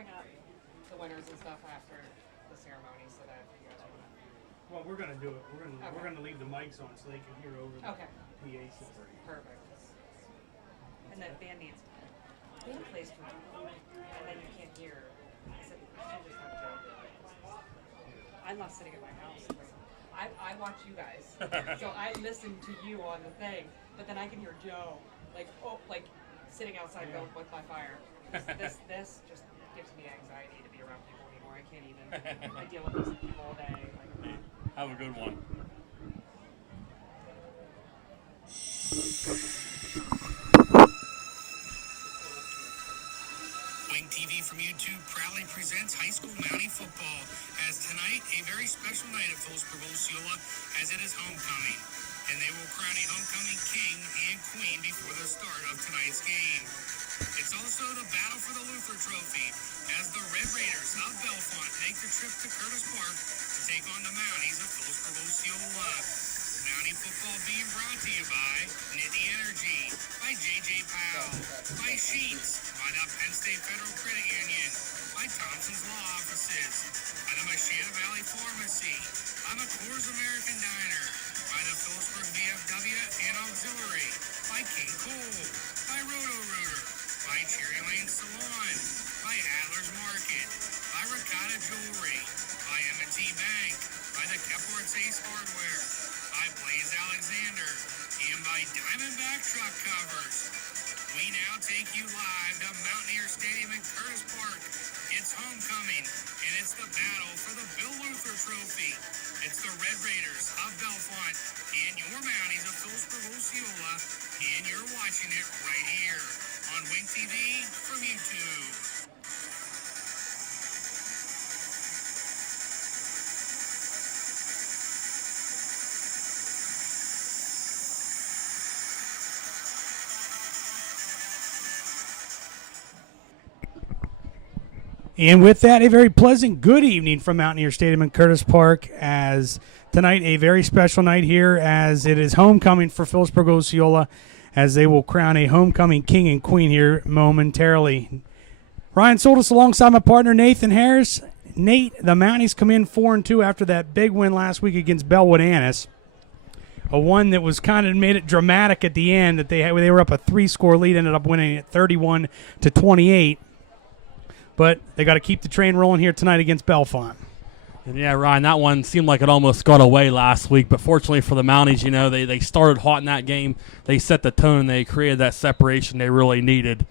bring up the winners and stuff after the ceremony so that you guys will. Well, we're gonna do it. We're gonna leave the mics on so they can hear over the Okay. PA system. Perfect. And that band needs band plays for and then you can't hear. I said you should just have Joe do it. I'm not sitting at my house. I watch you guys, so I listen to you on the thing, but then I can hear Joe like sitting outside going with my fire. This just gives me anxiety to be around people anymore. I can't even. I deal with these people all day. Have a good one. Wing TV from YouTube proudly presents high school Mountie football as tonight a very special night at Philipsburg-Osceola as it is homecoming. And they will crown a homecoming king and queen before the start of tonight's game. It's also the battle for the Luther Trophy as the Red Raiders of Bellefonte make the trip to Curtis Park to take on the Mounties of Philipsburg-Osceola. Mountie football being brought to you by Nittany Energy, by J.J. Powell, by Sheets, by the Penn State Federal Credit Union, by Thompson's Law Offices, by the Machina Valley Pharmacy, by McClure's American Diner, by the Philipsburg VFW and Auxiliary, by King Cole, by Roto-Rooter, by Cherry Lane Salon, by Adler's Market, by Ricotta Jewelry, by M&T Bank, by the Kepler's Ace Hardware, by Blaze Alexander, and by Diamondback Truck Covers. We now take you live to Mountaineer Stadium in Curtis Park. It's homecoming, and it's the battle for the Bill Luther Trophy. It's the Red Raiders of Bellefonte and your Mounties of Philipsburg-Osceola, and you're watching it right here on Wing TV from YouTube. And with that, a very pleasant good evening from Mountaineer Stadium in Curtis Park as tonight a very special night here as it is homecoming for Philipsburg-Osceola as they will crown a homecoming king and queen here momentarily. Ryan Soltis alongside my partner Nathan Harris. Nate, the Mounties come in 4-2 after that big win last week against Bellwood Annis. A one that was kind of made it dramatic at the end that they were up a 3-score lead, ended up winning it 31-28. But they got to keep the train rolling here tonight against Bellefonte. And yeah, Ryan, that one seemed like it almost got away last week, but fortunately for the Mounties, they started hot in that game. They set the tone. They created that separation they really needed.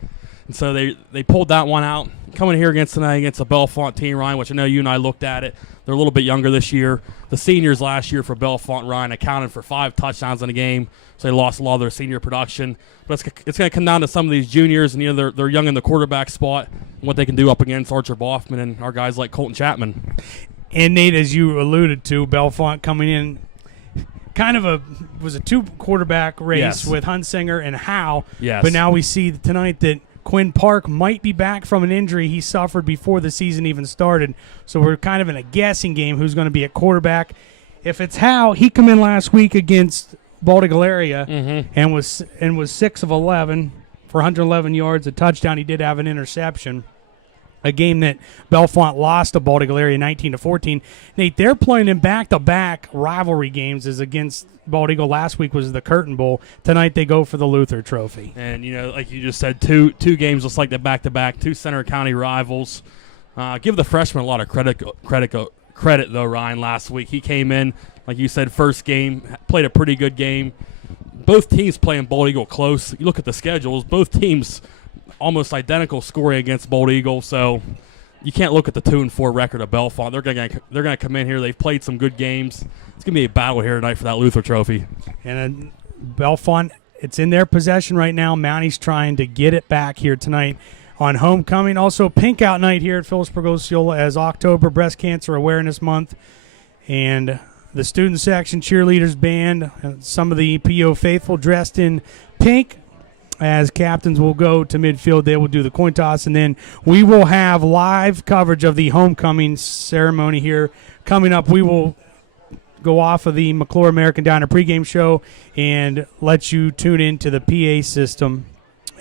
And so they pulled that one out. Coming here tonight against a Bellefonte team, Ryan, which I know you and I looked at it. They're a little bit younger this year. The seniors last year for Bellefonte, Ryan, accounted for 5 touchdowns in the game, so they lost a lot of their senior production. But it's going to come down to some of these juniors, and they're young in the quarterback spot, and what they can do up against Archer Boffman and our guys like Colton Chapman. And Nate, as you alluded to, Bellefonte coming in kind of was a 2-quarterback race with Hunsinger and Howe. Yes. But now we see tonight that Quinn Park might be back from an injury he suffered before the season even started. So we're kind of in a guessing game who's going to be at quarterback. If it's Howe, he come in last week against Baldy Galeria and was 6 of 11 for 111 yards, a touchdown. He did have an interception. A game that Bellefonte lost to Baldy Galeria 19-14. Nate, they're playing in back-to-back rivalry games as against Bald Eagle. Last week was the Curtin Bowl. Tonight they go for the Luther Trophy. And, like you just said, two games just like the back-to-back, 2 Center County rivals. Give the freshman a lot of credit, though, Ryan, last week. He came in, like you said, first game, played a pretty good game. Both teams playing Bald Eagle close. You look at the schedules, both teams almost identical scoring against Bald Eagle, so you can't look at the 2-4 record of Bellefonte. They're going to come in here. They've played some good games. It's going to be a battle here tonight for that Luther Trophy. And Bellefonte, it's in their possession right now. Mounties trying to get it back here tonight on homecoming. Also, Pink Out Night here at Philipsburg-Osceola as October Breast Cancer Awareness Month. And the student section, cheerleaders band, some of the PO faithful dressed in pink. As captains will go to midfield, they will do the coin toss, and then we will have live coverage of the homecoming ceremony here. Coming up, we will go off of the McClure American Diner pregame show and let you tune into the PA system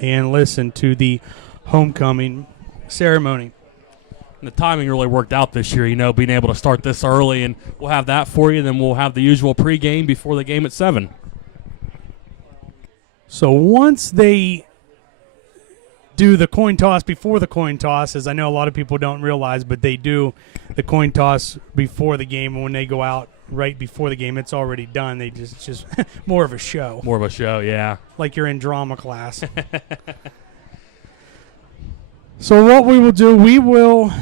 and listen to the homecoming ceremony. And the timing really worked out this year, being able to start this early, and we'll have that for you. Then we'll have the usual pregame before the game at 7. So once they do the coin toss before the coin toss, as I know a lot of people don't realize, but they do the coin toss before the game, and when they go out right before the game, it's already done. They just more of a show. More of a show, yeah. Like you're in drama class. So what we will do, we will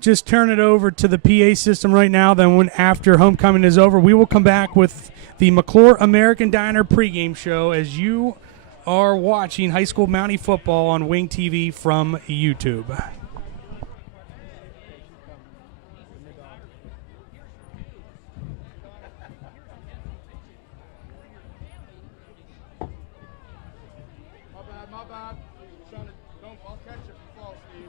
just turn it over to the PA system right now. Then when after homecoming is over, we will come back with the McClure American Diner pregame show as you are watching high school Mountie football on Wing TV from YouTube. My bad. I'll catch it if you fall, Steve.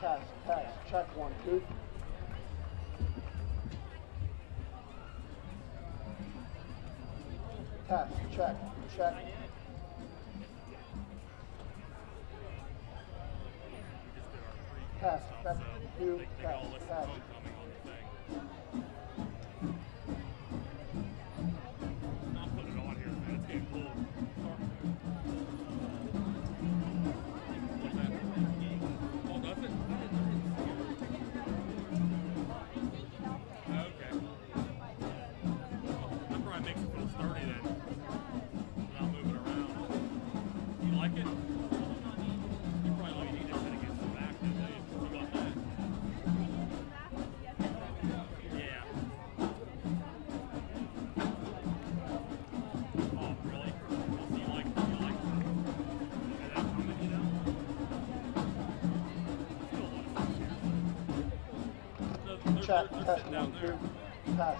Test, check 1, 2. Test, check. Test, 2, test. Check, test 1, 2, test.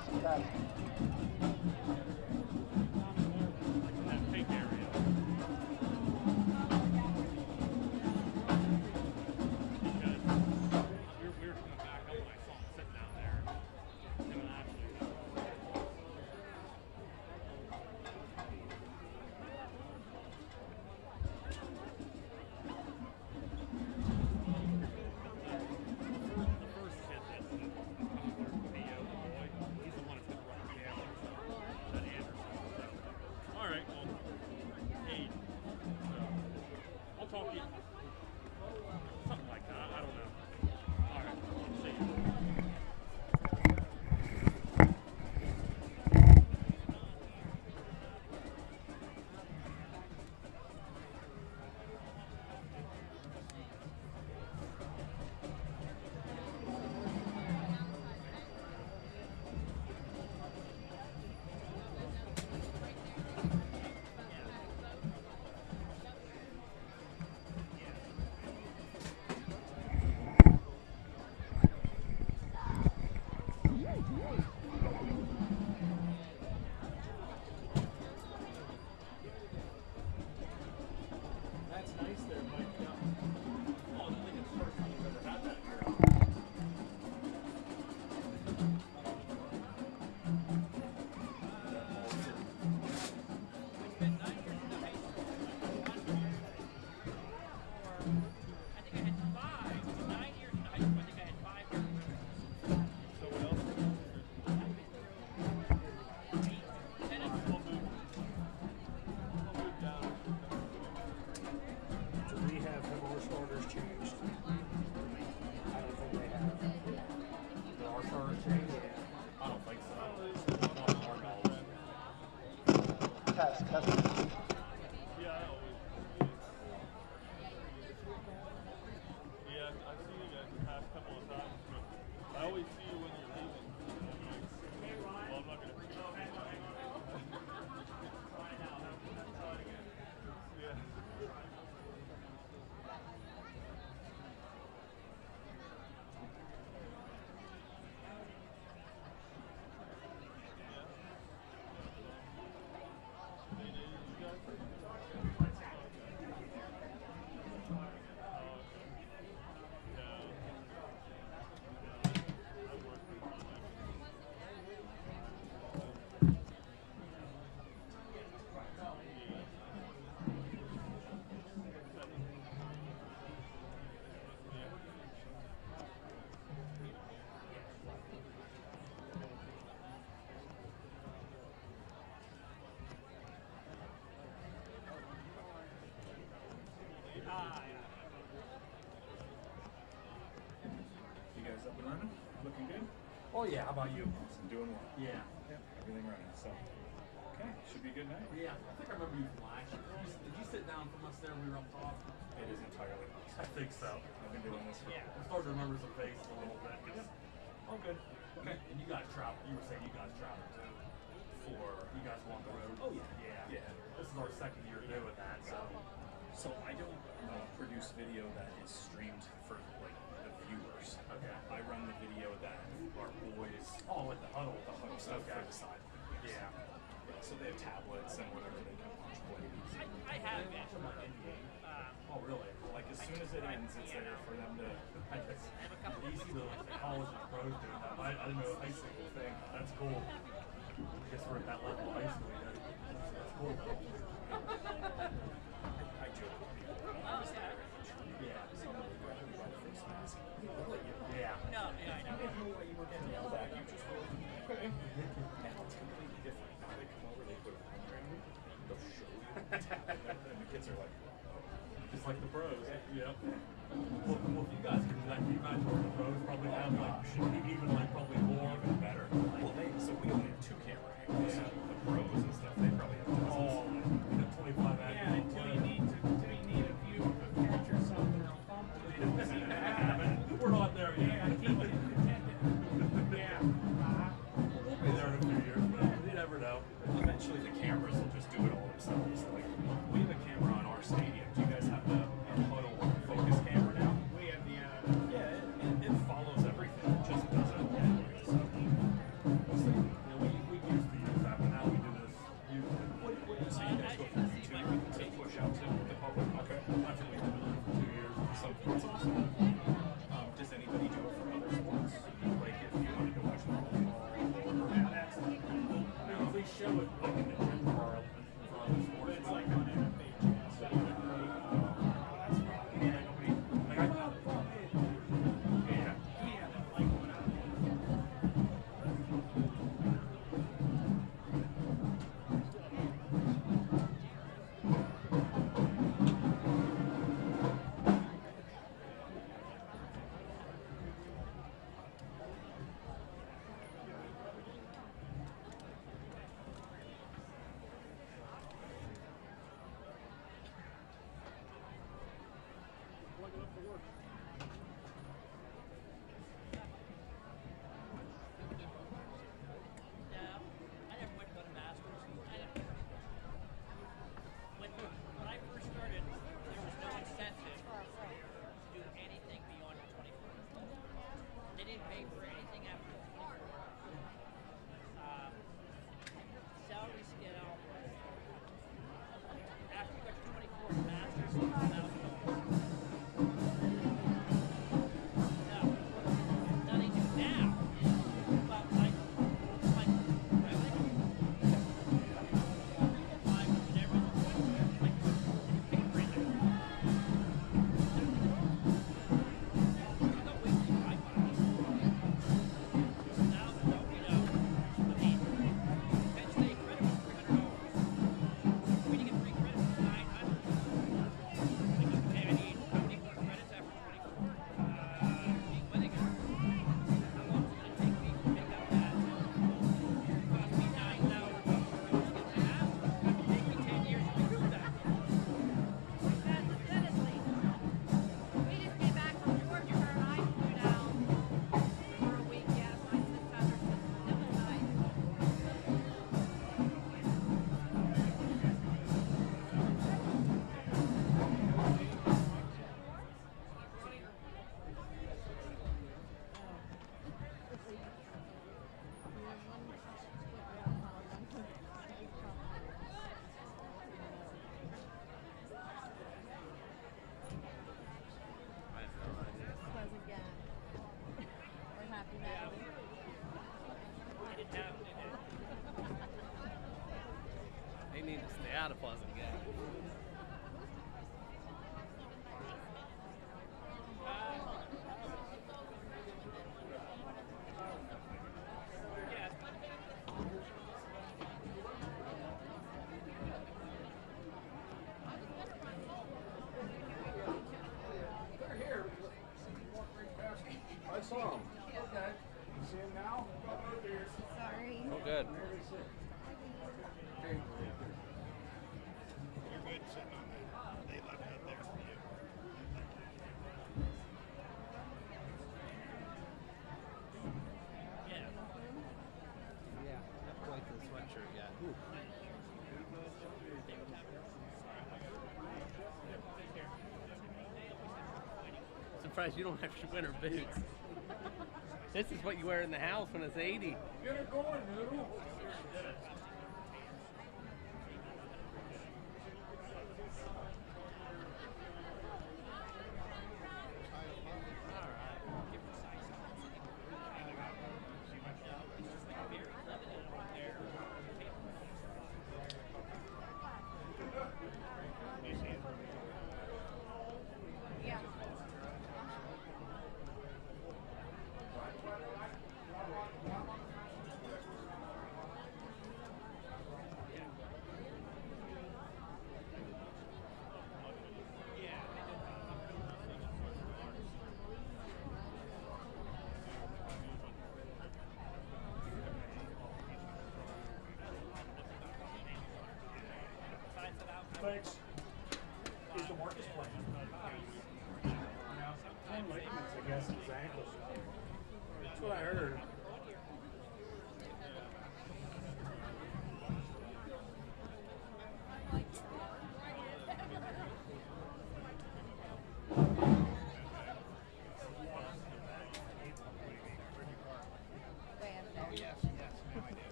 Oh yeah, how about you? I'm doing well. Yeah. Yep, everything running. So, okay, should be a good night. Yeah, I think I remember you from last year. Did you sit down from us there when we were up top? It is entirely possible. I think so. I've been doing this for. Yeah, I'm starting to remember some faces a little bit. Oh, good. Okay. And you guys travel. You were saying you guys travel too. For. You guys were on the road. Oh yeah. Yeah. Yeah. This is our second year doing that, so. So I don't produce video that is streamed for like the viewers. Okay. I run the video that our boys. Oh, with the huddle. The huddle stuff Okay. for the side. Yeah. So they have tablets and whatever they can watch plays. I have been. Oh, really? Like as soon as it ends, it's there for them to. I guess you see the college and pros doing that. But I didn't know the high school thing. That's cool. I guess we're at that level of high school yet. That's cool though. I joke with people. Obviously, Yeah. somebody got the face mask. Yeah. No, yeah, I know. I didn't know what you were getting yelled at. You just were okay. Now it's completely different. Now they come over, they put an arm around me, they'll show you, and the kids are like, Just like the pros. Yep. Well, if you guys can do that, can you imagine what the pros probably have like even like probably more? even better. Well, so we only have 2 camera angles. Yeah. The pros and stuff, they probably have dozens. Oh, like 25 angles. Until you need a view of a catch or something or something. We're not there yet. Yeah, keep it intended. Yeah. We'll be there in a few years, but you never know. Eventually, the cameras will just do it all themselves. Like, we have a camera on our stadium. Do you guys have the huddle focus camera now? We have the Yeah, it follows everything. It just does it. So, We used to use that, but now surprised you don't have your winter boots. This is what you wear in the house when it's 80. Get her going, Noodle. Thanks. Is the Marcus playing? No. Ligaments, I guess, in his ankles. That's what I heard.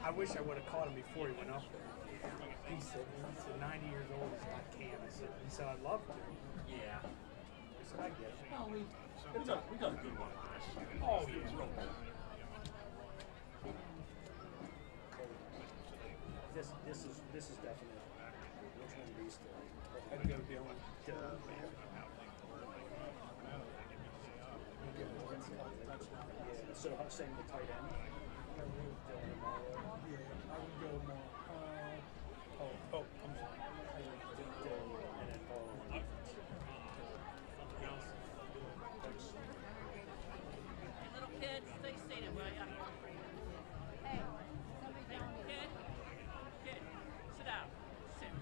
I wish I would have caught him before he went up there. He said 90 years old, he's not can. He said, I'd love to. Yeah. I said, I get it. Well, we got a good one last year. Oh, It was yeah. real good. This is definitely which one of these two? I'd go Dylan. Yeah, so same with tight end. Yeah, I would go more. I'm sorry. I would do Dylan and then Paul on defense. Little kid, stay seated, will ya? Hey, kid, sit down. Sit.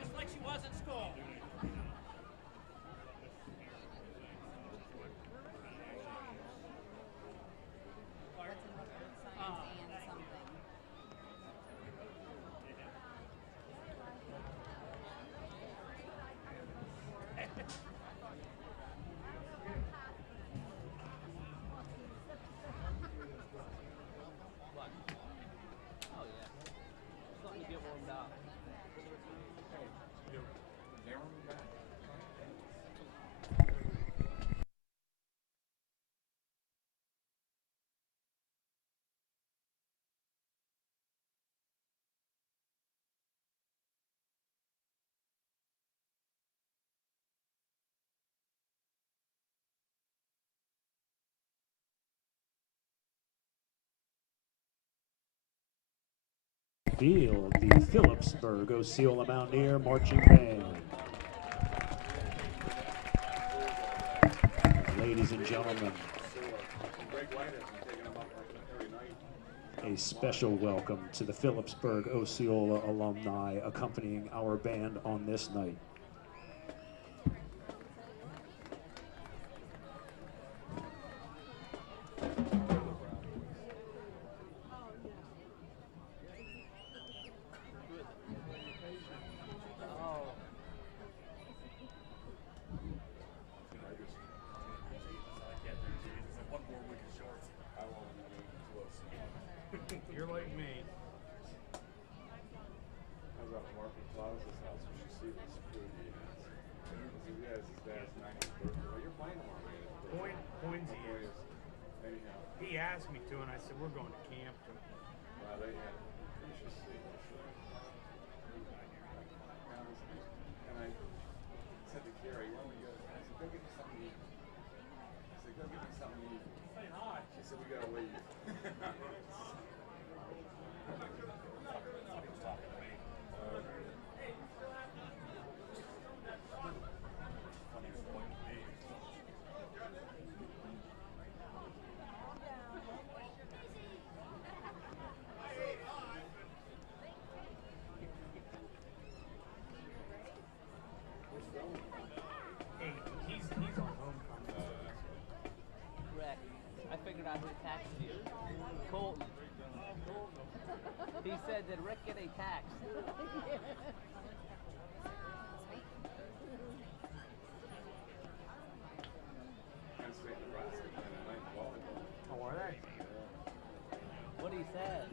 Just like she was at school. Field, the Philipsburg-Osceola Mountaineer Marching Band. Ladies and gentlemen, a special welcome to the Philipsburg-Osceola alumni accompanying our band on this night. You're like me. I was at Mark Plaza's house. You should see this food he has. He has his dad's 90th birthday. Well, you're playing tomorrow, man. Poinsy is. Anyhow. He asked me to, and I said, we're going to camp. Well, they had, you should see this. And I said to Carrie, why don't we go? I said, go get me something to eat. I said, go get me something to eat. Say hi. She said, we got to leave. who taxed you? Colton. He said, did Rick get a tax? Penn State, Nebraska playing tonight in volleyball. Oh, are they? What he said?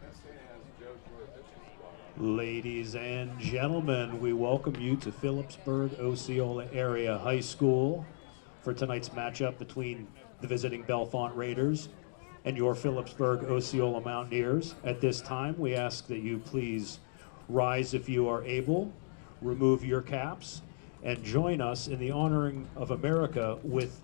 Penn State has Joe Shore pitching squad. Ladies and gentlemen, we welcome you to Philipsburg-Osceola Area High School for tonight's matchup between the visiting Bellefonte Raiders and your Philipsburg-Osceola Mountaineers. At this time, we ask that you please rise if you are able, remove your caps, and join us in the honoring of America with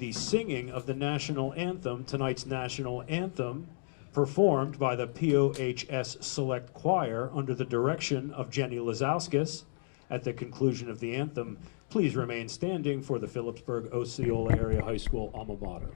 the singing of the national anthem. Tonight's national anthem performed by the POHS Select Choir under the direction of Jenny Lazowskis. At the conclusion of the anthem, please remain standing for the Philipsburg-Osceola Area High School alma mater.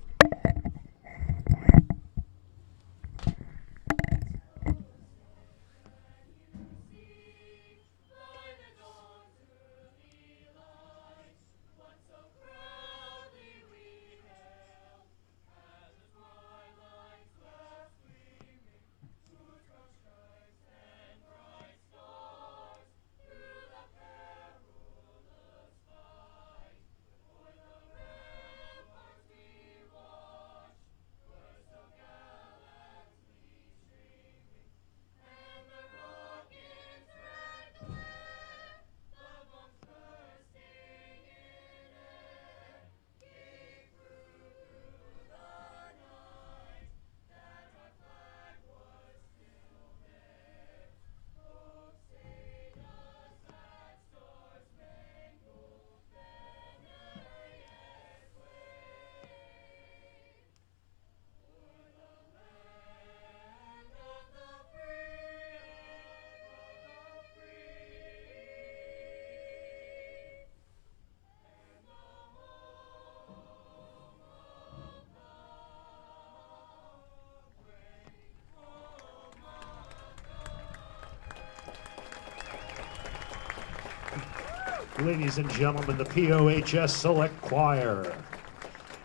Ladies and gentlemen, the POHS Select Choir.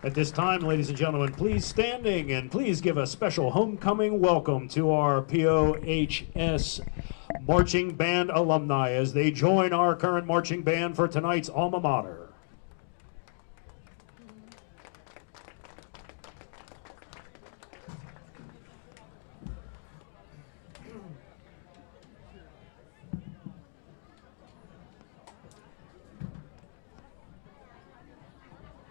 At this time, ladies and gentlemen, please standing and please give a special homecoming welcome to our POHS Marching Band alumni as they join our current marching band for tonight's alma mater.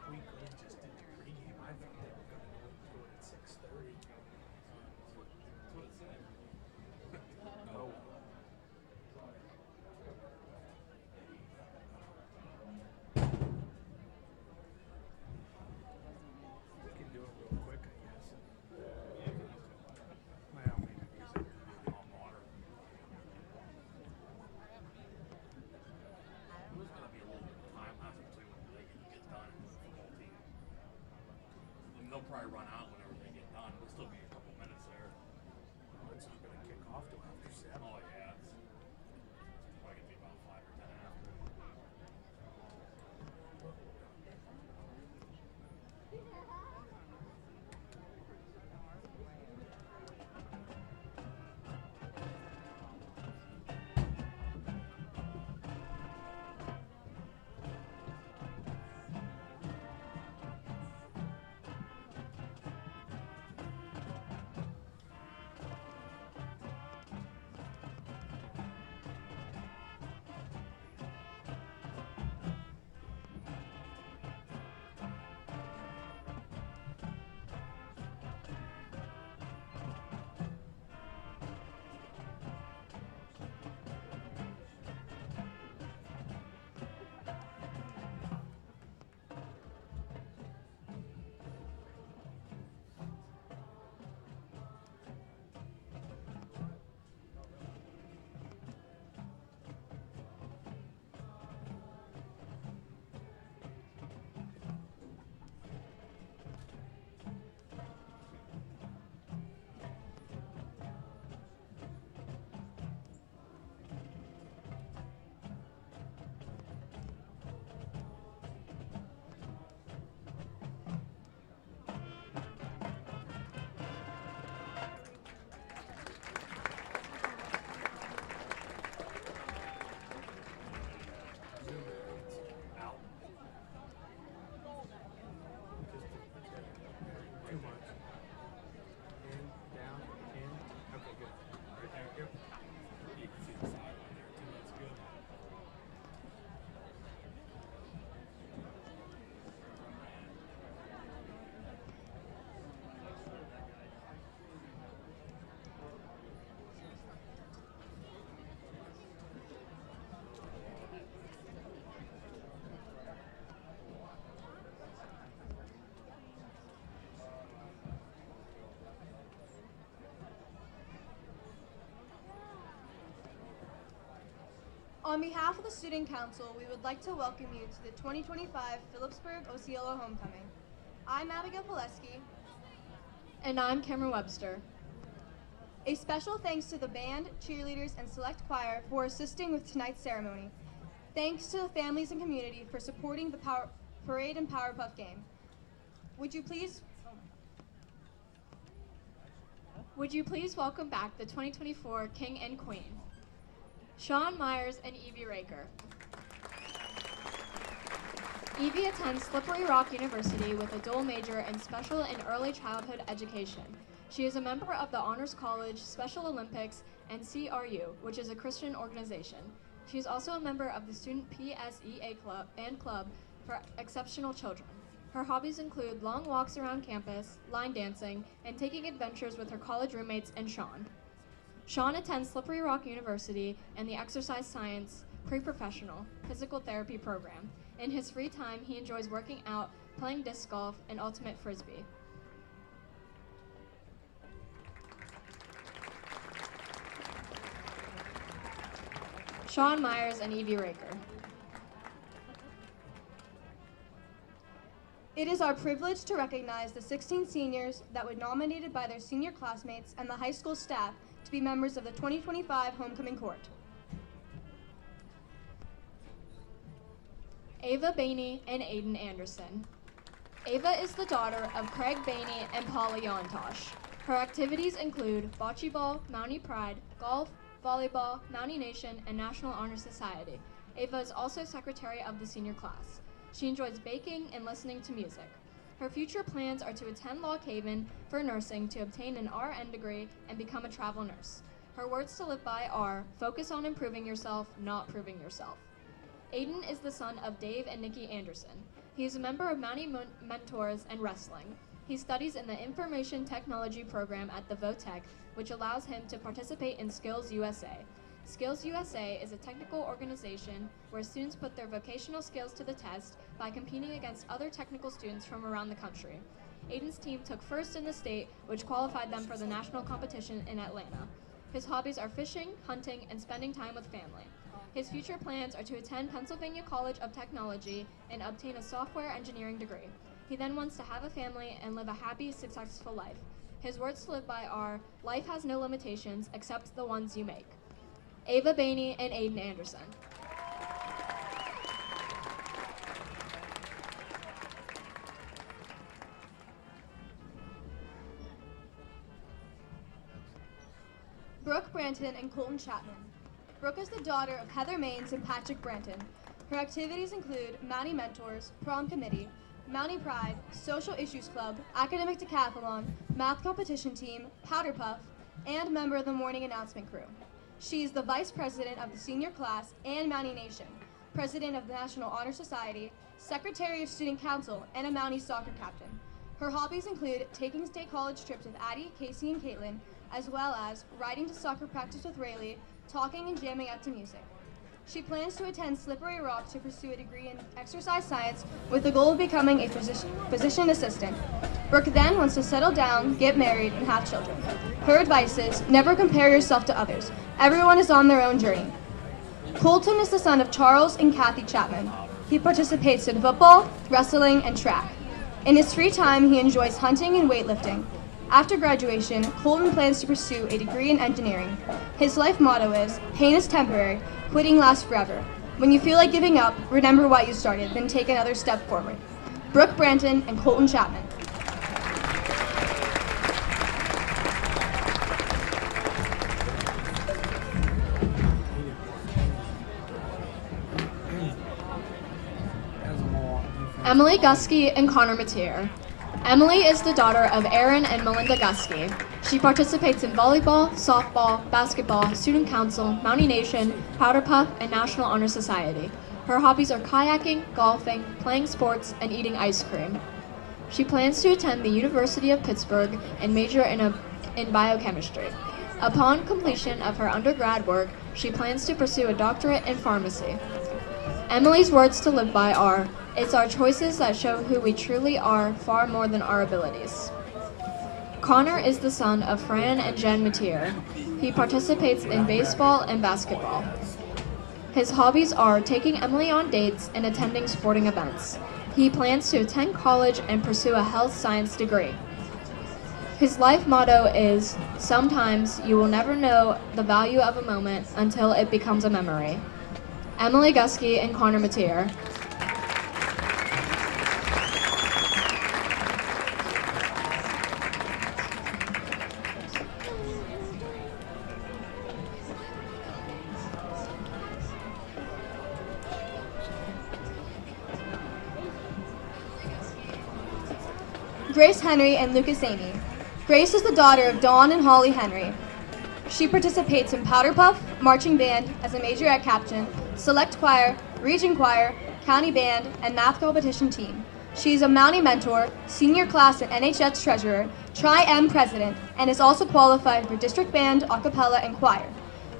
We could have just did the pregame. I thought they were going to do it at 6:30. No. We can do it real quick, I guess. Well, maybe because I can do the hot water. There's going to be a little bit of time left between when they get done and the football team. And they'll probably run out whenever they get done. There'll still be a couple minutes there. It's not going to kick off till after 7. Oh, yeah. It's probably going to be about 5 or 10 after. On behalf of the Student Council, we would like to welcome you to the 2025 Philipsburg-Osceola Homecoming. I'm Abigail Pileski. And I'm Cameron Webster. A special thanks to the band, cheerleaders, and select choir for assisting with tonight's ceremony. Thanks to the families and community for supporting the parade and Power Puff game. Would you please welcome back the 2024 King and Queen, Sean Myers and Evie Raker. Evie attends Slippery Rock University with a dual major in special and early childhood education. She is a member of the Honors College, Special Olympics, and CRU, which is a Christian organization. She is also a member of the Student PSEA Club for Exceptional Children. Her hobbies include long walks around campus, line dancing, and taking adventures with her college roommates and Sean. Sean attends Slippery Rock University and the Exercise Science Pre-Professional Physical Therapy program. In his free time, he enjoys working out, playing disc golf, and ultimate frisbee. Sean Myers and Evie Raker. It is our privilege to recognize the 16 seniors that were nominated by their senior classmates and the high school staff to be members of the 2025 Homecoming Court. Ava Bainey and Aiden Anderson. Ava is the daughter of Craig Bainey and Paula Yontosh. Her activities include bocce ball, Mountie Pride, golf, volleyball, Mountie Nation, and National Honor Society. Ava is also secretary of the senior class. She enjoys baking and listening to music. Her future plans are to attend Lock Haven for nursing to obtain an RN degree and become a travel nurse. Her words to live by are, focus on improving yourself, not proving yourself. Aiden is the son of Dave and Nikki Anderson. He is a member of Mountie Mentors and Wrestling. He studies in the Information Technology program at the VOTEC, which allows him to participate in Skills USA. Skills USA is a technical organization where students put their vocational skills to the test by competing against other technical students from around the country. Aiden's team took first in the state, which qualified them for the national competition in Atlanta. His hobbies are fishing, hunting, and spending time with family. His future plans are to attend Pennsylvania College of Technology and obtain a software engineering degree. He then wants to have a family and live a happy, successful life. His words to live by are, life has no limitations except the ones you make. Ava Bainey and Aiden Anderson. Brooke Branton and Colton Chapman. Brooke is the daughter of Heather Maines and Patrick Branton. Her activities include Mountie Mentors, Prom Committee, Mountie Pride, Social Issues Club, Academic Decathlon, Math Competition Team, Powder Puff, and member of the Morning Announcement Crew. She is the Vice President of the Senior Class and Mountie Nation, President of the National Honor Society, Secretary of Student Council, and a Mountie soccer captain. Her hobbies include taking state college trips with Addie, Casey, and Caitlin, as well as riding to soccer practice with Rayleigh, talking and jamming out to music. She plans to attend Slippery Rock to pursue a degree in exercise science with the goal of becoming a physician assistant. Brooke then wants to settle down, get married, and have children. Her advice is, never compare yourself to others. Everyone is on their own journey. Colton is the son of Charles and Kathy Chapman. He participates in football, wrestling, and track. In his free time, he enjoys hunting and weightlifting. After graduation, Colton plans to pursue a degree in engineering. His life motto is, pain is temporary, quitting lasts forever. When you feel like giving up, remember why you started, then take another step forward. Brooke Branton and Colton Chapman. Emily Gusky and Connor Mateer. Emily is the daughter of Aaron and Melinda Gusky. She participates in volleyball, softball, basketball, student council, Mountie Nation, Powder Puff, and National Honor Society. Her hobbies are kayaking, golfing, playing sports, and eating ice cream. She plans to attend the University of Pittsburgh and major in biochemistry. Upon completion of her undergrad work, she plans to pursue a doctorate in pharmacy. Emily's words to live by are, it's our choices that show who we truly are far more than our abilities. Connor is the son of Fran and Jen Mateer. He participates in baseball and basketball. His hobbies are taking Emily on dates and attending sporting events. He plans to attend college and pursue a health science degree. His life motto is, "Sometimes you will never know the value of a moment until it becomes a memory." Emily Gusky and Connor Mateer. Grace Henry and Lucas Amy. Grace is the daughter of Dawn and Holly Henry. She participates in Powder Puff, marching band as a majorette captain, select choir, region choir, county band, and math competition team. She is a Mountie mentor, senior class at NHS treasurer, Tri-M president, and is also qualified for district band, a cappella, and choir.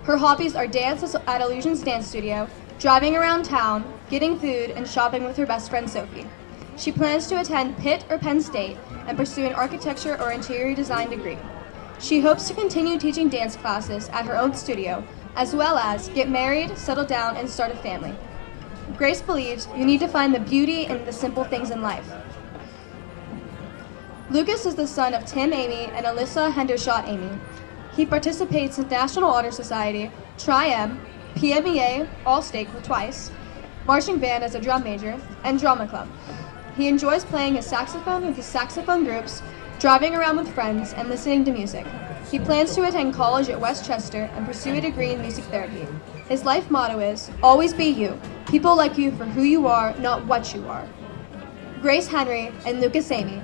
Her hobbies are dance at Illusions Dance Studio, driving around town, getting food, and shopping with her best friend Sophie. She plans to attend Pitt or Penn State and pursue an architecture or interior design degree. She hopes to continue teaching dance classes at her own studio, as well as get married, settle down, and start a family. Grace believes you need to find the beauty in the simple things in life. Lucas is the son of Tim Amy and Alyssa Hendershot Amy. He participates in National Honor Society, Tri-M, PMEA, All-State twice, marching band as a drum major, and drama club. He enjoys playing his saxophone with his saxophone groups, driving around with friends, and listening to music. He plans to attend college at Westchester and pursue a degree in music therapy. His life motto is, "Always be you. People like you for who you are, not what you are." Grace Henry and Lucas Amy.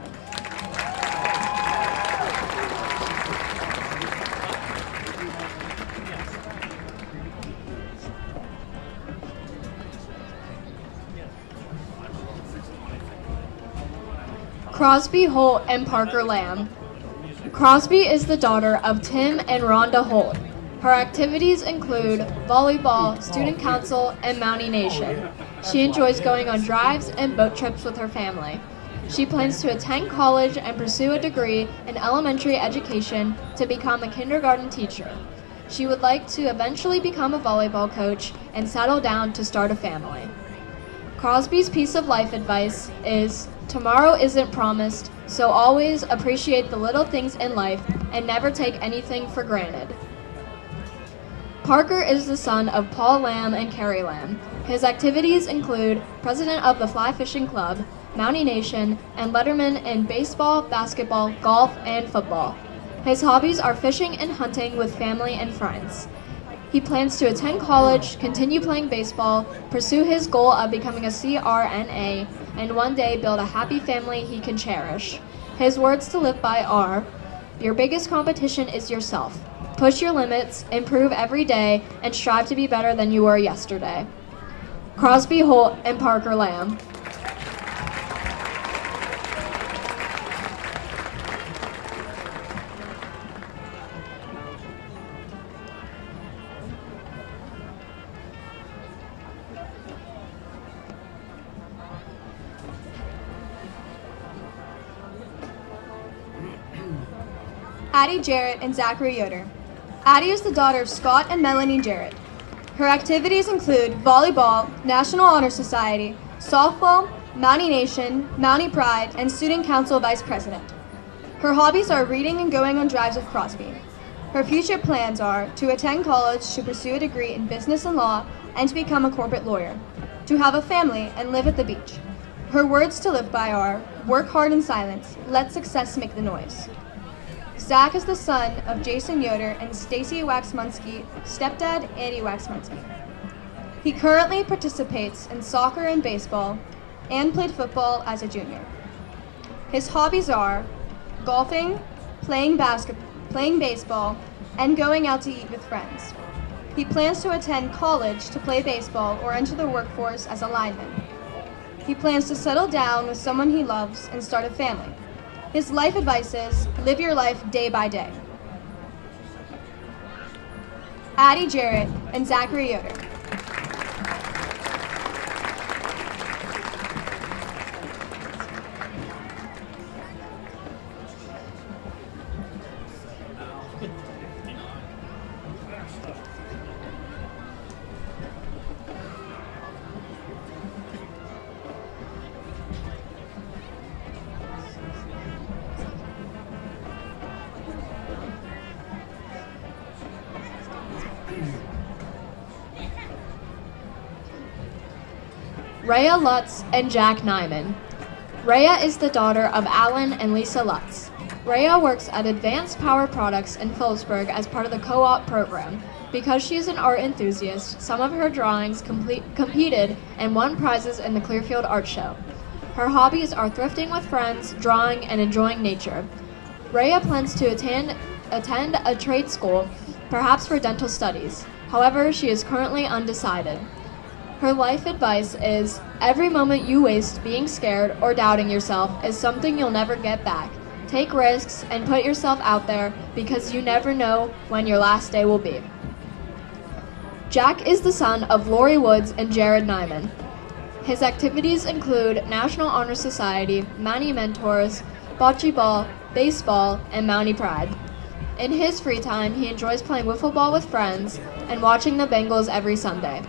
Crosby Holt and Parker Lamb. Crosby is the daughter of Tim and Rhonda Holt. Her activities include volleyball, student council, and Mountie Nation. She enjoys going on drives and boat trips with her family. She plans to attend college and pursue a degree in elementary education to become a kindergarten teacher. She would like to eventually become a volleyball coach and settle down to start a family. Crosby's piece of life advice is, "Tomorrow isn't promised, so always appreciate the little things in life and never take anything for granted." Parker is the son of Paul Lamb and Carrie Lamb. His activities include president of the Fly Fishing Club, Mountie Nation, and letterman in baseball, basketball, golf, and football. His hobbies are fishing and hunting with family and friends. He plans to attend college, continue playing baseball, pursue his goal of becoming a CRNA, and one day build a happy family he can cherish. His words to live by are, "Your biggest competition is yourself. Push your limits, improve every day, and strive to be better than you were yesterday." Crosby Holt and Parker Lamb. Addie Jarrett and Zachary Yoder. Addie is the daughter of Scott and Melanie Jarrett. Her activities include volleyball, National Honor Society, softball, Mountie Nation, Mountie Pride, and Student Council Vice President. Her hobbies are reading and going on drives with Crosby. Her future plans are to attend college to pursue a degree in business and law and to become a corporate lawyer, to have a family and live at the beach. Her words to live by are, "Work hard in silence, let success make the noise." Zach is the son of Jason Yoder and Stacy Waxmunsky, stepdad Andy Waxmunsky. He currently participates in soccer and baseball and played football as a junior. His hobbies are golfing, playing baseball, and going out to eat with friends. He plans to attend college to play baseball or enter the workforce as a lineman. He plans to settle down with someone he loves and start a family. His life advice is, live your life day by day. Addie Jarrett and Zachary Yoder. Rhea Lutz and Jack Nyman. Rhea is the daughter of Alan and Lisa Lutz. Rhea works at Advanced Power Products in Philipsburg as part of the co-op program. Because she is an art enthusiast, some of her drawings competed and won prizes in the Clearfield Art Show. Her hobbies are thrifting with friends, drawing, and enjoying nature. Rhea plans to attend a trade school, perhaps for dental studies. However, she is currently undecided. Her life advice is, every moment you waste being scared or doubting yourself is something you'll never get back. Take risks and put yourself out there because you never know when your last day will be. Jack is the son of Lori Woods and Jared Nyman. His activities include National Honor Society, Mountie Mentors, bocce ball, baseball, and Mountie Pride. In his free time, he enjoys playing wiffle ball with friends and watching the Bengals every Sunday.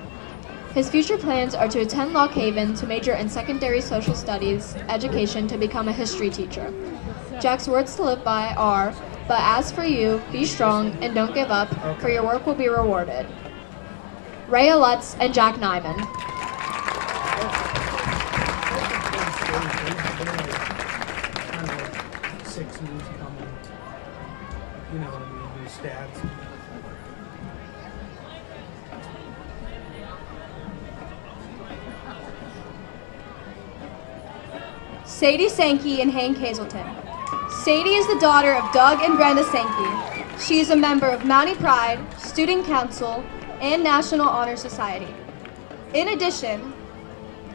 His future plans are to attend Lock Haven to major in secondary social studies education to become a history teacher. Jack's words to live by are, "But as for you, be strong and don't give up, for your work will be rewarded." Rhea Lutz and Jack Nyman. Six moves coming. You know what I mean? New stats. Sadie Sankey and Hank Hazelton. Sadie is the daughter of Doug and Brenda Sankey. She is a member of Mountie Pride, Student Council, and National Honor Society. In addition,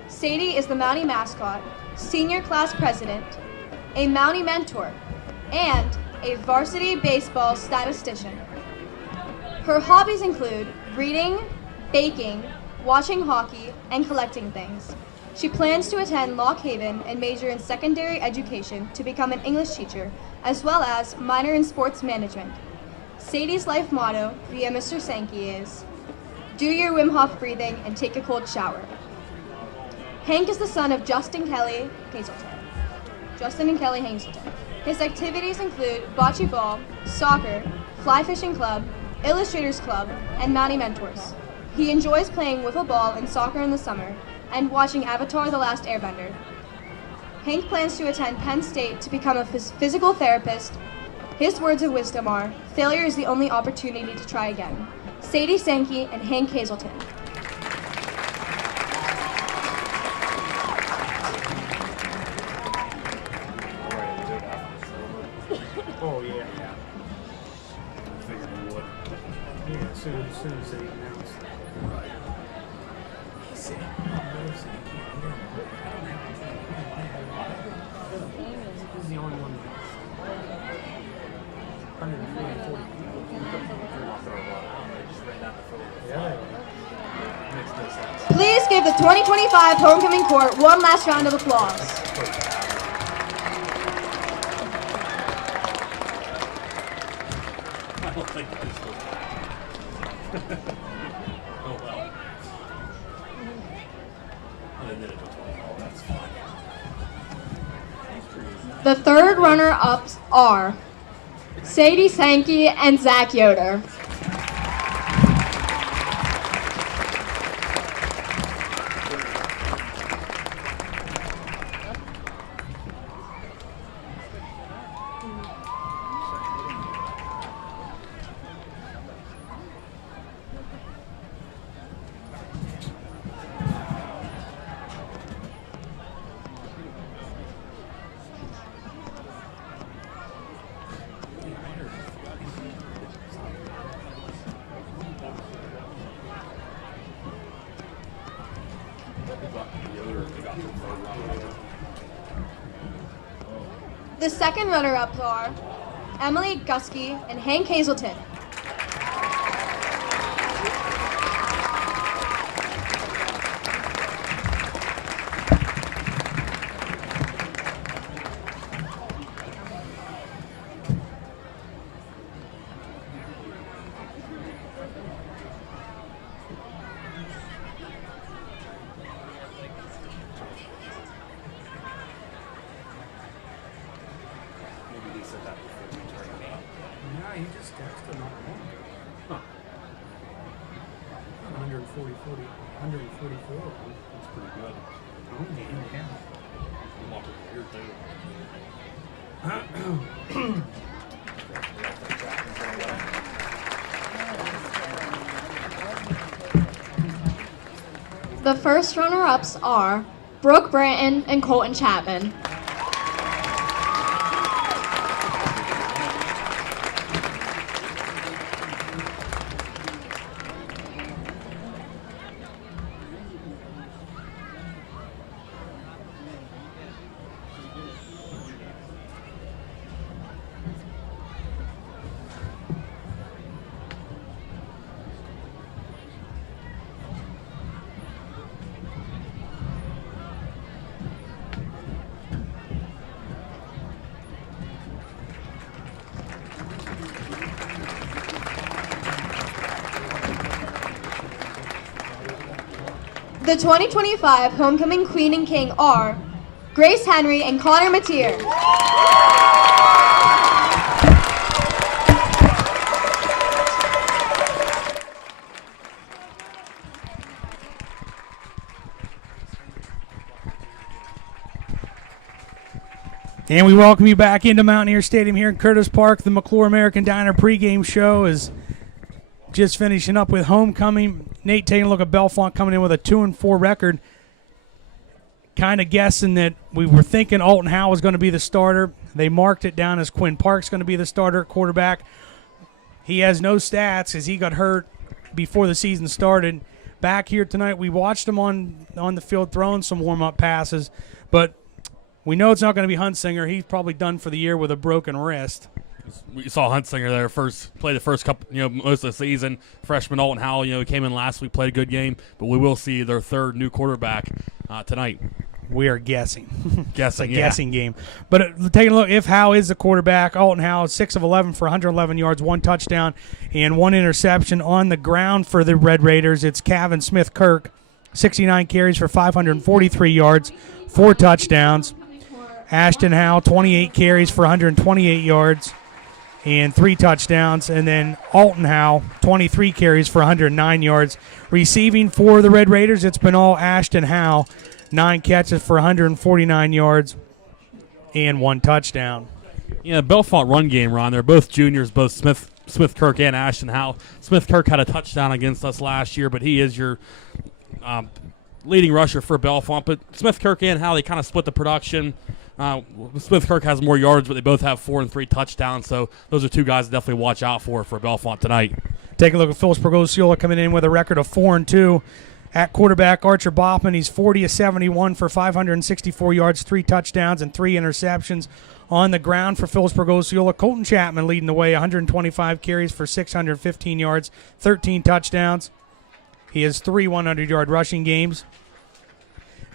Sadie is the Mountie mascot, senior class president, a Mountie mentor, and a varsity baseball statistician. Her hobbies include reading, baking, watching hockey, and collecting things. She plans to attend Lock Haven and major in secondary education to become an English teacher, as well as minor in sports management. Sadie's life motto, via Mr. Sankey, is, "Do your Wim Hof breathing and take a cold shower." Hank is the son of Justin and Kelly Hazelton. His activities include bocce ball, soccer, fly fishing club, illustrators club, and Mountie Mentors. He enjoys playing wiffle ball and soccer in the summer and watching Avatar: The Last Airbender. Hank plans to attend Penn State to become a physical therapist. His words of wisdom are, "Failure is the only opportunity to try again." Sadie Sankey and Hank Hazelton. Oh, yeah. Yeah, as soon as they announced that. He's the only one that's 140 people. Yeah. Please give the 2025 Homecoming Court one last round of applause. I don't think this was oh well. They did it before. Oh, that's fine. The third runner-ups are Sadie Sankey and Zach Yoder. The second runner-ups are Emily Gusky and Hank Hazelton. Maybe they said that before we turned it up. Yeah, he just texted not long ago. Huh. 144. pretty good. I'm walking here too. The first runner-ups are Brooke Branton and Colton Chapman. The 2025 Homecoming Queen and King are Grace Henry and Connor Mateer. And we welcome you back into Mountaineer Stadium here in Curtis Park. The McClure American Diner pregame show is just finishing up with homecoming. Nate taking a look at Bellefonte coming in with a 2-4 record. Kind of guessing that we were thinking Alton Howe was going to be the starter. They marked it down as Quinn Park's going to be the starter at quarterback. He has no stats as he got hurt before the season started. Back here tonight, we watched him on the field throwing some warm-up passes, but we know it's not going to be Huntsinger. He's probably done for the year with a broken wrist. We saw Huntsinger there play the first couple, most of the season. Freshman Alton Howell, he came in last week, played a good game, but we will see their third new quarterback tonight. We are guessing. Guessing, it's a guessing game. But taking a look, if Howe is the quarterback, Alton Howe is 6 of 11 for 111 yards, 1 touchdown, and 1 interception. On the ground for the Red Raiders, it's Kevin Smith-Kirk, 69 carries for 543 yards, 4 touchdowns. Ashton Howe, 28 carries for 128 yards and 3 touchdowns. And then Alton Howe, 23 carries for 109 yards. Receiving for the Red Raiders, it's been all Ashton Howe, 9 catches for 149 yards and 1 touchdown. Yeah, Bellefonte run game, Ron. They're both juniors, both Smith-Kirk and Ashton Howe. Smith-Kirk had a touchdown against us last year, but he is your leading rusher for Bellefonte. But Smith-Kirk and Howe, they kind of split the production. Smith-Kirk has more yards, but they both have 4 and 3 touchdowns. So those are two guys to definitely watch out for Bellefonte tonight. Take a look at Philipsburg-Osceola coming in with a record of 4-2. At quarterback, Archer Boffman, he's 40 of 71 for 564 yards, 3 touchdowns, and 3 interceptions. On the ground for Philipsburg-Osceola, Colton Chapman leading the way, 125 carries for 615 yards, 13 touchdowns. He has 3 100-yard rushing games.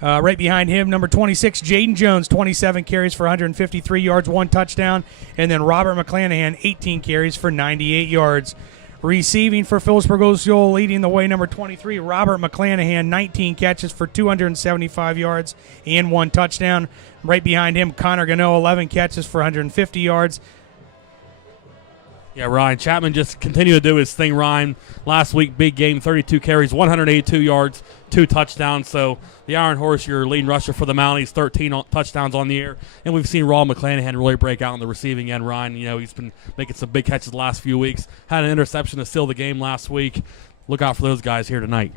Right behind him, number 26, Jaden Jones, 27 carries for 153 yards, 1 touchdown. And then Robert McClanahan, 18 carries for 98 yards. Receiving for Philipsburg-Osceola, leading the way, number 23, Robert McClanahan, 19 catches for 275 yards and 1 touchdown. Right behind him, Connor Gano, 11 catches for 150 yards. Yeah, Ryan Chapman just continued to do his thing, Ryan. Last week, big game, 32 carries, 182 yards, 2 touchdowns. So the Iron Horse, your leading rusher for the Mounties, 13 touchdowns on the air. And we've seen Raw McClanahan really break out on the receiving end, Ryan. He's been making some big catches the last few weeks. Had an interception to seal the game last week. Look out for those guys here tonight.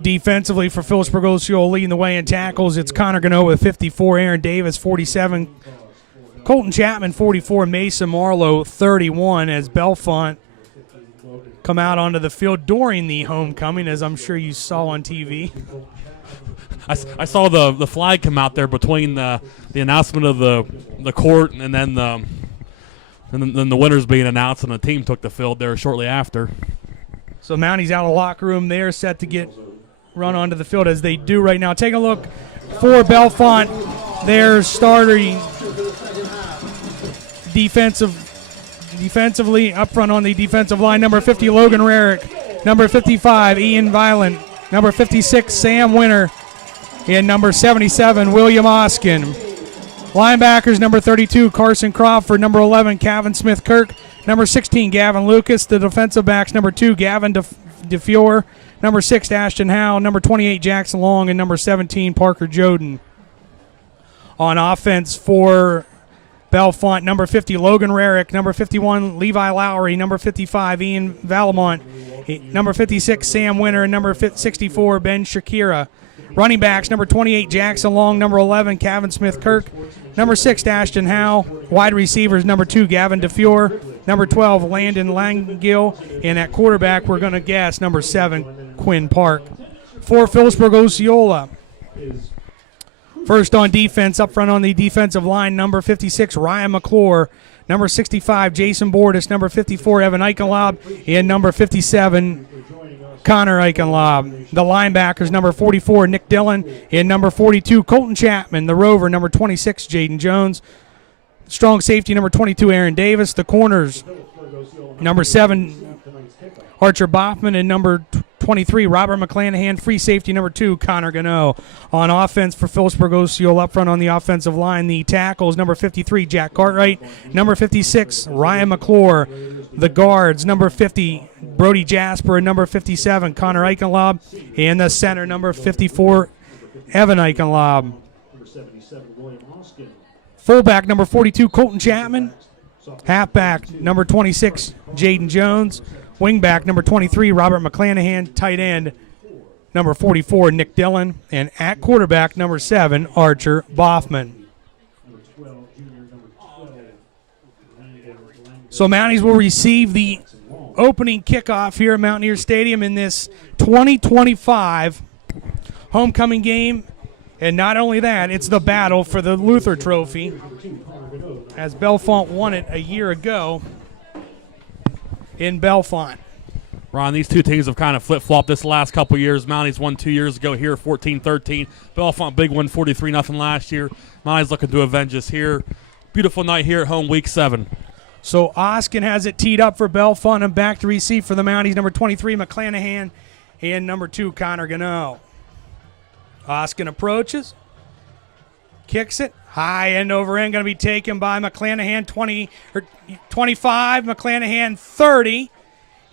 Defensively for Philipsburg-Osceola, leading the way in tackles, it's Connor Gano with 54, Aaron Davis, 47, Colton Chapman, 44, Mason Marlowe, 31, as Bellefonte come out onto the field during the homecoming, as I'm sure you saw on TV. I saw the flag come out there between the announcement of the court and then the winners being announced, and the team took the field there shortly after. So Mounties out of the locker room. They're set to get run onto the field as they do right now. Take a look for Bellefonte. Their starting defensively up front on the defensive line, number 50, Logan Rarick, number 55, Ian Violent, number 56, Sam Winter, and number 77, William Oskin. Linebackers, number 32, Carson Crawford, number 11, Kevin Smith-Kirk, number 16, Gavin Lucas. The defensive backs, number 2, Gavin DeFiore, number 6, Ashton Howe, number 28, Jackson Long, and number 17, Parker Joden. On offense for Bellefonte, number 50, Logan Rarick, number 51, Levi Lowry, number 55, Ian Valamont, number 56, Sam Winter, and number 64, Ben Shakira. Running backs, number 28, Jackson Long, number 11, Kevin Smith-Kirk, number 6, Ashton Howe. Wide receivers, number 2, Gavin DeFure, number 12, Landon Langgill, and at quarterback, we're going to guess number 7, Quinn Park. For Philipsburg-Osceola, first on defense, up front on the defensive line, number 56, Ryan McClure, number 65, Jason Bordis, number 54, Evan Eichenlob, and number 57, Connor Eichenlob. The linebackers, number 44, Nick Dillon, and number 42, Colton Chapman. The rover, number 26, Jaden Jones. Strong safety, number 22, Aaron Davis. The corners, number 7, Archer Boffman, and number 23, Robert McClanahan. Free safety, number 2, Connor Gano. On offense for Philipsburg-Osceola, up front on the offensive line, the tackles, number 53, Jack Cartwright, number 56, Ryan McClure. The guards, number 50, Brody Jasper, and number 57, Connor Eichenlob. And the center, number 54, Evan Eichenlob. Fullback, number 42, Colton Chapman. Halfback, number 26, Jaden Jones. Wingback, number 23, Robert McClanahan. Tight end, number 44, Nick Dillon. And at quarterback, number 7, Archer Boffman. So Mounties will receive the opening kickoff here at Mountaineer Stadium in this 2025 homecoming game. And not only that, it's the battle for the Luther Trophy, as Bellefonte won it a year ago in Bellefonte. Ron, these two teams have kind of flip-flopped this last couple years. Mounties won 2 years ago here, 14-13. Bellefonte big win, 43-0 last year. Mounties looking to avenge us here. Beautiful night here at home, week 7. So Oskin has it teed up for Bellefonte and back to receive for the Mounties, number 23, McClanahan, and number 2, Connor Gano. Oskin approaches, kicks it, high end over end, going to be taken by McClanahan, 25, McClanahan 30,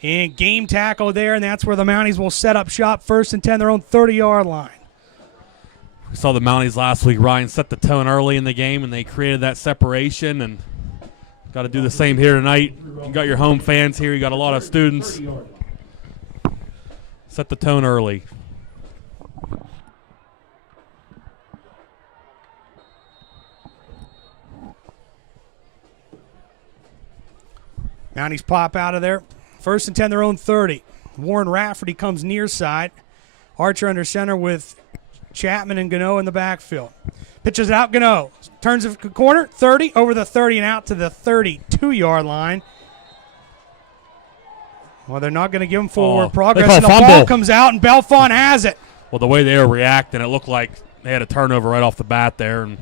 and game tackle there, and that's where the Mounties will set up shop, first and 10, their own 30-yard line. We saw the Mounties last week. Ryan set the tone early in the game, and they created that separation, and got to do the same here tonight. You got your home fans here. You got a lot of students. Set the tone early. Mounties pop out of there. First and 10, their own 30. Warren Rafferty comes near side. Archer under center with Chapman and Gano in the backfield. Pitches out, Gano. Turns the corner, 30, over the 30 and out to the 32-yard line. Well, they're not going to give him forward progress. And the ball comes out, and Bellefonte has it. Well, the way they were reacting, it looked like they had a turnover right off the bat there, and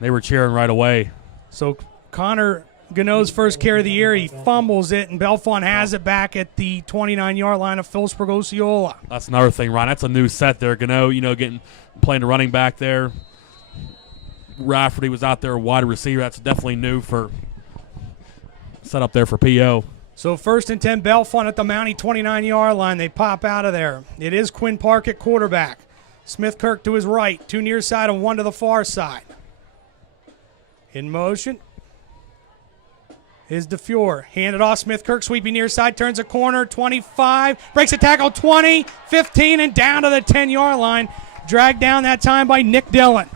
they were cheering right away. So Connor Gano's first carry of the year, he fumbles it, and Bellefonte has it back at the 29-yard line of Philipsburg-Osceola. That's another thing, Ron. That's a new set there. Gano, playing the running back there. Rafferty was out there, wide receiver. That's definitely new for set up there for PO. So first and 10, Bellefonte at the Mountie 29-yard line. They pop out of there. It is Quinn Park at quarterback. Smith-Kirk to his right, 2 near side and 1 to the far side. In motion is DeFure. Handed off, Smith-Kirk sweeping near side, turns a corner, 25, breaks a tackle, 20, 15, and down to the 10-yard line. Dragged down that time by Nick Dillon.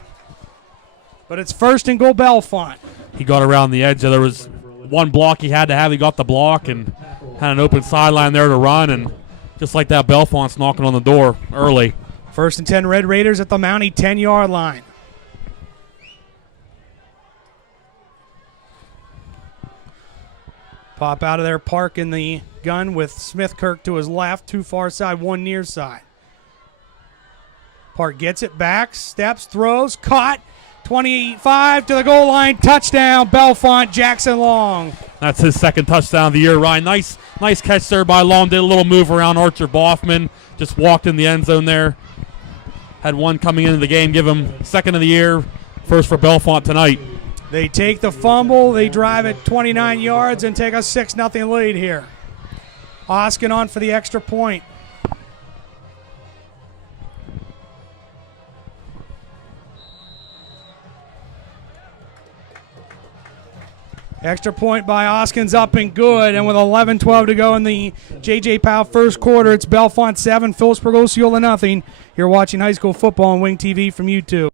But it's first and goal, Bellefonte. He got around the edge. There was one block he had to have. He got the block and had an open sideline there to run. And just like that, Bellefonte's knocking on the door early. First and 10, Red Raiders at the Mountie 10-yard line. Pop out of there, Park in the gun with Smith-Kirk to his left, 2 far side, 1 near side. Park gets it back, steps, throws, caught. 25 to the goal line, touchdown, Bellefonte, Jackson Long. That's his second touchdown of the year, Ryan. Nice catch there by Long. Did a little move around Archer Boffman. Just walked in the end zone there. Had one coming into the game, give him second of the year, first for Bellefonte tonight. They take the fumble, they drive it 29 yards and take a 6-0 lead here. Oskin on for the extra point. Extra point by Oskins up and good. And with 11-12 to go in the J.J. Powell first quarter, it's Bellefonte 7, Philipsburg-Osceola nothing. You're watching high school football on Wing TV from YouTube.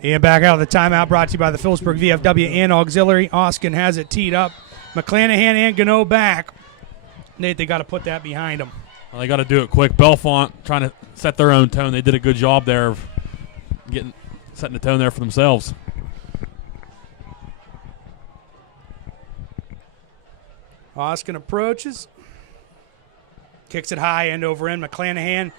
And back out of the timeout, brought to you by the Philipsburg VFW and Auxiliary. Oskin has it teed up. McClanahan and Gano back. Nate, they got to put that behind them. Well, they got to do it quick. Bellefonte trying to set their own tone. They did a good job there of setting the tone there for themselves. Oskin approaches. Kicks it high, end over end. McClanahan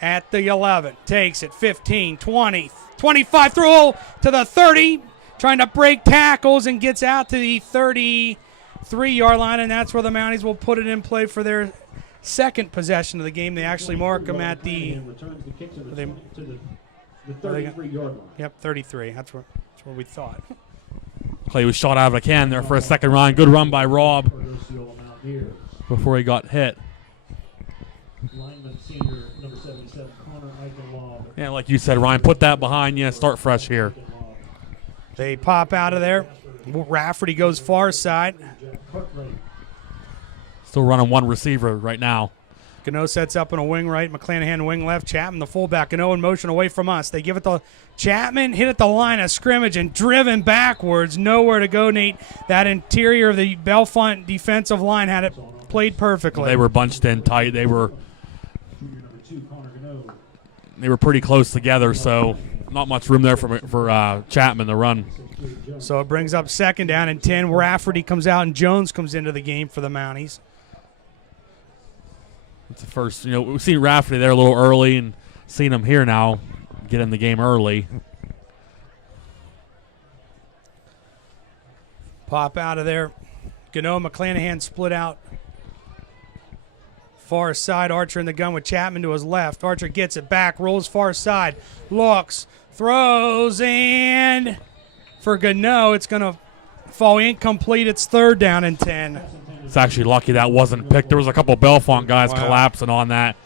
at the 11. Takes it 15, 20, 25 through to the 30. Trying to break tackles and gets out to the 33-yard line, and that's where the Mounties will put it in play for their second possession of the game. They actually mark them at the 33-yard line. Yep, 33. That's what we thought. Clay was shot out of a can there for a second run. Good run by Rob before he got hit. Lineman senior number 77, Connor Eichenlaub. Yeah, like you said, Ryan, put that behind you. Start fresh here. They pop out of there. Rafferty goes far side. Still running one receiver right now. Gano sets up on a wing right. McClanahan wing left. Chapman, the fullback. Gano in motion away from us. They give it to Chapman. Hit at the line of scrimmage and driven backwards. Nowhere to go, Nate. That interior of the Bellefonte defensive line had it played perfectly. They were bunched in tight. They were pretty close together, so not much room there for Chapman to run. So it brings up second down and 10. Rafferty comes out and Jones comes into the game for the Mounties. It's the first, we've seen Rafferty there a little early and seen him here now get in the game early. Pop out of there. Gano, McClanahan split out. Far side, Archer in the gun with Chapman to his left. Archer gets it back, rolls far side, looks, throws, and for Gano, it's going to fall incomplete. It's third down and 10. It's actually lucky that wasn't picked. There was a couple Bellefonte guys collapsing on that.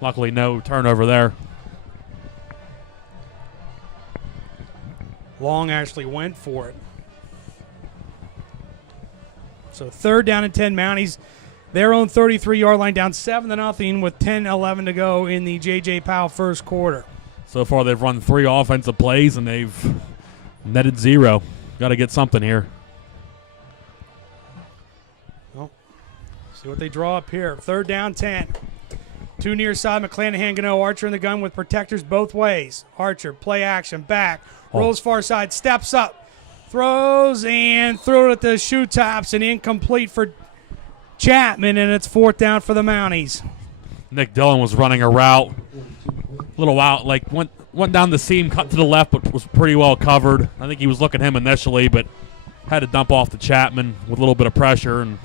Luckily, no turnover there. Long actually went for it. So third down and 10, Mounties. Their own 33-yard line, down 7-0 with 10-11 to go in the J.J. Powell first quarter. So far, they've run 3 offensive plays, and they've netted 0. Got to get something here. Well, see what they draw up here. Third down, 10. 2 near side, McClanahan, Gano, Archer in the gun with protectors both ways. Archer, play action, back, rolls far side, steps up, throws, and threw it at the shoe tops and incomplete for Chapman, and it's fourth down for the Mounties. Nick Dillon was running a route, little out, went down the seam, cut to the left, but was pretty well covered. I think he was looking at him initially, but had to dump off to Chapman with a little bit of pressure. And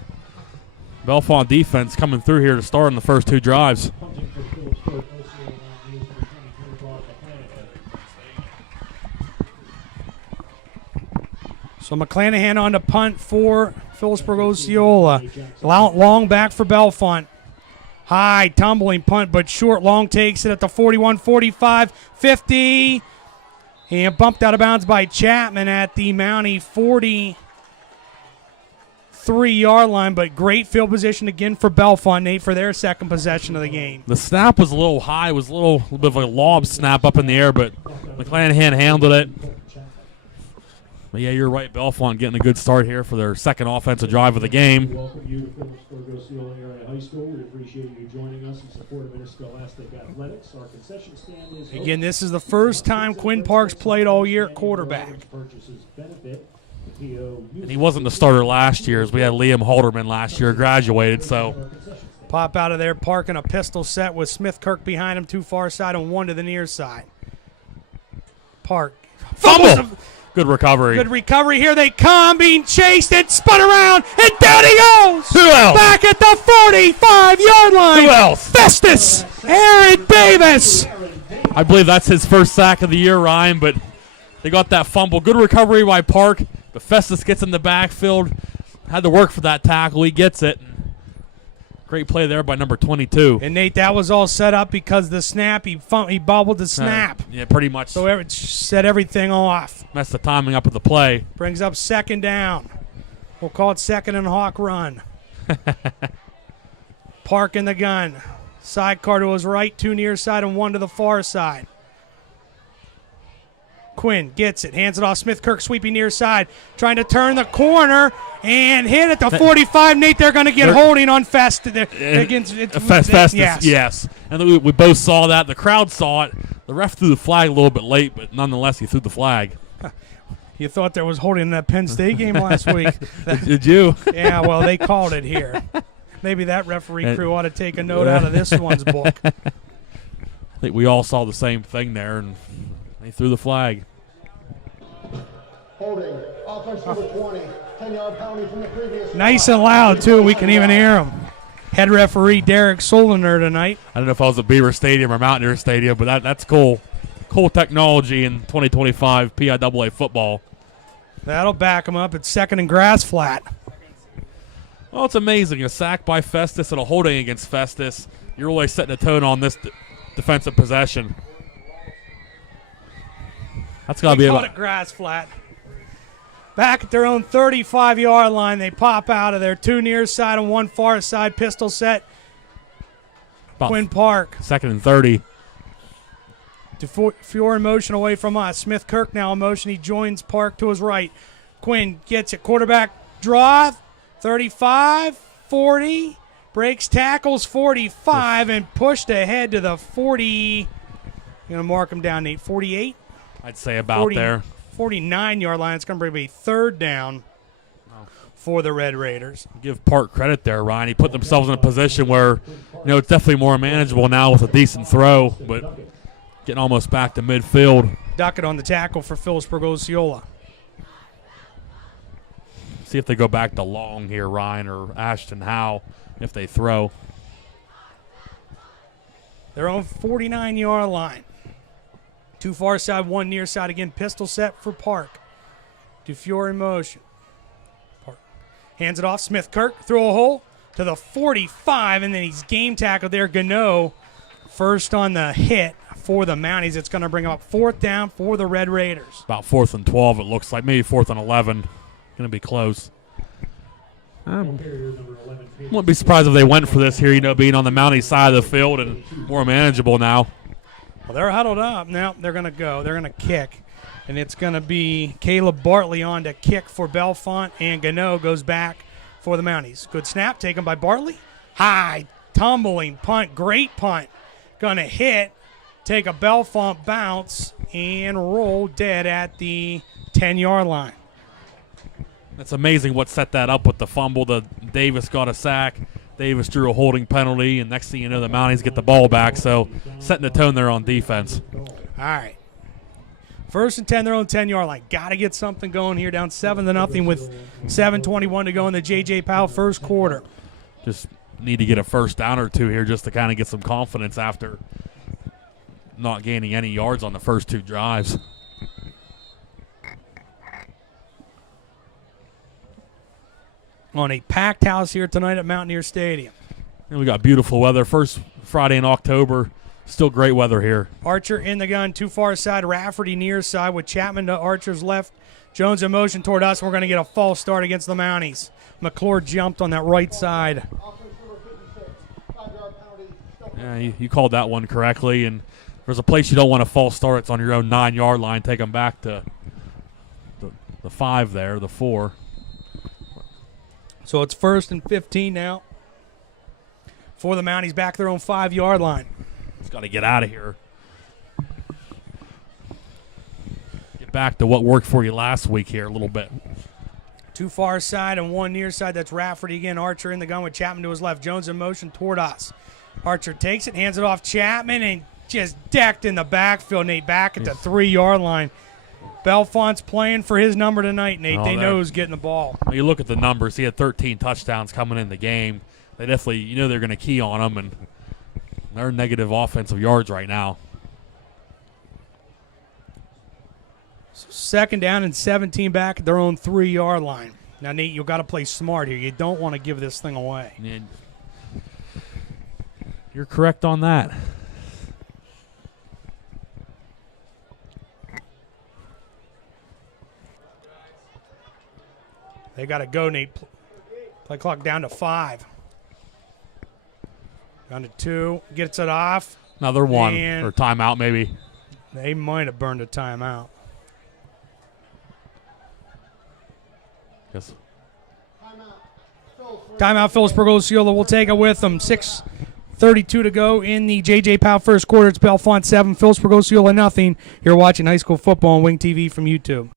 Bellefonte defense coming through here to start in the first 2 drives. So McClanahan on to punt for Philipsburg-Osceola. Long back for Bellefonte. High, tumbling punt, but short. Long takes it at the 41, 45, 50. And bumped out of bounds by Chapman at the Mountie 43-yard line. But great field position again for Bellefonte, Nate, for their second possession of the game. The snap was a little high. It was a little bit of a lob snap up in the air, but McClanahan handled it. But yeah, you're right. Bellefonte getting a good start here for their second offensive drive of the We game. welcome you to Philipsburg-Osceola Area High School. We appreciate you joining us in support of Interscholastic Athletics. Our concession stand is Again, this is the first time Quinn Park's played all year at quarterback. And he wasn't the starter last year, as we had Liam Halderman last year, graduated. So Pop out of there, Park in a pistol set with Smith Kirk behind him, 2 far side and 1 to the near side. Park. fumble. Good recovery. Good recovery. Here they come, being chased and spun around, and down he goes. Who else? Back at the 45-yard line. Who else? Festus Aaron Davis. I believe that's his first sack of the year, Ryan, but they got that fumble. Good recovery by Park, but Festus gets in the backfield. Had to work for that tackle. He gets it. Great play there by number 22. And, Nate, that was all set up because the snap, he bobbled the snap. Yeah, pretty much. So it set everything off. Messed the timing up of the play. Brings up second down. We'll call it second and hawk run. Park in the gun. Sidecar to his right, 2 near side and 1 to the far side. Quinn gets it, hands it off. Smith Kirk sweeping near side, trying to turn the corner and hit at the 45. Nate, they're going to get holding on Festus. Festus, yes. And we both saw that. The crowd saw it. The ref threw the flag a little bit late, but nonetheless, he threw the flag. You thought there was holding in that Penn State game last week. Did you? Yeah, well, they called it here. Maybe that referee crew ought to take a note out of this one's book. I think we all saw the same thing there, and they threw the flag. Holding, offense number 20, 10-yard penalty from the previous. Nice and loud, too. We can even hear him. Head referee Derek Soliner tonight. I don't know if I was at Beaver Stadium or Mountaineer Stadium, but that's cool. Cool technology in 2025 PIAA football. That'll back him up. It's second and grass flat. Well, it's amazing. A sack by Festus and a holding against Festus. You're really setting a tone on this defensive possession. That's got to be about it. Grass flat. Back at their own 35-yard line, they pop out of there. 2 near side and 1 far side. Pistol set. Quinn Park. Second and 30. Fiore in motion away from us. Smith Kirk now in motion. He joins Park to his right. Quinn gets it. Quarterback draw. 35, 40. Breaks tackles 45 and pushed ahead to the 40. Going to mark him down, Nate. 48? I'd say about there. 49-yard line. It's going to be third down for the Red Raiders. Give Park credit there, Ryan. He put themselves in a position where, it's definitely more manageable now with a decent throw, but getting almost back to midfield. Duckett on the tackle for Philipsburg-Osceola. See if they go back to Long here, Ryan, or Ashton Howe, if they throw. Their own 49-yard line. 2 far side, 1 near side. Again, pistol set for Park. DeFiore in motion. Park hands it off. Smith Kirk through a hole to the 45, and then he's game tackled there. Gano first on the hit for the Mounties. It's going to bring up fourth down for the Red Raiders. About 4th and 12, it looks like. Maybe 4th and 11. Going to be close. Wouldn't be surprised if they went for this here, being on the Mountie side of the field and more manageable now. Well, they're huddled up. Now they're going to go. They're going to kick. And it's going to be Caleb Bartley on to kick for Bellefonte, and Gano goes back for the Mounties. Good snap taken by Bartley. High, tumbling punt. Great punt. Going to hit, take a Bellefonte bounce, and roll dead at the 10-yard line. That's amazing what set that up with the fumble. Davis got a sack. Davis drew a holding penalty, and next thing you know, the Mounties get the ball back. So setting the tone there on defense. All right. 1st and 10, their own 10-yard line. Got to get something going here, down 7-0 with 7:21 to go in the J.J. Powell first quarter. Just need to get a first down or two here just to kind of get some confidence after not gaining any yards on the first 2 drives. On a packed house here tonight at Mountaineer Stadium. And we got beautiful weather. First Friday in October. Still great weather here. Archer in the gun, 2 far side. Rafferty near side with Chapman to Archer's left. Jones in motion toward us. We're going to get a false start against the Mounties. McClure jumped on that right side. Yeah, you called that one correctly. And if there's a place you don't want a false start, it's on your own 9-yard line. Take them back to the 5 there, the 4. So it's 1st and 15 now for the Mounties back their own 5-yard line. It's got to get out of here. Get back to what worked for you last week here a little bit. 2 far side and 1 near side. That's Rafferty again. Archer in the gun with Chapman to his left. Jones in motion toward us. Archer takes it, hands it off Chapman, and just decked in the backfield, Nate, back at the 3-yard line. Bellefonte's playing for his number tonight, Nate. They know who's getting the ball. Well, you look at the numbers. He had 13 touchdowns coming in the game. They definitely, they're going to key on him, and they're negative offensive yards right now. So 2nd down and 17 back at their own 3-yard line. Now, Nate, you've got to play smart here. You don't want to give this thing away. And you're correct on that. They got to go, Nate. Play clock down to 5. Down to 2. Gets it off. Another one, and or timeout maybe. They might have burned a timeout. Yes. Timeout, Philipsburg-Osceola will take it with them. 6:32 to go in the J.J. Powell first quarter. It's Bellefonte 7, Philipsburg-Osceola nothing. You're watching high school football on Wing TV from YouTube.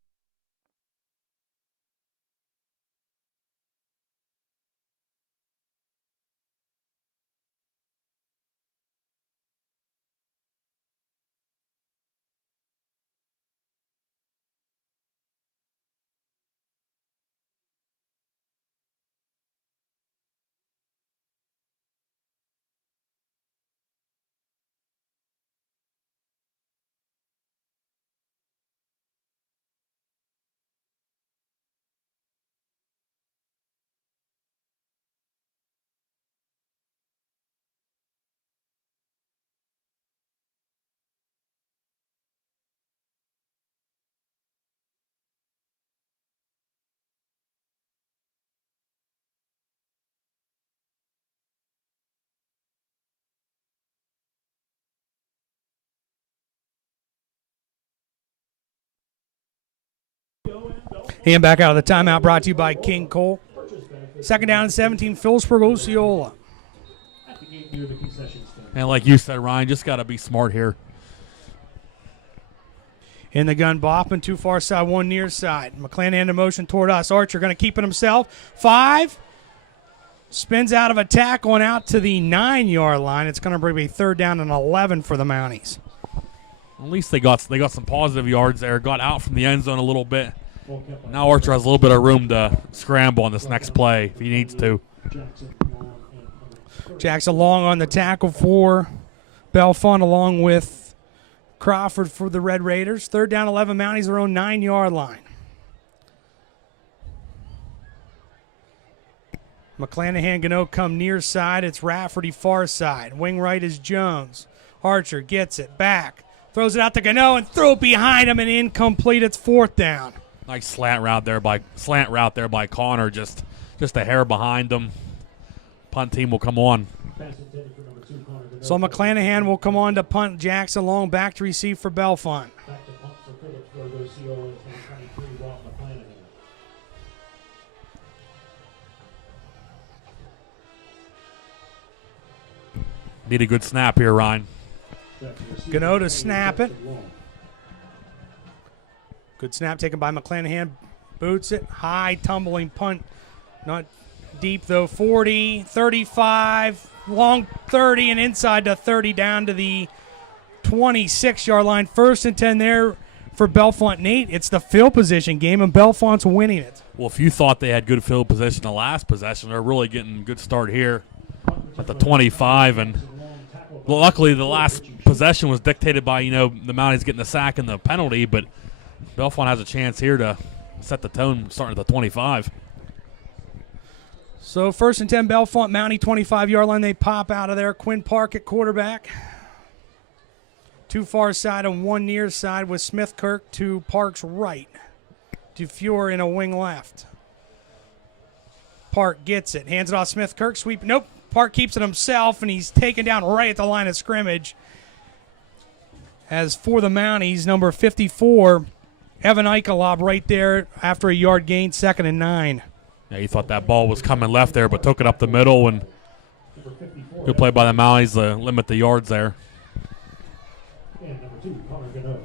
Hand back out of the timeout brought to you by King Cole. 2nd down and 17, Philipsburg-Osceola. And like you said, Ryan, just got to be smart here. In the gun, Boppin, 2 far side, 1 near side. McClanahan in motion toward us. Archer going to keep it himself. 5. Spins out of a tackle and out to the 9-yard line. It's going to bring a 3rd down and 11 for the Mounties. At least they got some positive yards there. Got out from the end zone a little bit. Now Archer has a little bit of room to scramble on this next play if he needs to. Jackson Long on the tackle for Bellefonte along with Crawford for the Red Raiders. 3rd down, 11, Mounties their own 9-yard line. McClanahan Gano come near side. It's Rafferty far side. Wing right is Jones. Archer gets it back. Throws it out to Gano and throw it behind him and incomplete. It's 4th down. Nice slant route there by Connor, just a hair behind him. Punt team will come on. So McClanahan will come on to punt. Jackson Long back to receive for Bellefonte. Need a good snap here, Ryan. Gano to snap it. Good snap taken by McClanahan. Boots it. High tumbling punt. Not deep though. 40, 35, long 30, and inside to 30 down to the 26-yard line. 1st and 10 there for Bellefonte. Nate, it's the field position game, and Bellefonte's winning it. Well, if you thought they had good field position the last possession, they're really getting a good start here at the 25. And luckily, the last possession was dictated by, the Mounties getting the sack and the penalty, but Bellefonte has a chance here to set the tone starting at the 25. So 1st and 10, Bellefonte, Mountie 25-yard line. They pop out of there. Quinn Park at quarterback. 2 far side and 1 near side with Smithkirk to Park's right. DeFure in a wing left. Park gets it. Hands it off Smithkirk. Sweep. Nope. Park keeps it himself, and he's taken down right at the line of scrimmage. As for the Mounties, number 54, Evan Eichelab right there after a yard gain, 2nd and 9. Yeah, he thought that ball was coming left there, but took it up the middle, and good play by the Mounties to limit the yards there. And number 2, Connor Gano.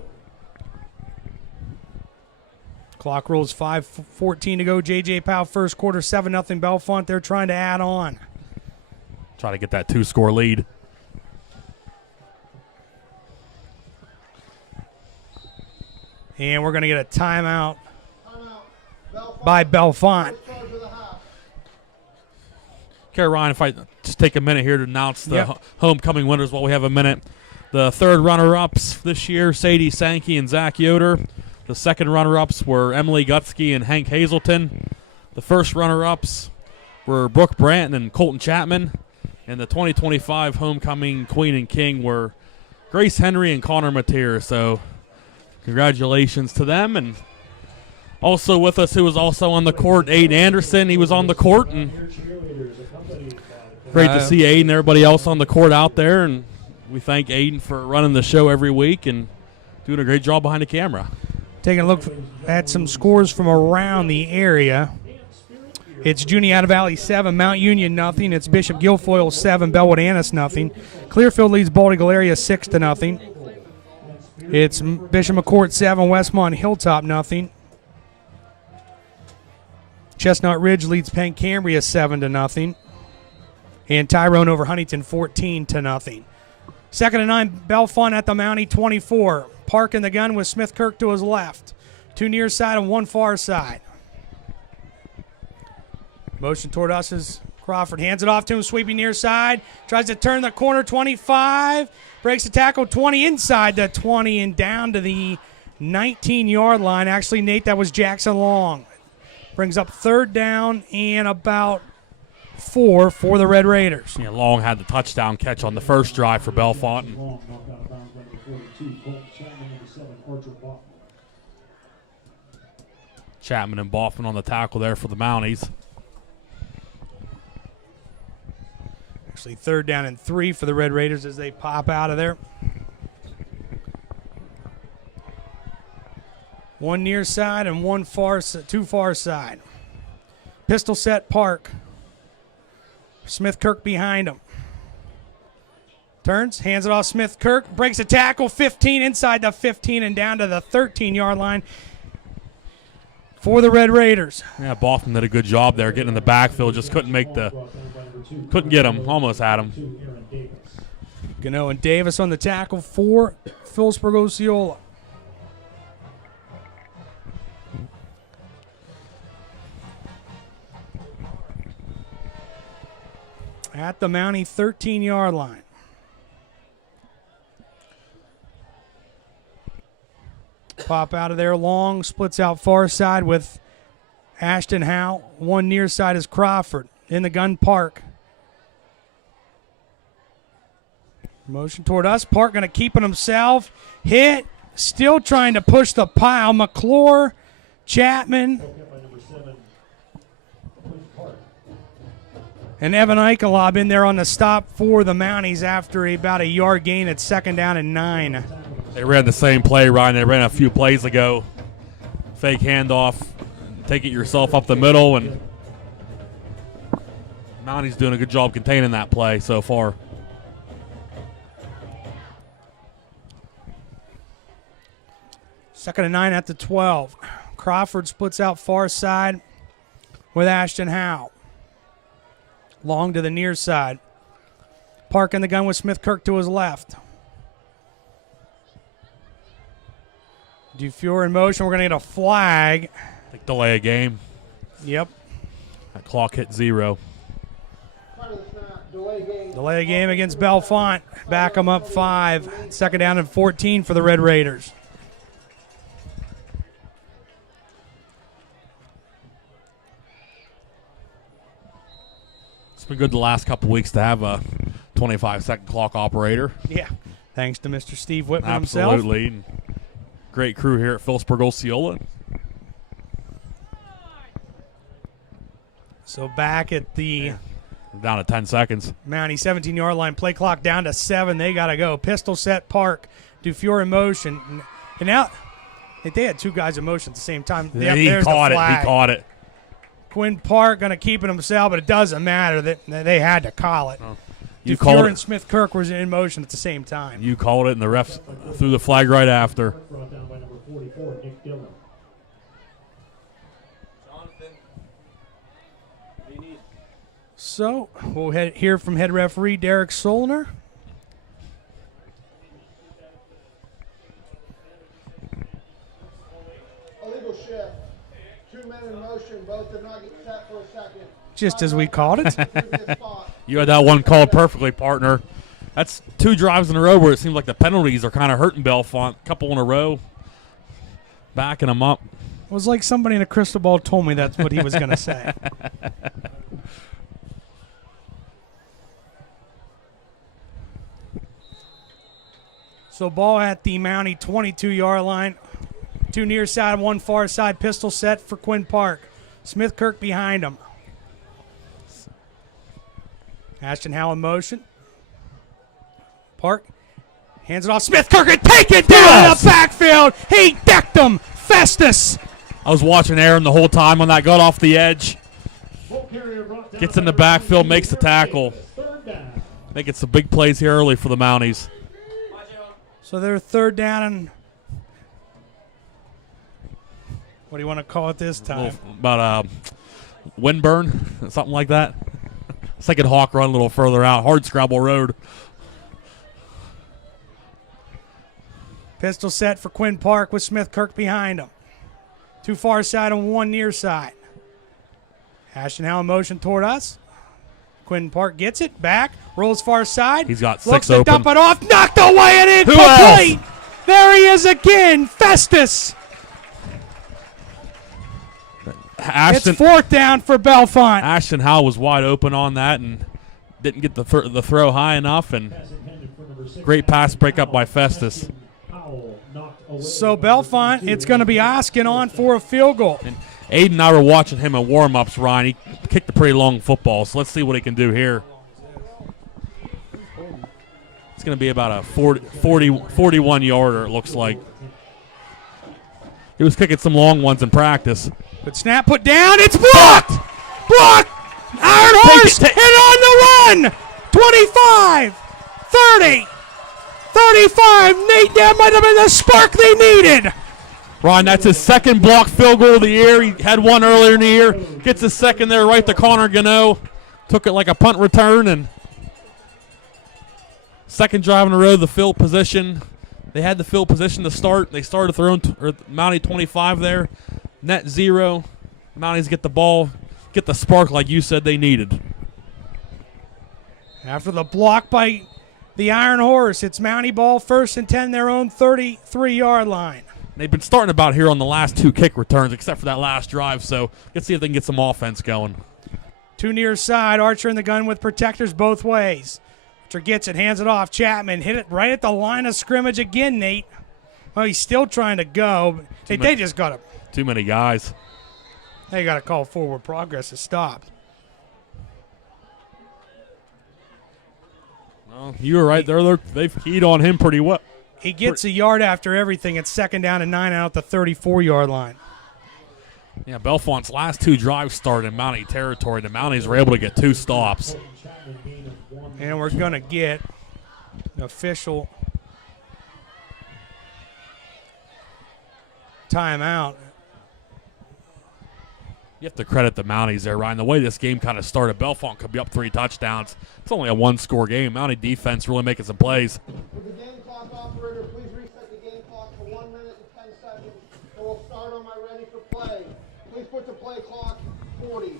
Clock rolls 5:14 to go. J.J. Powell first quarter, 7-0 Bellefonte. They're trying to add on. Try to get that 2-score lead. And we're going to get a timeout by Bellefonte. Okay, Ryan, if I just take a minute here to announce the homecoming winners while we have a minute. The third runner-ups this year, Sadie Sankey and Zach Yoder. The second runner-ups were Emily Gutsky and Hank Hazelton. The first runner-ups were Brooke Branton and Colton Chapman. And the 2025 homecoming queen and king were Grace Henry and Connor Mateer. So congratulations to them. And also with us, who was also on the court, Aiden Anderson. He was on the court, and great to see Aiden and everybody else on the court out there. And we thank Aiden for running the show every week and doing a great job behind the camera. Taking a look at some scores from around the area. It's Juniata Valley 7, Mount Union nothing. It's Bishop Guilfoyle 7, Bellwood Annis nothing. Clearfield leads Baldy Galeria 6-0. It's Bishop McCourt 7, Westmont Hilltop nothing. Chestnut Ridge leads Penn Cambria 7-0. And Tyrone over Huntington 14-0. 2nd and 9, Bellefonte at the Mountie 24. Park in the gun with Smith Kirk to his left. 2 near side and 1 far side. Motion toward us is Crawford. Hands it off to him, sweeping near side. Tries to turn the corner, 25. Breaks the tackle, 20 inside the 20 and down to the 19-yard line. Actually, Nate, that was Jackson Long. Brings up 3rd down and about 4 for the Red Raiders. Yeah, Long had the touchdown catch on the first drive for Bellefonte. Chapman and Boffman on the tackle there for the Mounties. Actually, 3rd down and 3 for the Red Raiders as they pop out of there. 1 near side and 2 far side. Pistol set Park. Smith Kirk behind him. Turns, hands it off Smith Kirk, breaks a tackle, 15 inside the 15 and down to the 13-yard line for the Red Raiders. Yeah, Boffman did a good job there getting in the backfield, just couldn't get him, almost had him. Gano and Davis on the tackle for Philipsburg-Osceola. At the Mountie 13-yard line. Pop out of there. Long splits out far side with Ashton Howe. 1 near side is Crawford. In the gun, Park. Motion toward us. Park going to keep it himself. Hit. Still trying to push the pile. McClure, Chapman, and Evan Eichelab in there on the stop for the Mounties after about a yard gain at 2nd down and 9. They ran the same play, Ryan. They ran a few plays ago. Fake handoff, take it yourself up the middle, and Mounties doing a good job containing that play so far. Second and 9 at the 12. Crawford splits out far side with Ashton Howe. Long to the near side. Park in the gun with Smith Kirk to his left. Dufour in motion. We're going to get a flag. I think delay a game. Yep. That clock hit 0. Delay a game against Bellefonte. Back them up 5. 2nd down and 14 for the Red Raiders. It's been good the last couple weeks to have a 25-second clock operator. Yeah. Thanks to Mr. Steve Whitman himself. Absolutely. Great crew here at Philipsburg-Osceola. So back at the down to 10 seconds. Mountie 17-yard line. Play clock down to 7. They got to go. Pistol set Park. Dufour in motion. And now They had two guys in motion at the same time. Yeah, Yep, he there's the caught it. flag. He caught it. Quinn Park going to keep it himself, but it doesn't matter. They had to call it. You called Dufour it. and Smith Kirk was in motion at the same time. You called it, and the refs threw the flag right after. Brought down by number 44, Nick Dillon. So we'll hear from head referee Derek Solner. Illegal shift. 2 men in motion. Both did not get set for a second. Just as we called it. You had that one called perfectly, partner. That's 2 drives in a row where it seems like the penalties are kind of hurting Bellefonte. A couple in a row, backing them up. It was like somebody in a crystal ball told me that's what he was going to say. So ball at the Mountie 22-yard line. 2 near side, 1 far side. Pistol set for Quinn Park. Smith Kirk behind him. Ashton Howe in motion. Park hands it off. Smith Kirk and take it down in the backfield. He decked him. Festus. I was watching Aaron the whole time on that gut off the edge. Gets in the backfield, makes the tackle. Making some big plays here early for the Mounties. So they're 3rd down and what do you want to call it this time? About windburn, something like that. Second Hawk run a little further out. Hard scrabble road. Pistol set for Quinn Park with Smith Kirk behind him. 2 far side and 1 near side. Ashton Howe in motion toward us. Quinn Park gets it back, rolls far side. He's got 6 looks to open. dump it off, knocked away and Who incomplete. else? There he is again, Festus. Ashton, It's 4th down for Bellefonte. Ashton Howe was wide open on that and didn't get the throw high enough. And great pass breakup by Festus. So Bellefonte, it's going to be Oskin on for a field goal. And Aiden and I were watching him in warm-ups, Ryan. He kicked a pretty long football, so let's see what he can do here. It's going to be about a 41-yarder, it looks like. He was kicking some long ones in practice. But snap put down, it's blocked! Blocked! Iron Horse, and on the run! 25, 30, 35. Nate, that might have been the spark they needed. Ryan, that's his 2nd block field goal of the year. He had one earlier in the year. Gets his 2nd there right to Connor Gano. Took it like a punt return. And 2nd drive in a row, the field position. They had the field position to start. They started their own Mountie 25 there. Net 0. Mounties get the ball, get the spark like you said they needed. After the block by the Iron Horse, it's Mountie ball 1st and 10, their own 33-yard line. They've been starting about here on the last 2 kick returns, except for that last drive, so let's see if they can get some offense going. 2 near side, Archer in the gun with protectors both ways. Archer gets it, hands it off. Chapman hit it right at the line of scrimmage again, Nate. Well, he's still trying to go. They just got to. Too many guys. They got to call forward progress to stop. Well, you were right there. They've keyed on him pretty well. He gets a yard after everything. It's 2nd down and 9 out the 34-yard line. Yeah, Bellefonte's last 2 drives started in Mountie territory. The Mounties were able to get 2 stops. And we're going to get an official timeout. You have to credit the Mounties there, Ryan. The way this game kind of started, Bellefonte could be up 3 touchdowns. It's only a 1-score game. Mountie defense really making some plays. Would the game clock operator please reset the game clock for 1 minute and 10 seconds, and we'll start on my ready for play. Please put the play clock 40.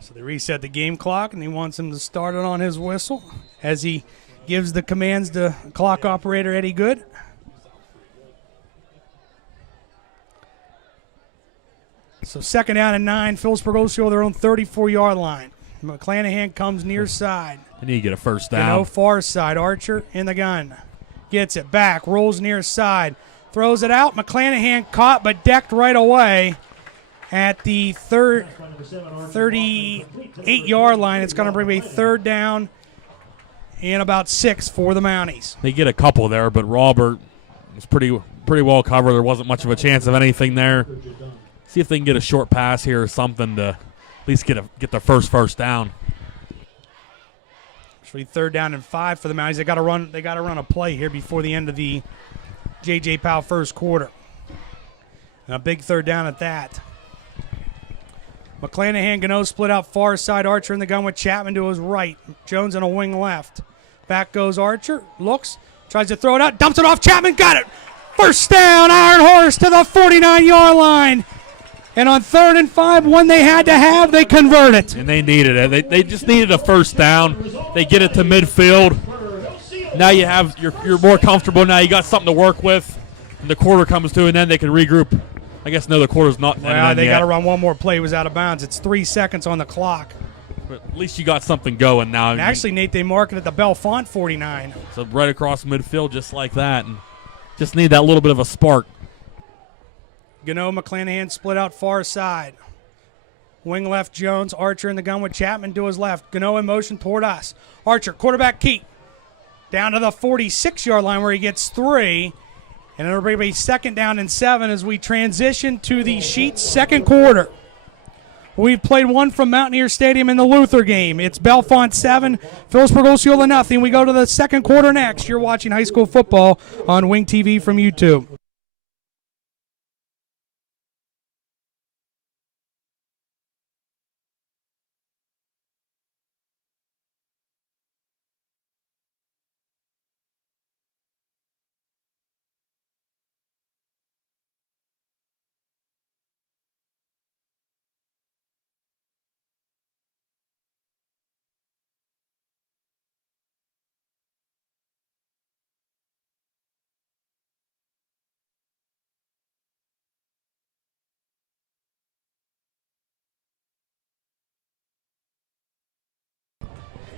So they reset the game clock, and he wants him to start it on his whistle as he gives the commands to clock operator Eddie Good. So 2nd down and 9, Philipsburg-Osceola their own 34-yard line. McClanahan comes near side. They need to get a first down. No far side. Archer in the gun. Gets it back, rolls near side, throws it out. McClanahan caught but decked right away at the 38-yard line. It's going to bring a 3rd down and about 6 for the Mounties. They get a couple there, but Robert was pretty well covered. There wasn't much of a chance of anything there. See if they can get a short pass here or something to at least get the first down. Actually, 3rd down and 5 for the Mounties. They got to run a play here before the end of the J.J. Powell first quarter. And a big 3rd down at that. McClanahan, Gano split out far side. Archer in the gun with Chapman to his right. Jones on a wing left. Back goes Archer. Looks. Tries to throw it out. Dumps it off. Chapman got it. First down. Iron Horse to the 49-yard line. And on 3rd and 5, one they had to have, they convert it. And they needed it. They just needed a first down. They get it to midfield. Now you're more comfortable. Now you got something to work with. And the quarter comes to, and then they can regroup. I guess no, the quarter's not. Well, they got to run one more play. It was out of bounds. It's 3 seconds on the clock. But at least you got something going now. And actually, Nate, they mark it at the Bellefonte 49. So right across midfield, just like that, and just need that little bit of a spark. Gano, McClanahan split out far side. Wing left, Jones. Archer in the gun with Chapman to his left. Gano in motion toward us. Archer, quarterback keep. Down to the 46-yard line where he gets 3. And it'll be 2nd down and 7 as we transition to the Sheets second quarter. We've played one from Mountaineer Stadium in the Luther game. It's Bellefonte 7, Philipsburg-Osceola nothing. We go to the second quarter next. You're watching high school football on Wing TV from YouTube.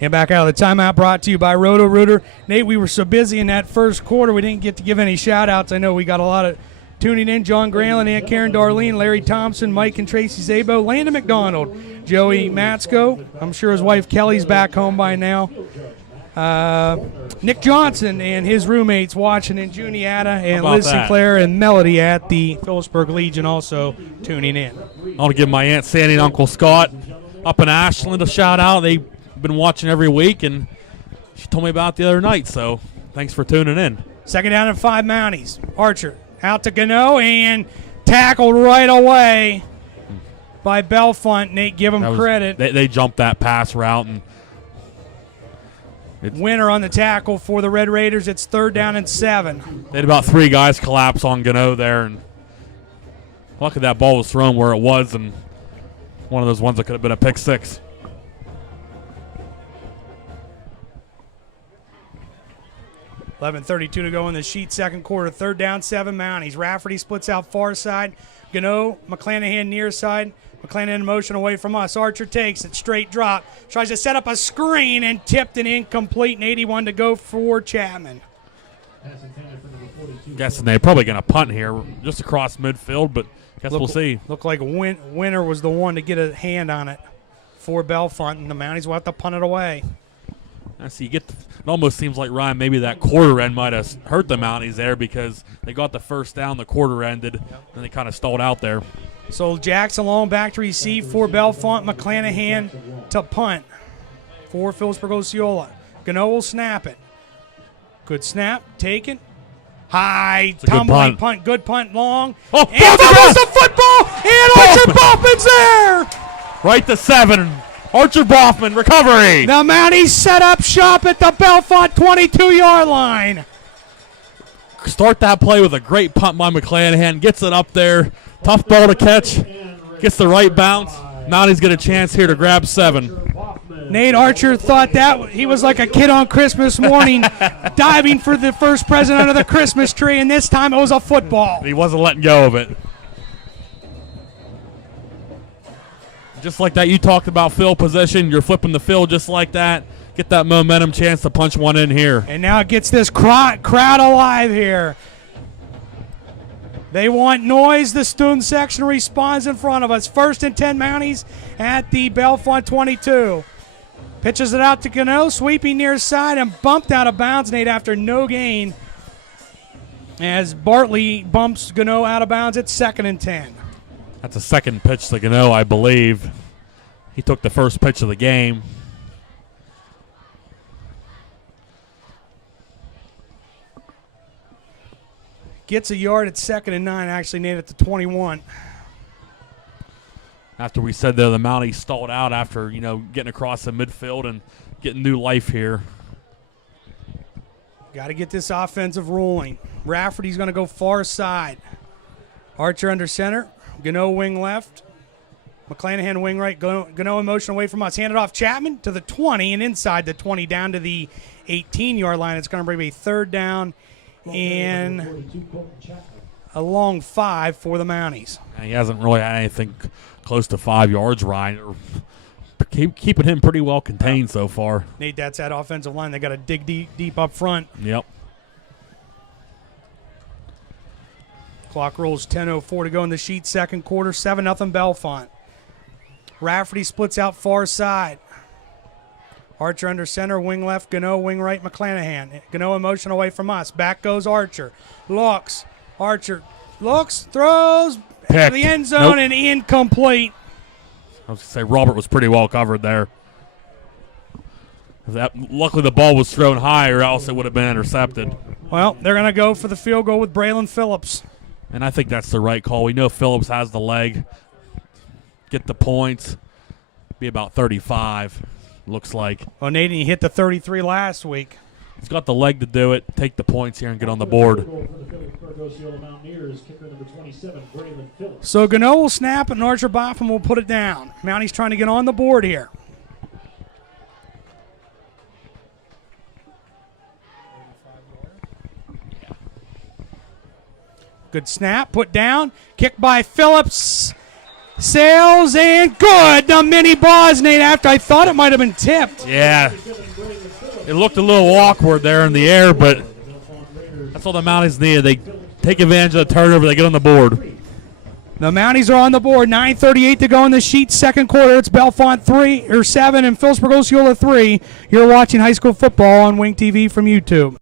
And back out of the timeout, brought to you by Roto-Rooter. Nate, we were so busy in that first quarter, we didn't get to give any shout-outs. I know we got a lot of tuning in. John Granlin, Aunt Karen Darlene, Larry Thompson, Mike and Tracy Zabo, Landon McDonald, Joey Matsko. I'm sure his wife Kelly's back home by now. Nick Johnson and his roommates watching in Juniata, and Liz Sinclair and Melody at the Philipsburg Legion also tuning in. I want to give my Aunt Sandy and Uncle Scott up in Ashland a shout-out. They've been watching every week, and she told me about it the other night, so thanks for tuning in. 2nd down and 5 Mounties. Archer out to Gano and tackled right away by Bellefonte. Nate, give him credit. They jumped that pass route. And Winner on the tackle for the Red Raiders. It's 3rd down and 7. They had about 3 guys collapse on Gano there, and luckily that ball was thrown where it was, and one of those ones that could have been a pick 6. 11:32 to go in the Sheet second quarter. 3rd down, 7 Mounties. Rafferty splits out far side. Gano, McClanahan near side. McClanahan in motion away from us. Archer takes it, straight drop. Tries to set up a screen and tipped and incomplete. And 81 to go for Chapman. Guessing they're probably going to punt here just across midfield, but guess we'll see. Looked like Winter was the one to get a hand on it for Bellefonte, and the Mounties will have to punt it away. I see. It almost seems like, Ryan, maybe that quarter end might have hurt the Mounties there because they got the first down, the quarter ended, and they kind of stalled out there. So Jackson long back to receive for Bellefonte. McClanahan to punt for Philipsburg-Osceola. Gano will snap it. Good snap, taken. High, tumbling punt. Good punt, long. Oh, and fumbles the football, and Archer Boffman's there. Right to 7. Archer Boffman, recovery. The Mounties set up shop at the Bellefonte 22-yard line. Start that play with a great punt by McClanahan. Gets it up there. Tough ball to catch. Gets the right bounce. Mounties get a chance here to grab 7. Nate Archer thought that he was like a kid on Christmas morning diving for the first present under the Christmas tree, and this time it was a football. He wasn't letting go of it. Just like that, you talked about field position. You're flipping the field just like that. Get that momentum chance to punch one in here. And now it gets this crowd alive here. They want noise. The student section responds in front of us. 1st and 10 Mounties at the Bellefonte 22. Pitches it out to Gano, sweeping near side and bumped out of bounds, Nate, after no gain. As Bartley bumps Gano out of bounds at 2nd and 10. That's a second pitch to Gano, I believe. He took the first pitch of the game. Gets a yard at 2nd and 9, actually, Nate, at the 21. After we said there, the Mounties stalled out after, getting across the midfield and getting new life here. Got to get this offensive rolling. Rafferty's going to go far side. Archer under center. Gano wing left. McClanahan wing right. Gano in motion away from us. Handed off Chapman to the 20 and inside the 20 down to the 18-yard line. It's going to bring a 3rd down and a long 5 for the Mounties. And he hasn't really had anything close to 5 yards, Ryan. Keeping him pretty well contained so far. Nate, that's that offensive line. They got to dig deep up front. Yep. Clock rolls, 10:04 to go in the sheet, 2nd quarter, 7-0 Bellefonte. Rafferty splits out far side. Archer under center, wing left, Gano wing right, McClanahan. Gano in motion away from us. Back goes Archer. Looks. Archer looks, throws to the end zone and incomplete. I was going to say Robert was pretty well covered there. Luckily the ball was thrown high or else it would have been intercepted. Well, they're going to go for the field goal with Braylon Phillips. And I think that's the right call. We know Phillips has the leg. Get the points. Be about 35, looks like. Well, Nate, he hit the 33 last week. He's got the leg to do it. Take the points here and get on the board. So Gano will snap and Archer Boffin will put it down. Mounties trying to get on the board here. Good snap, put down, kick by Phillips, sails, and good. The mini ball, Nate, after I thought it might have been tipped. Yeah, it looked a little awkward there in the air, but that's all the Mounties needed. They take advantage of the turnover, they get on the board. The Mounties are on the board, 9:38 to go in the sheet, 2nd quarter. It's Bellefonte 7 and Philipsburg-Osceola 3. You're watching high school football on Wing TV from YouTube.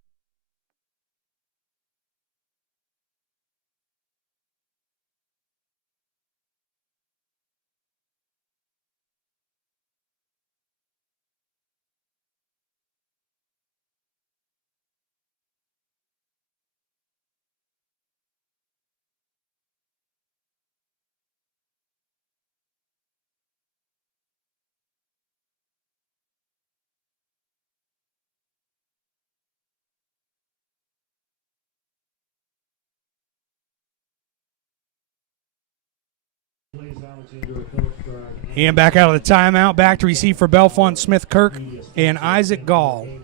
And back out of the timeout, back to receive for Bellefonte, Smith Kirk and Isaac Gall. Been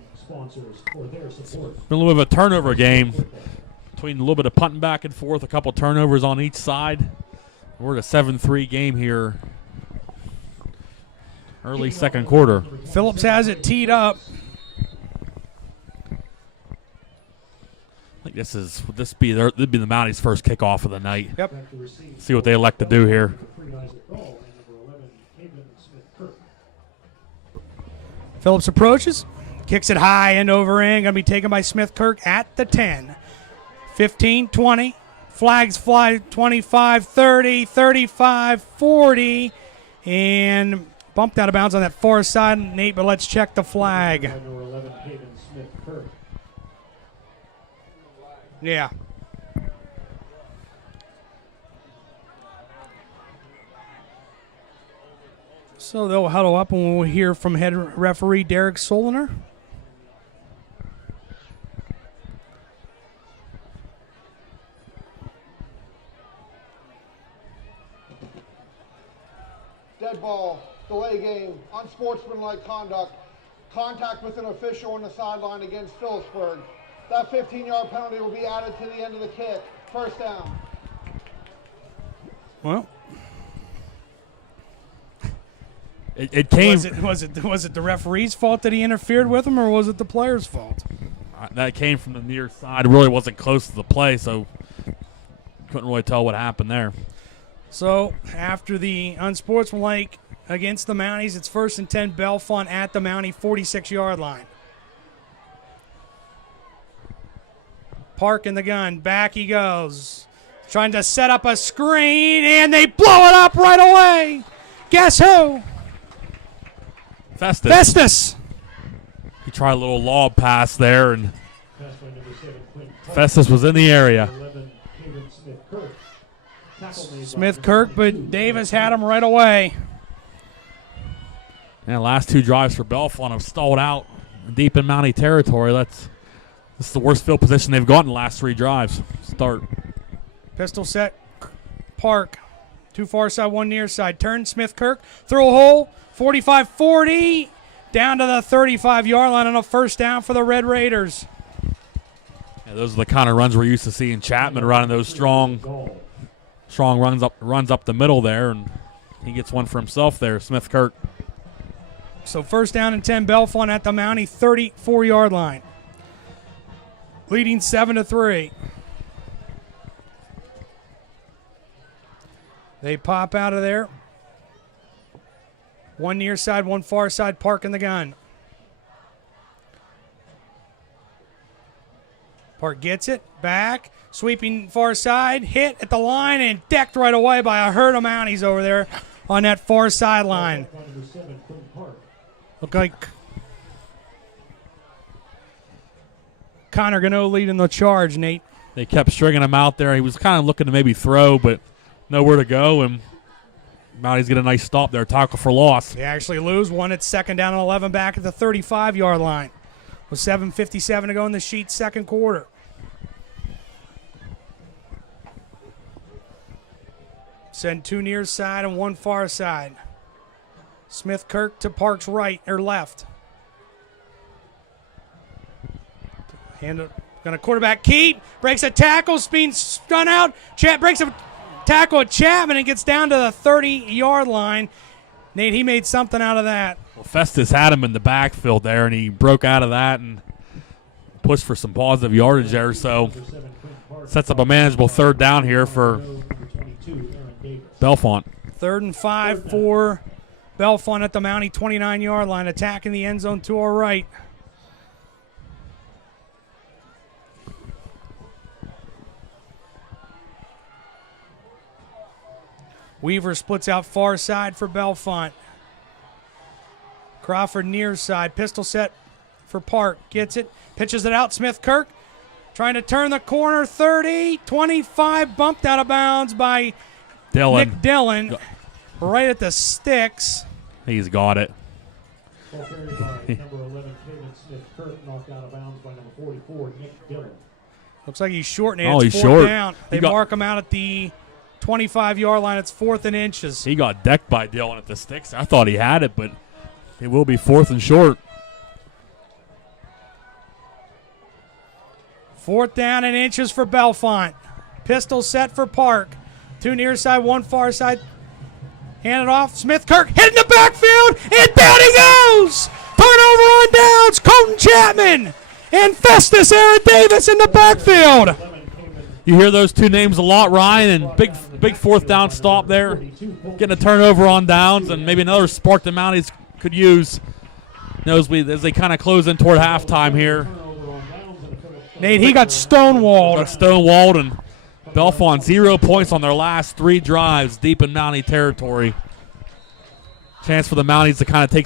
a little bit of a turnover game between a little bit of punting back and forth, a couple turnovers on each side. We're at a 7-3 game here, early 2nd quarter. Phillips has it teed up. I think this would be the Mounties' first kickoff of the night. Yep. See what they elect to do here. Phillips approaches, kicks it high end over end. Going to be taken by Smith Kirk at the 10. 15, 20. Flags fly 25, 30, 35, 40. And bumped out of bounds on that far side, Nate, but let's check the flag. Yeah. So they'll huddle up and we'll hear from head referee Derek Soliner. Dead ball, delay game, unsportsmanlike conduct, contact with an official on the sideline against Philipsburg. That 15-yard penalty will be added to the end of the kick. First down. Well, it came. Was it the referee's fault that he interfered with him, or was it the player's fault? That came from the near side. It really wasn't close to the play, so couldn't really tell what happened there. So after the unsportsmanlike against the Mounties. It's 1st and 10, Bellefonte at the Mountie 46-yard line. Park in the gun. Back he goes. Trying to set up a screen, and they blow it up right away. Guess who? Festus. He tried a little lob pass there, and Festus was in the area. Smith Kirk, but Davis had him right away. And last 2 drives for Bellefonte have stalled out deep in Mountie territory. This is the worst field position they've gotten in the last 3 drives. Start. Pistol set. Park. 2 far side, 1 near side. Turn Smith Kirk. Throw a hole. 45-40. Down to the 35-yard line on a 1st down for the Red Raiders. Yeah, those are the kind of runs we're used to seeing Chapman running, those strong runs up the middle there, and he gets one for himself there, Smith Kirk. So 1st down and 10, Bellefonte at the Mountie 34-yard line. Leading 7-3. They pop out of there. 1 near side, 1 far side, Park in the gun. Park gets it, back, sweeping far side, hit at the line, and decked right away by a herd of Mounties over there on that far sideline. Look like Connor Gano leading the charge, Nate. They kept stringing him out there. He was kind of looking to maybe throw, but nowhere to go, and Mounties get a nice stop there, tackle for loss. They actually lose one at 2nd down and 11 back at the 35-yard line. With 7:57 to go in the sheet, 2nd quarter. Send 2 near side and 1 far side. Smith Kirk to Park's right or left. Going to quarterback keep, breaks a tackle, being spun out. Breaks a tackle at Chapman and gets down to the 30-yard line. Nate, he made something out of that. Well, Festus had him in the backfield there, and he broke out of that and pushed for some positive yardage there. So sets up a manageable 3rd down here for Bellefonte. 3rd and 5 for Bellefonte at the Mountie 29-yard line, attacking the end zone to our right. Weaver splits out far side for Bellefonte. Crawford near side. Pistol set for Park. Gets it. Pitches it out. Smith Kirk trying to turn the corner. 30, 25. Bumped out of bounds by Nick Dillon. Right at the sticks. He's got it. Ball carried by number 11, Kevin Smith Kirk, knocked out of bounds by number 44, Nick Dillon. Looks like he's short, and Oh, it's he's 4th short. down. They mark him out at the 25-yard line. It's 4th and inches. He got decked by Dillon at the sticks. I thought he had it, but it will be 4th and short. 4th down and inches for Bellefonte. Pistol set for Park. 2 near side, 1 far side. Hand it off. Smith Kirk hit in the backfield, and down he goes. Turnover on downs. Colton Chapman and Festus Aaron Davis in the backfield. You hear those 2 names a lot, Ryan, and big 4th down stop there. Getting a turnover on downs, and maybe another spark the Mounties could use as they kind of close in toward halftime here. Nate, he got stonewalled. And Bellefonte 0 points on their last 3 drives deep in Mountie territory. Chance for the Mounties to kind of take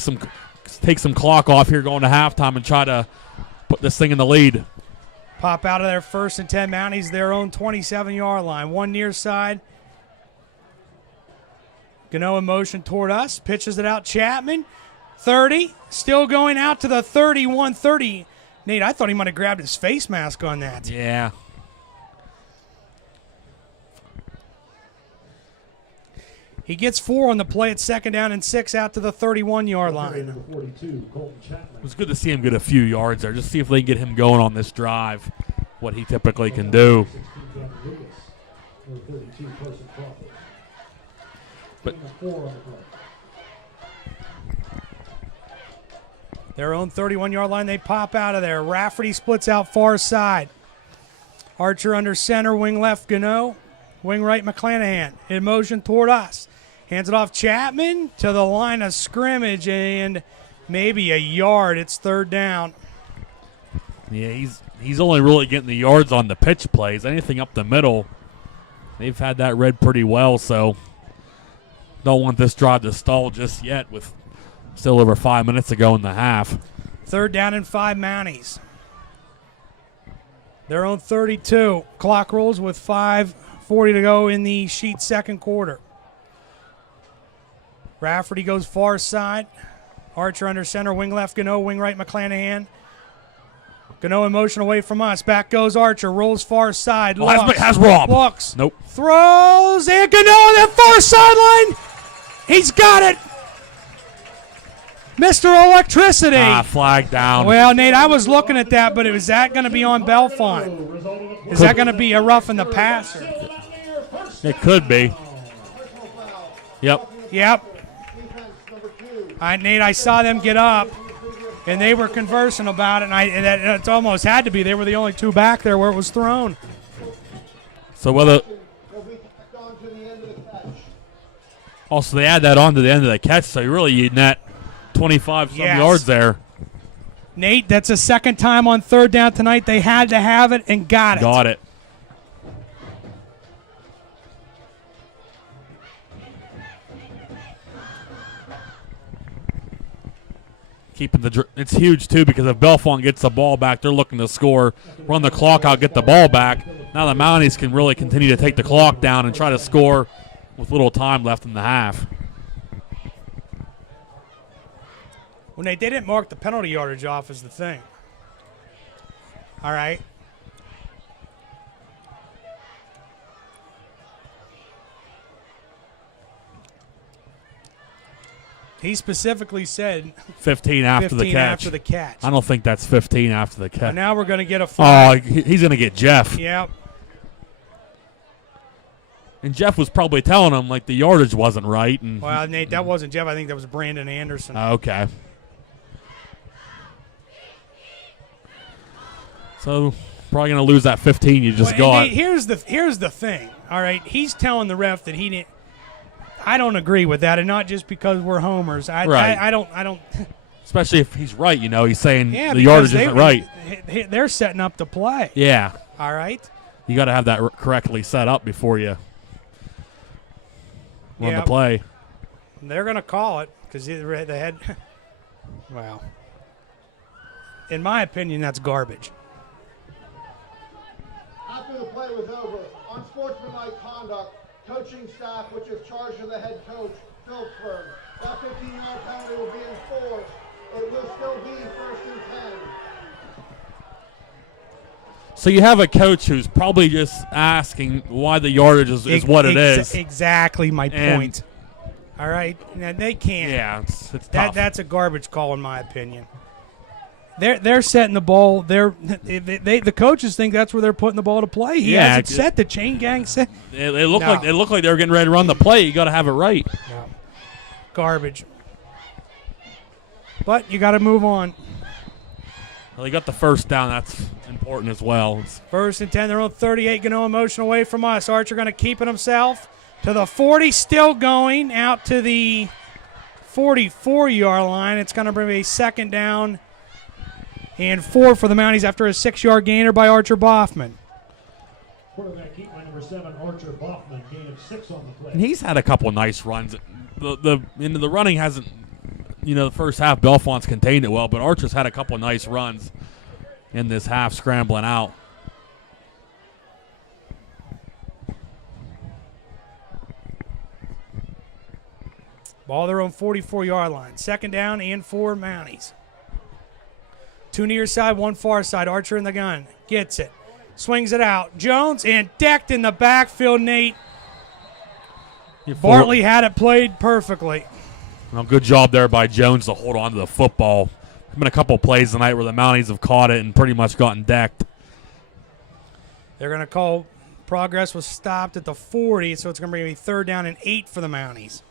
some clock off here going to halftime and try to put this thing in the lead. Pop out of their 1st and 10. Mounties their own 27-yard line. 1 near side. Gano in motion toward us. Pitches it out. Chapman. 30. Still going out to the 31, 30. Nate, I thought he might have grabbed his face mask on that. Yeah. He gets 4 on the play at 2nd down and 6 out to the 31-yard line. It was good to see him get a few yards there. Just see if they can get him going on this drive, what he typically can do. But their own 31-yard line, they pop out of there. Rafferty splits out far side. Archer under center, wing left Gano, wing right McClanahan. In motion toward us. Hands it off Chapman to the line of scrimmage and maybe a yard. It's third down. Yeah, he's only really getting the yards on the pitch plays. Anything up the middle, they've had that read pretty well, so don't want this drive to stall just yet with still over 5 minutes to go in the half. Third down and 5 Mounties. Their own 32. Clock rolls with 5:40 to go in the Sheet second quarter. Rafferty goes far side. Archer under center, wing left Gano, wing right McClanahan. Gano in motion away from us. Back goes Archer, rolls far side. Has Rob. Looks. Nope. Throws, and Gano on that far sideline. He's got it. Mr. Electricity. Flag down. Well, Nate, I was looking at that, but is that going to be on Bellefonte? Is that going to be a rough in the passer? It could be. Yep. Nate, I saw them get up, and they were conversing about it, and it almost had to be. They were the only two back there where it was thrown. So whether also they add that on to the end of the catch, so you're really eating that 25 some yards there. Nate, that's a second time on third down tonight. They had to have it and got it. Got it. It's huge too, because if Bellefonte gets the ball back, they're looking to score, run the clock out, get the ball back. Now the Mounties can really continue to take the clock down and try to score with little time left in the half. Well, Nate, they didn't mark the penalty yardage off is the thing. All right. He specifically said 15 after the catch. After the catch. I don't think that's 15 after the catch. But now we're going to get a flag. Oh, he's going to get Jeff. Yep. And Jeff was probably telling him, like, the yardage wasn't right. And well, Nate, that wasn't Jeff. I think that was Brandon Anderson. Okay. So probably going to lose that 15 you just got. Nate, here's the thing. All right, he's telling the ref that he didn't. I don't agree with that, and not just because we're homers. I don't. Especially if he's right, he's saying the yardage isn't right. They're setting up to play. Yeah. All right. You got to have that correctly set up before you run the play. They're going to call it because they had. Well, in my opinion, that's garbage. After the play was over, unsportsmanlike conduct, coaching staff, which is charged of the head coach, Philipsburg. That 15-yard penalty will be enforced. It will still be 1st and 10. So you have a coach who's probably just asking why the yardage is what it is. Exactly my point. All right, now they can't. Yeah, it's tough. That's a garbage call in my opinion. They're setting the ball. The coaches think that's where they're putting the ball to play. He hasn't set the chain gang set. It looked like they were getting ready to run the play. You got to have it right. No. Garbage. But you got to move on. Well, they got the first down. That's important as well. 1st and 10. They're on 38. Gano in motion away from us. Archer going to keep it himself to the 40. Still going out to the 44-yard line. It's going to bring a second down and 4 for the Mounties after a 6-yard gainer by Archer Boffman. Quarterback keep by number 7, Archer Boffman, gain of 6 on the play. And he's had a couple nice runs. The running hasn't, the first half Bellefonte's contained it well, but Archer's had a couple nice runs in this half scrambling out. Ball their own 44-yard line. Second down and 4 Mounties. 2 near side, 1 far side. Archer in the gun. Gets it. Swings it out. Jones and decked in the backfield, Nate. Bartley had it played perfectly. Well, good job there by Jones to hold on to the football. There's been a couple plays tonight where the Mounties have caught it and pretty much gotten decked. They're going to call progress was stopped at the 40, so it's going to be 3rd down and 8 for the Mounties.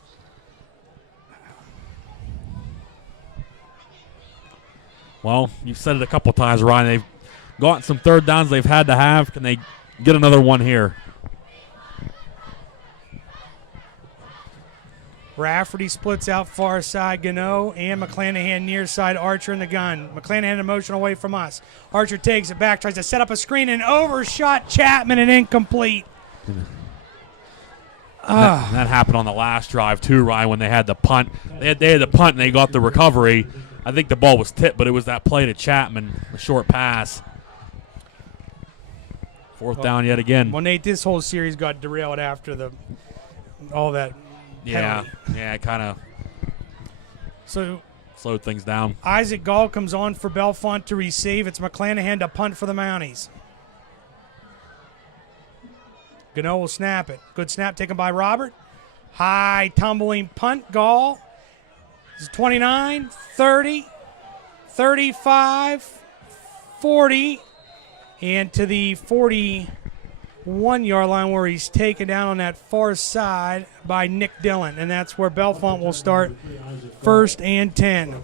Well, you've said it a couple times, Ryan. They've gotten some third downs they've had to have. Can they get another one here? Rafferty splits out far side, Gano, and McClanahan near side, Archer in the gun. McClanahan in motion away from us. Archer takes it back, tries to set up a screen, and overshot Chapman and incomplete. That happened on the last drive too, Ryan, when they had the punt. They had the punt and they got the recovery. I think the ball was tipped, but it was that play to Chapman, a short pass. Fourth down yet again. Well, Nate, this whole series got derailed after all that penalty. Yeah, it kind of slowed things down. Isaac Gall comes on for Bellefonte to receive. It's McClanahan to punt for the Mounties. Gano will snap it. Good snap taken by Robert. High tumbling punt. Gall. This is 29, 30, 35, 40, and to the 41-yard line where he's taken down on that far side by Nick Dillon. And that's where Bellefonte will start 1st and 10.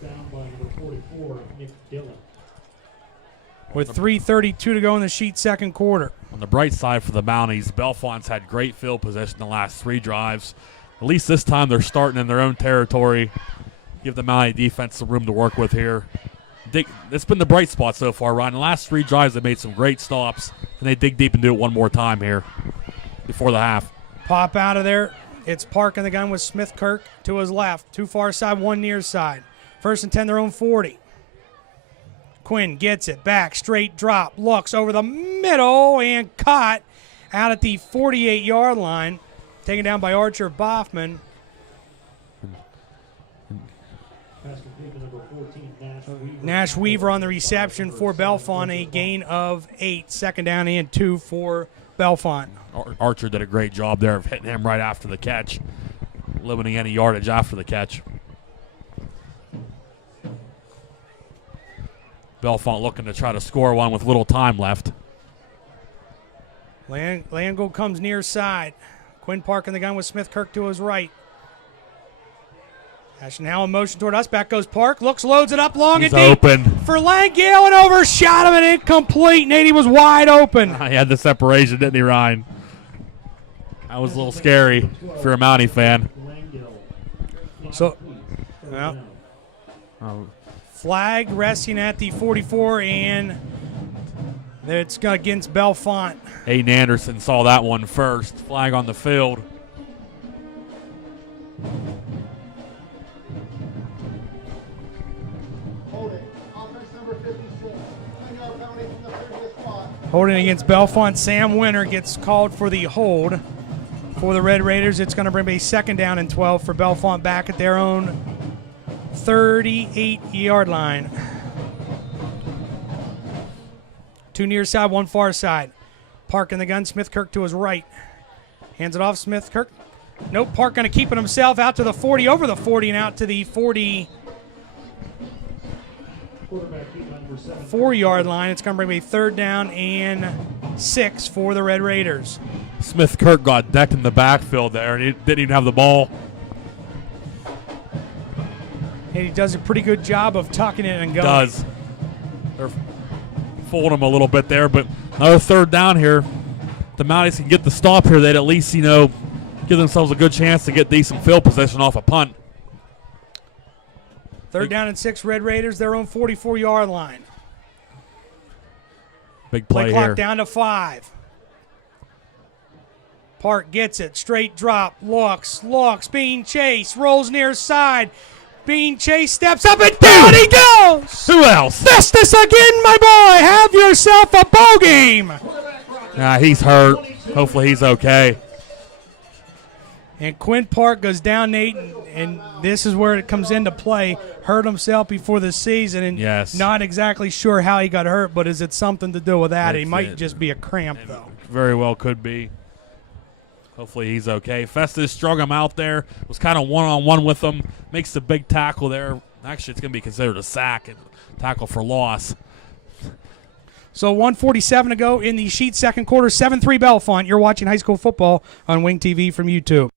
With 3:32 to go in the Sheet second quarter. On the bright side for the Mounties, Bellefonte's had great field possession the last 3 drives. At least this time they're starting in their own territory. Give the Mountie defense some room to work with here. It's been the bright spot so far, Ryan. The last 3 drives they made some great stops, and they dig deep and do it one more time here before the half. Pop out of there. It's Park in the gun with Smith Kirk to his left. 2 far side, 1 near side. 1st and 10, their own 40. Quinn gets it back, straight drop, looks over the middle and caught out at the 48-yard line. Taken down by Archer Boffman. Nash Weaver on the reception for Bellefonte, a gain of 8. 2nd down and 2 for Bellefonte. Archer did a great job there of hitting him right after the catch, limiting any yardage after the catch. Bellefonte looking to try to score one with little time left. Landgold comes near side. Quinn Park in the gun with Smith Kirk to his right. Ashton Howell in motion toward us. Back goes Park. Looks, loads it up long He's and deep. Open. For Langale and overshot him and incomplete. Nady was wide open. He had the separation, didn't he, Ryan? That was a little scary if you're a Mountie fan. So, well, flag resting at the 44, and it's against Bellefonte. Aiden Anderson saw that one first. Flag on the field. Holding against Bellefonte, Sam Winter gets called for the hold for the Red Raiders. It's going to bring a 2nd down and 12 for Bellefonte back at their own 38-yard line. 2 near side, 1 far side. Park in the gun, Smith Kirk to his right. Hands it off, Smith Kirk. Nope, Park going to keep it himself out to the 40, over the 40, and out to the 44-yard line. It's going to bring a 3rd down and 6 for the Red Raiders. Smith Kirk got decked in the backfield there, and he didn't even have the ball. And he does a pretty good job of tucking it and going. Does. They're fooling him a little bit there, but another 3rd down here. The Mounties can get the stop here. They'd at least, give themselves a good chance to get decent field possession off a punt. 3rd down and 6, Red Raiders, their own 44-yard line. Big play clock here. Down to 5. Park gets it, straight drop, looks, being chased, rolls near side. Being chased, steps up, and down he goes! Who else? Festus again, my boy! Have yourself a ball game! He's hurt. Hopefully he's okay. And Quinn Park goes down, Nate, and this is where it comes into play. Hurt himself before the season, and not exactly sure how he got hurt, but is it something to do with that? He might just be a cramp, though. Very well could be. Hopefully he's okay. Festus strung him out there. Was kind of one-on-one with him. Makes the big tackle there. Actually, it's going to be considered a sack and tackle for loss. So 1:47 to go in the Sheet second quarter. 7-3 Bellefonte. You're watching high school football on Wing TV from YouTube.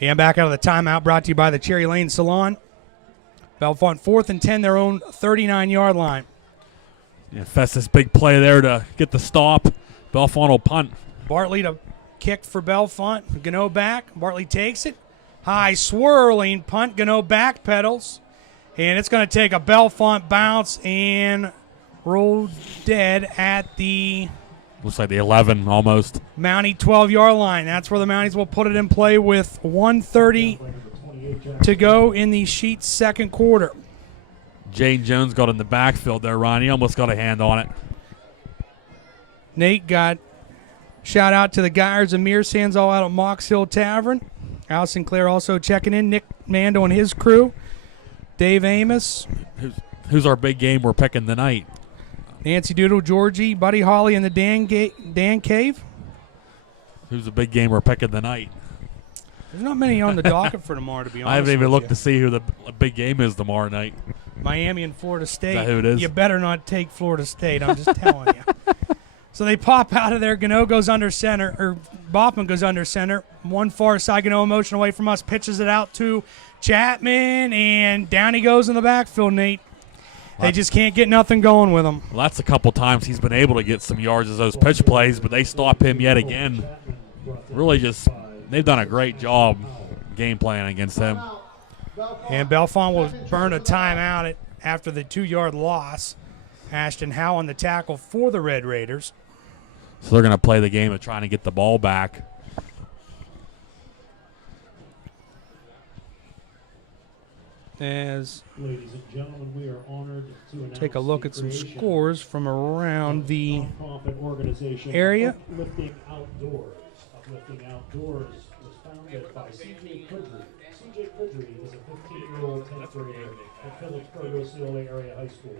And back out of the timeout, brought to you by the Cherry Lane Salon. Bellefonte 4th and 10, their own 39-yard line. Yeah, Festus big play there to get the stop. Bellefonte will punt. Bartley to kick for Bellefonte. Gano back. Bartley takes it. High swirling punt. Gano back pedals. And it's going to take a Bellefonte bounce and roll dead at the Looks like the 11 almost. Mountie 12-yard line. That's where the Mounties will put it in play with 1:30 to go in the Sheets second quarter. Jane Jones got in the backfield there, Ron. He almost got a hand on it. Nate got shout out to the Geyers and Mere Sands all out at Mox Hill Tavern. Al Sinclair also checking in. Nick Mando and his crew. Dave Amos. Who's our big game we're picking tonight? Nancy Doodle, Georgie, Buddy Holly, and the Dan Cave. Who's the big game we're picking tonight? There's not many on the docket for tomorrow, to be honest. I haven't even with looked you. to see who the big game is tomorrow night. Miami and Florida State. Is that who it is? You better not take Florida State. I'm just telling you. So they pop out of there. Gano goes under center, or Boffman goes under center. One far side, Gano motion away from us, pitches it out to Chapman, and down he goes in the backfield, Nate. They just can't get nothing going with him. Well, that's a couple times he's been able to get some yards as those pitch plays, but they stop him yet again. Really just, they've done a great job game planning against him. And Bellefonte will burn a timeout after the 2-yard loss. Ashton Howe on the tackle for the Red Raiders. So they're going to play the game of trying to get the ball back. As ladies and gentlemen, we are honored to announce take a look at some scores from around the area. Uplifting Outdoors. Uplifting Outdoors was founded by C.J. Kudry. C.J. Kudry is a 15-year-old 10th grader at Philipsburg-Osceola Area High School.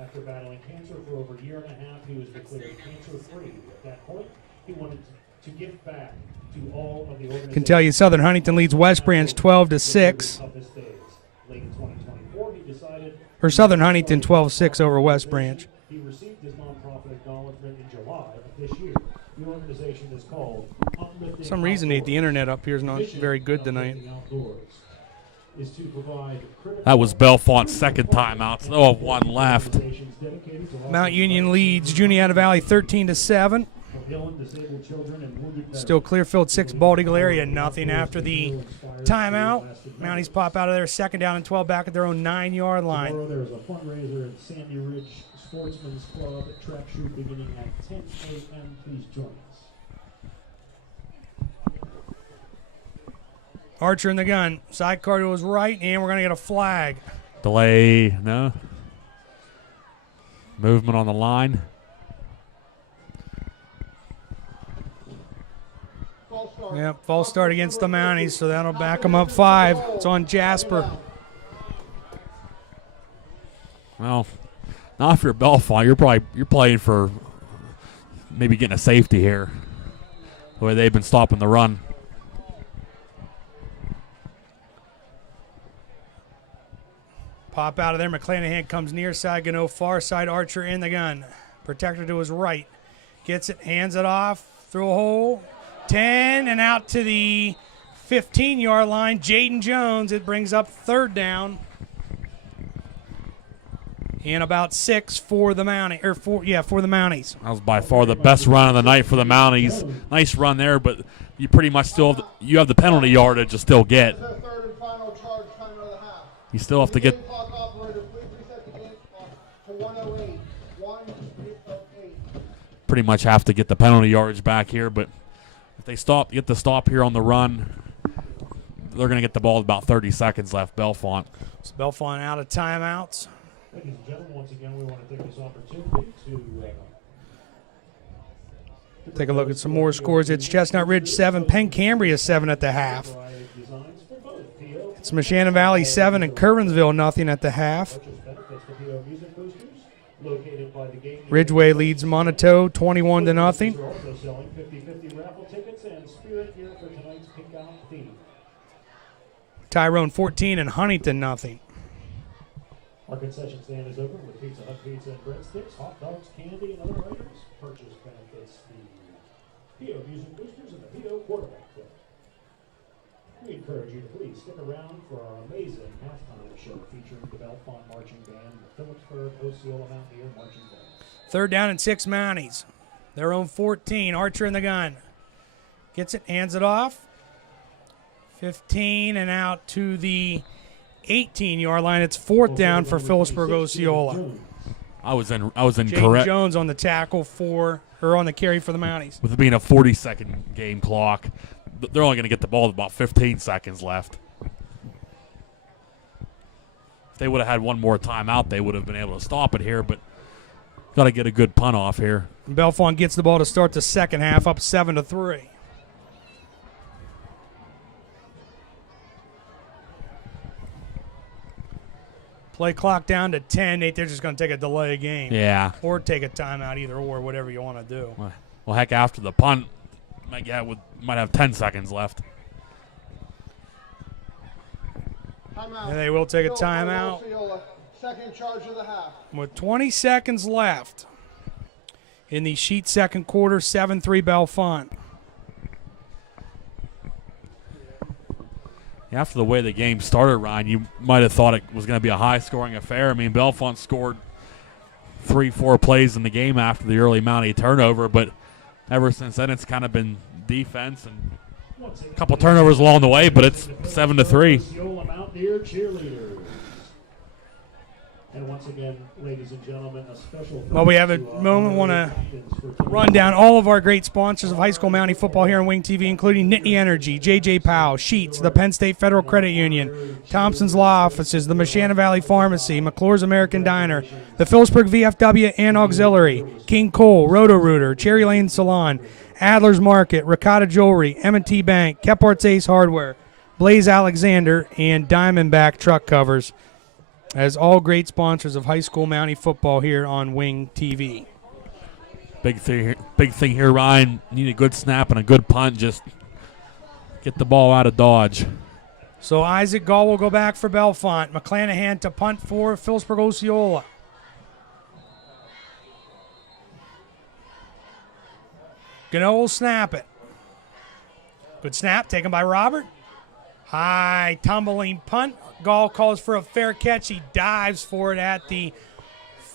After battling cancer for over a year and a half, he was declared cancer-free. At that point, he wanted to give back to all of the organizations. Can tell you Southern Huntington leads West Branch 12-6. Late in 2024, he decided Or Southern Huntington 12-6 over West Branch. he received his nonprofit acknowledgement in July of this year. The organization is called Uplifting For some reason, Nate, the internet up here is not Mission very good of tonight. Uplifting Outdoors is to provide critical That was Bellefonte's second timeout. So they'll have one left. organizations dedicated to Mount Union leads Juniata Valley 13-7. ill and disabled children and wounded veterans. Still Clearfield 6, Bald Eagle area, nothing after the timeout. Mounties pop out of there, second down and 12 back at their own 9-yard line. Tomorrow there's a fundraiser at Sandy Ridge Sportsman's Club track shoot beginning at 10 a.m. Please join us. Archer in the gun. Sidecar to his right, and we're going to get a flag. Delay, no. Movement on the line. Yep, false start against the Mounties, so that'll back them up 5. It's on Jasper. Well, not if you're Bellefonte. You're playing for maybe getting a safety here. The way they've been stopping the run. Pop out of there. McClanahan comes near side. Gano far side. Archer in the gun. Protector to his right. Gets it. Hands it off. Through a hole. 10 and out to the 15-yard line. Jaden Jones. It brings up third down. And about 6 for the Mounties. For the Mounties. That was by far the best run of the night for the Mounties. Nice run there, but you pretty much still have you have the penalty yardage to still get. Third and final charge, time of the half. You still have to get. Clock operator, please reset the game clock to 1:08. 1:08. Pretty much have to get the penalty yardage back here, but if they get the stop here on the run, they're going to get the ball with about 30 seconds left. Bellefonte. So Bellefonte out of timeouts. Ladies and gentlemen, once again, we want to take this opportunity to Take a look at some more scores. It's Chestnut Ridge 7, Penn Cambria 7 at the half. It's Meshannon Valley 7 and Curwensville nothing at the half. Ridgeway leads Monato 21 to nothing. Tyrone 14 and Huntington nothing. Our concession stand is open with Pizza Hut pizza and breadsticks, hot dogs, candy, and other items. Purchase benefits the PO Music Boosters and the PO Quarterback Club. We encourage you to please stick around for our amazing halftime show featuring the Bellefonte Marching Band, the Philipsburg-Osceola Mountaineer Marching Band. 3rd down and 6 Mounties. Their own 14. Archer in the gun. Gets it, hands it off. 15 and out to the 18-yard line. It's 4th down for Philipsburg-Osceola. I was James incorrect. Jones on the tackle on the carry for the Mounties. With it being a 40-second game clock, they're only going to get the ball with about 15 seconds left. If they would have had one more timeout, they would have been able to stop it here, but got to get a good punt off here. Bellefonte gets the ball to start the second half, up 7-3. Play clock down to 10. Nate, they're just going to take a delay game. Yeah. Or take a timeout, either or, whatever you want to do. Well, heck, after the punt, might have 10 seconds left. Timeout. And they will take a timeout. Second charge of the half. With 20 seconds left in the Sheet second quarter, 7-3 Bellefonte. After the way the game started, Ryan, you might have thought it was going to be a high-scoring affair. I mean, Bellefonte scored 3-4 plays in the game after the early Mountie turnover, but ever since then it's kind of been defense and a couple turnovers along the way, but it's 7-3. And once again, ladies and gentlemen, a special. Well, we have a moment. Want to run down all of our great sponsors of high school Mountie football here on Wing TV, including Nittany Energy, JJ Powell, Sheets, the Penn State Federal Credit Union, Thompson's Law Offices, the Mashana Valley Pharmacy, McClure's American Diner, the Philipsburg VFW and Auxiliary, King Cole, Roto-Rooter, Cherry Lane Salon, Adler's Market, Ricotta Jewelry, M&T Bank, Kephardt's Ace Hardware, Blaze Alexander, and Diamondback Truck Covers, as all great sponsors of high school Mountie football here on Wing TV. Big thing here, Ryan. Need a good snap and a good punt. Just get the ball out of Dodge. So Isaac Gall will go back for Bellefonte. McClanahan to punt for Philipsburg-Osceola. Gano will snap it. Good snap taken by Robert. High tumbling punt. Gall calls for a fair catch. He dives for it at the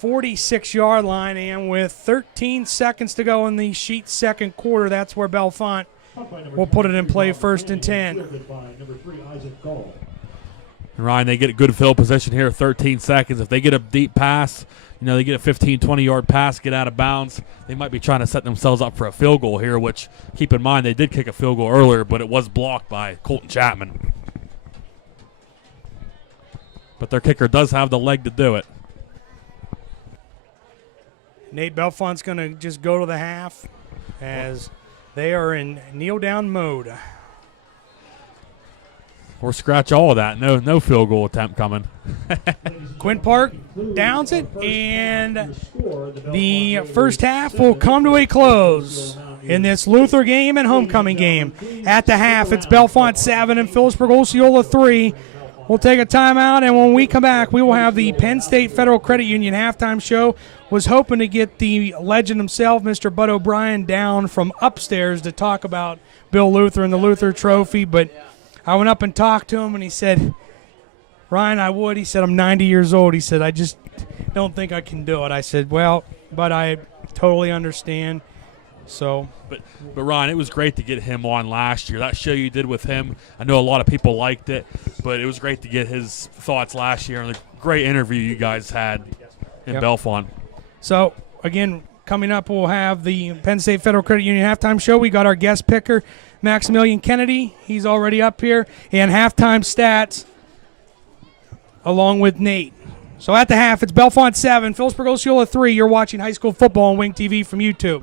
46-yard line, and with 13 seconds to go in the Sheet second quarter, that's where Bellefonte will put it in play, 1st and 10. And Ryan, they get a good field position here, 13 seconds. If they get a deep pass, they get a 15, 20-yard pass, get out of bounds, they might be trying to set themselves up for a field goal here, which, keep in mind, they did kick a field goal earlier, but it was blocked by Colton Chapman. But their kicker does have the leg to do it. Nate, Bellefonte's going to just go to the half as they are in kneel-down mode. Or scratch all of that. No field goal attempt coming. Quinn Park downs it, and the first half will come to a close in this Luther game and homecoming game. At the half, it's Bellefonte 7 and Philipsburg-Osceola 3. We'll take a timeout, and when we come back, we will have the Penn State Federal Credit Union halftime show. Was hoping to get the legend himself, Mr. Bud O'Brien, down from upstairs to talk about Bill Luther and the Luther Trophy, but I went up and talked to him, and he said, Ryan, I would. He said, I'm 90 years old. He said, I just don't think I can do it. I said, well, but I totally understand. So, but Ryan, it was great to get him on last year. That show you did with him, I know a lot of people liked it, but it was great to get his thoughts last year and the great interview you guys had in Bellefonte. So, again, coming up, we'll have the Penn State Federal Credit Union halftime show. We got our guest picker, Maximilian Kennedy. He's already up here. And halftime stats along with Nate. So at the half, it's Bellefonte 7, Philipsburg-Osceola 3. You're watching high school football on Wing TV from YouTube.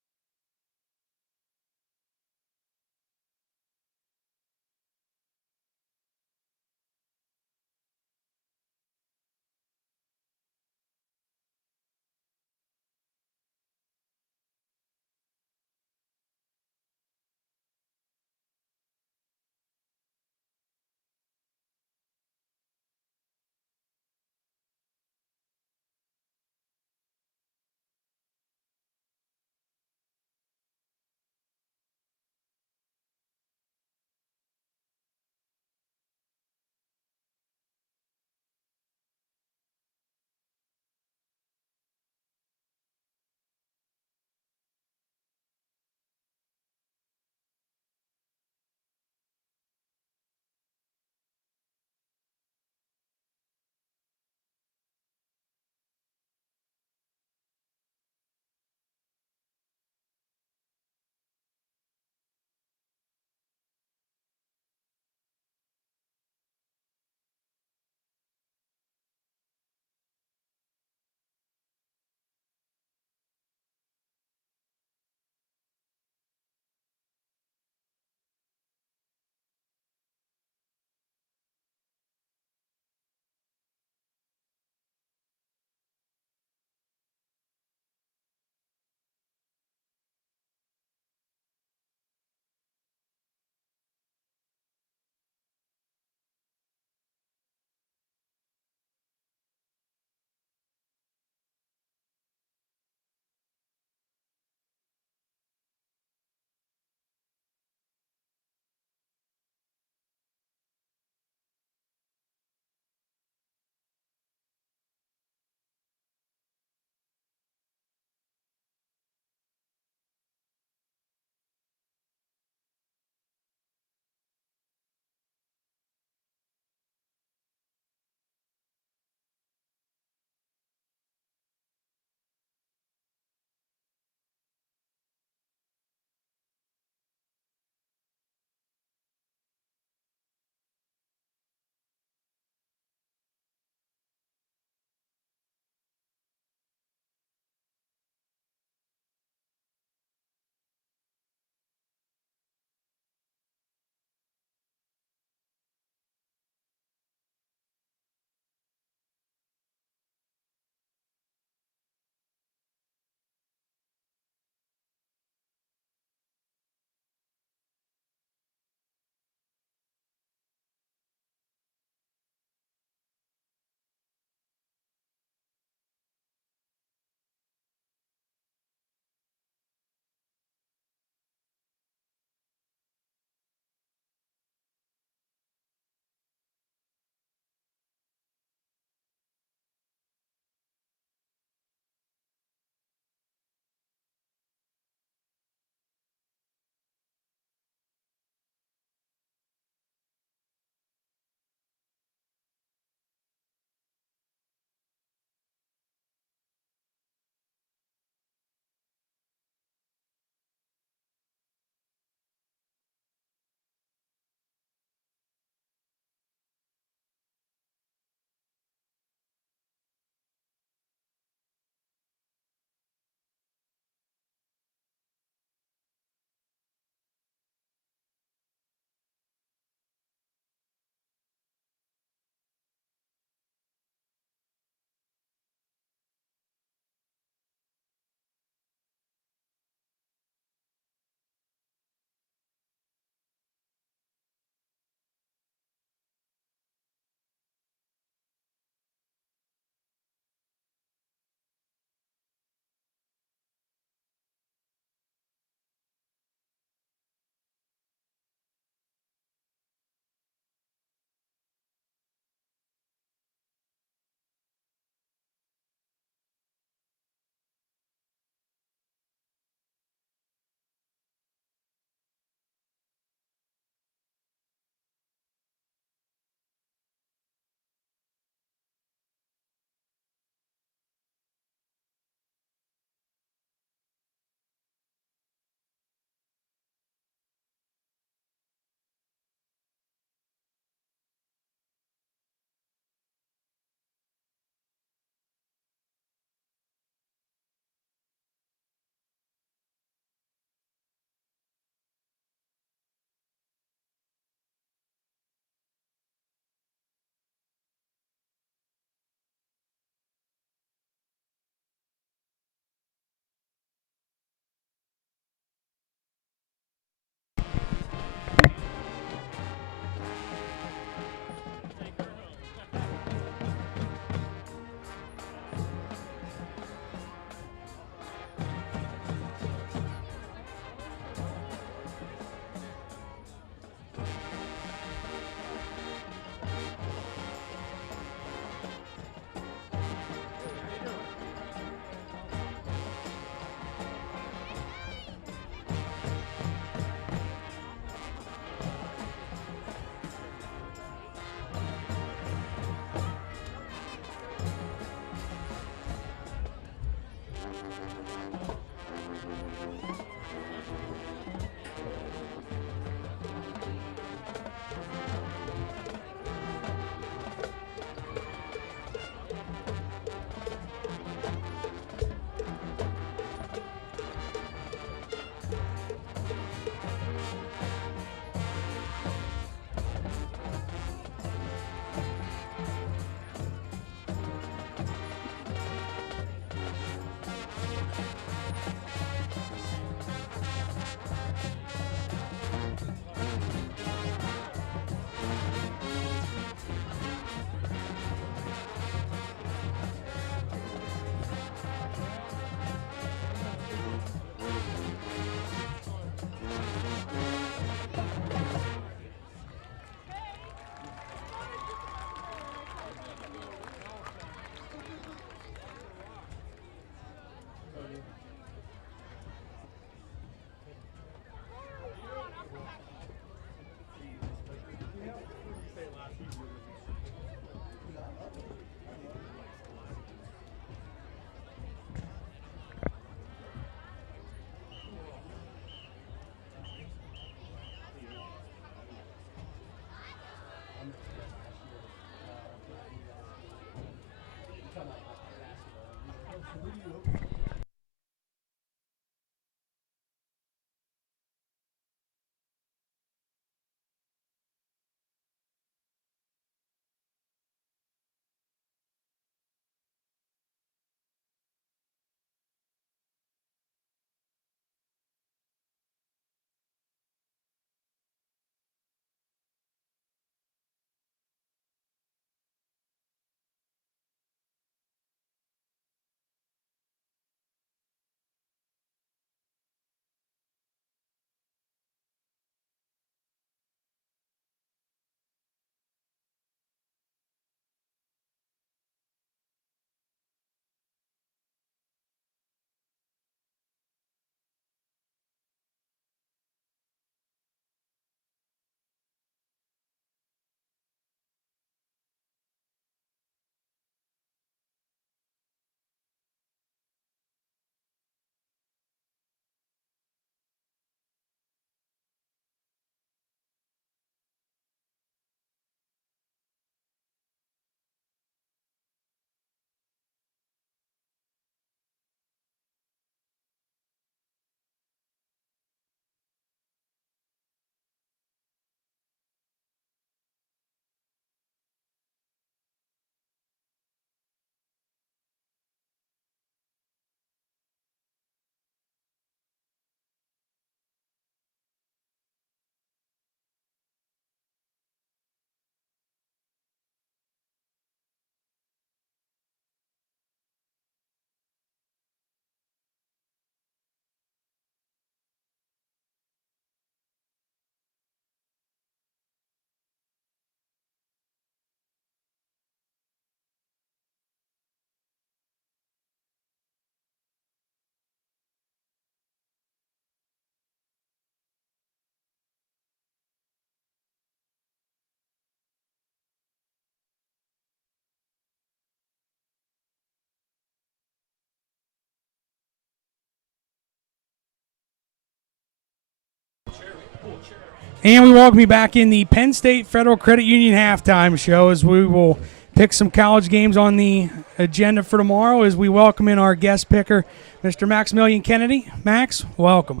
And we welcome you back in the Penn State Federal Credit Union halftime show as we will pick some college games on the agenda for tomorrow as we welcome in our guest picker, Mr. Maximilian Kennedy. Max, welcome.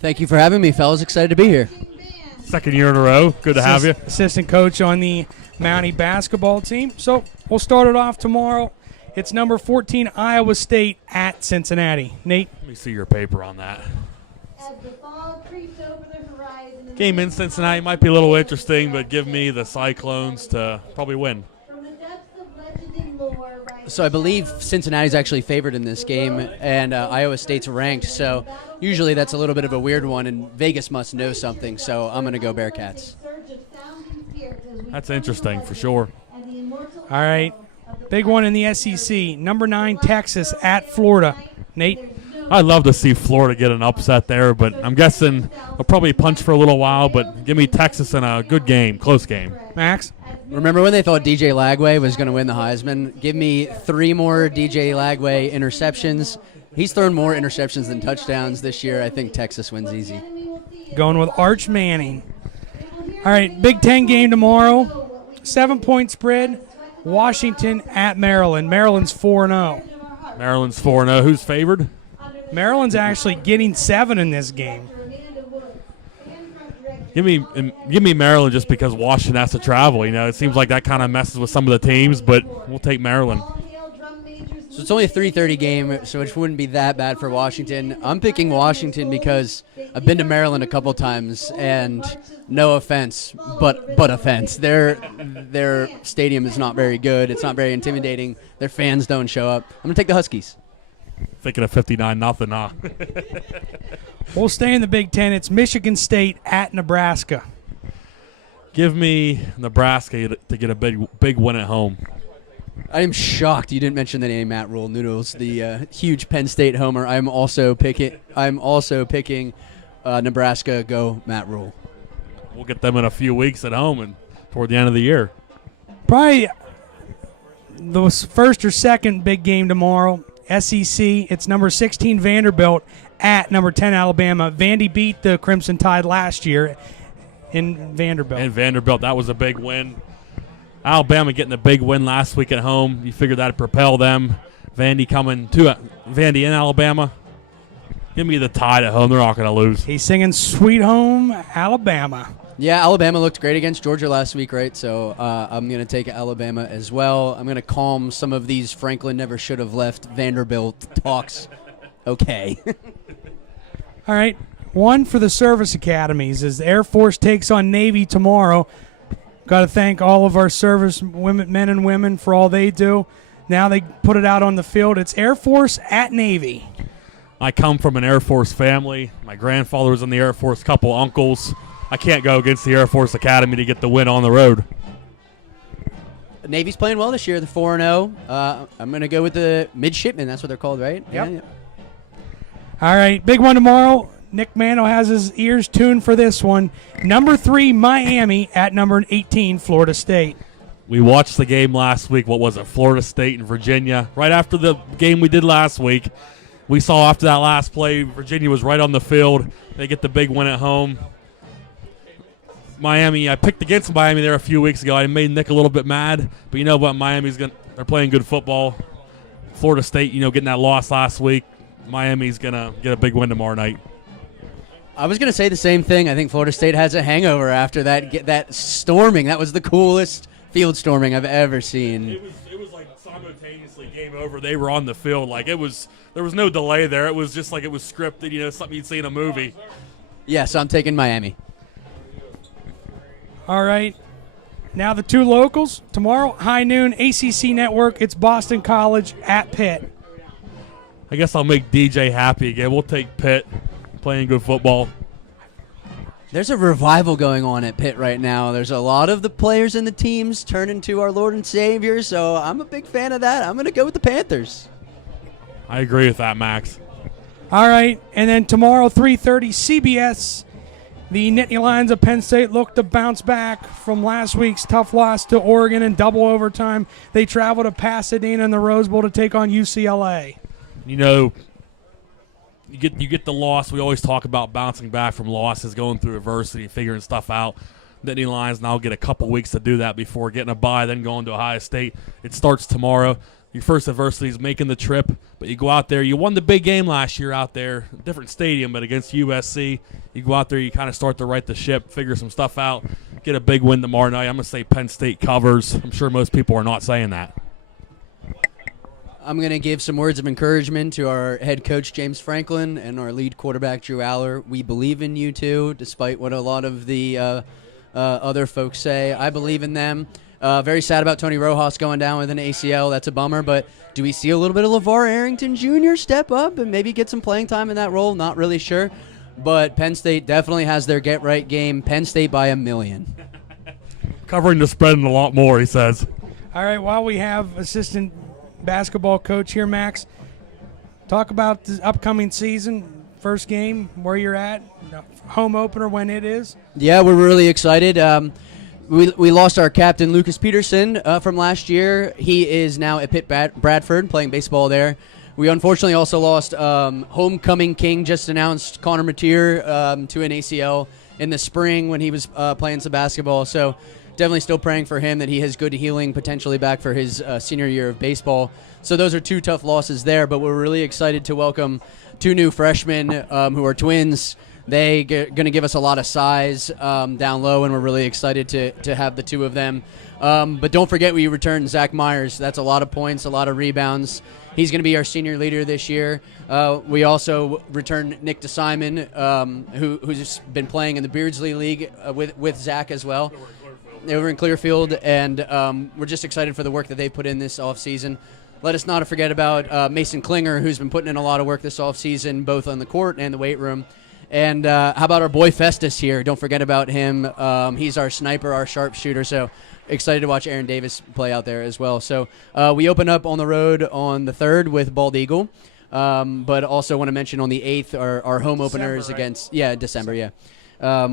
Thank you for having me, fellas. Excited to be here. Second year in a row. Good to have you. Assistant coach on the Mountie basketball team. So we'll start it off tomorrow. It's number 14 Iowa State at Cincinnati. Nate? Let me see your paper on that. Game in Cincinnati might be a little interesting, but give me the Cyclones to probably win. So I believe Cincinnati's actually favored in this game, and Iowa State's ranked. So usually that's a little bit of a weird one, and Vegas must know something. So I'm going to go Bearcats. That's interesting for sure. All right. Big one in the SEC. Number 9 Texas at Florida. Nate? I'd love to see Florida get an upset there, but I'm guessing they'll probably punch for a little while, but give me Texas in a good game, close game. Max? Remember when they thought DJ Lagway was going to win the Heisman? Give me 3 more DJ Lagway interceptions. He's thrown more interceptions than touchdowns this year. I think Texas wins easy. Going with Arch Manning. All right, Big Ten game tomorrow. 7-point spread. Washington at Maryland. Maryland's 4-0. Maryland's 4-0. Who's favored? Maryland's actually getting 7 in this game. Give me Maryland just because Washington has to travel. You know, it seems like that kind of messes with some of the teams, but we'll take Maryland. So it's only a 3:30 game, so it wouldn't be that bad for Washington. I'm picking Washington because I've been to Maryland a couple times, and no offense, but offense. Their stadium is not very good. It's not very intimidating. Their fans don't show up. I'm gonna take the Huskies. Thinking of 59-0, huh? We'll stay in the Big Ten. It's Michigan State at Nebraska. Give me Nebraska to get a big win at home. I am shocked you didn't mention the name Matt Rule. Noodles, the huge Penn State homer. I'm also picking Nebraska. Go Matt Rule. We'll get them in a few weeks at home and toward the end of the year. Probably the first or second big game tomorrow. SEC, it's number 16 Vanderbilt at number 10 Alabama. Vandy beat the Crimson Tide last year in Vanderbilt. And Vanderbilt, that was a big win. Alabama getting a big win last week at home. You figured that would propel them. Vandy coming to Vandy in Alabama. Give me the Tide at home. They're not going to lose. He's singing Sweet Home Alabama. Yeah, Alabama looked great against Georgia last week, right? So I'm going to take Alabama as well. I'm going to calm some of these Franklin never should have left Vanderbilt talks. Okay. All right. One for the service academies as the Air Force takes on Navy tomorrow. Got to thank all of our service men and women for all they do. Now they put it out on the field. It's Air Force at Navy. I come from an Air Force family. My grandfather was in the Air Force, couple uncles. I can't go against the Air Force Academy to get the win on the road. Navy's playing well this year. They're 4-0. I'm going to go with the midshipmen. That's what they're called, right? Yep. Yeah. All right, big one tomorrow. Nick Mano has his ears tuned for this one. Number 3, Miami at number 18, Florida State. We watched the game last week. What was it? Florida State and Virginia. Right after the game we did last week, we saw after that last play, Virginia was right on the field. They get the big win at home. Miami, I picked against Miami there a few weeks ago. I made Nick a little bit mad, but you know what? They're playing good football. Florida State, getting that loss last week. Miami's gonna get a big win tomorrow night. I was going to say the same thing. I think Florida State has a hangover after that storming. That was the coolest field storming I've ever seen. It was like simultaneously game over. They were on the field. Like there was no delay there. It was just like it was scripted, something you'd see in a movie. Yes, I'm taking Miami. All right. Now the 2 locals. Tomorrow, high noon, ACC Network. It's Boston College at Pitt. I guess I'll make DJ happy again. We'll take Pitt. Playing good football. There's a revival going on at Pitt right now. There's a lot of the players and the teams turning to our Lord and Savior, so I'm a big fan of that. I'm going to go with the Panthers. I agree with that, Max. All right, and then tomorrow, 3:30, CBS. The Nittany Lions of Penn State look to bounce back from last week's tough loss to Oregon in double overtime. They travel to Pasadena in the Rose Bowl to take on UCLA. you get the loss. We always talk about bouncing back from losses, going through adversity, figuring stuff out. Nittany Lions now get a couple weeks to do that before getting a bye, then going to Ohio State. It starts tomorrow. Your first adversity is making the trip, but you go out there. You won the big game last year out there, different stadium, but against USC. You go out there, you kind of start to right the ship, figure some stuff out, get a big win tomorrow night. I'm going to say Penn State covers. I'm sure most people are not saying that. I'm going to give some words of encouragement to our head coach, James Franklin, and our lead quarterback, Drew Aller. We believe in you two, despite what a lot of the other folks say. I believe in them. Very sad about Tony Rojas going down with an ACL. That's a bummer. But do we see a little bit of LeVar Arrington Jr. step up and maybe get some playing time in that role? Not really sure. But Penn State definitely has their get-right game. Penn State by 1,000,000. Covering the spread and a lot more, he says. All right, while we have assistant basketball coach here, Max, talk about the upcoming season, first game, where you're at, home opener when it is. Yeah, we're really excited. We lost our captain, Lucas Peterson, from last year. He is now at Pitt Bradford playing baseball there. We unfortunately also lost homecoming king, just announced, Connor Mateer, to an ACL in the spring when he was playing some basketball. So definitely still praying for him that he has good healing, potentially back for his senior year of baseball. So those are two tough losses there, but we're really excited to welcome two new freshmen who are twins. They're going to give us a lot of size down low, and we're really excited to have the two of them. But don't forget we returned Zach Myers. That's a lot of points, a lot of rebounds. He's going to be our senior leader this year. We also returned Nick DeSimon, who's been playing in the Beardsley League with Zach as well. Over in Clearfield, and we're just excited for the work that they put in this offseason. Let us not forget about Mason Klinger, who's been putting in a lot of work this offseason, both on the court and the weight room. And how about our boy Festus here? Don't forget about him. He's our sniper, our sharpshooter, so excited to watch Aaron Davis play out there as well. So we open up on the road on the 3rd with Bald Eagle, but also want to mention on the 8th our home openers against December.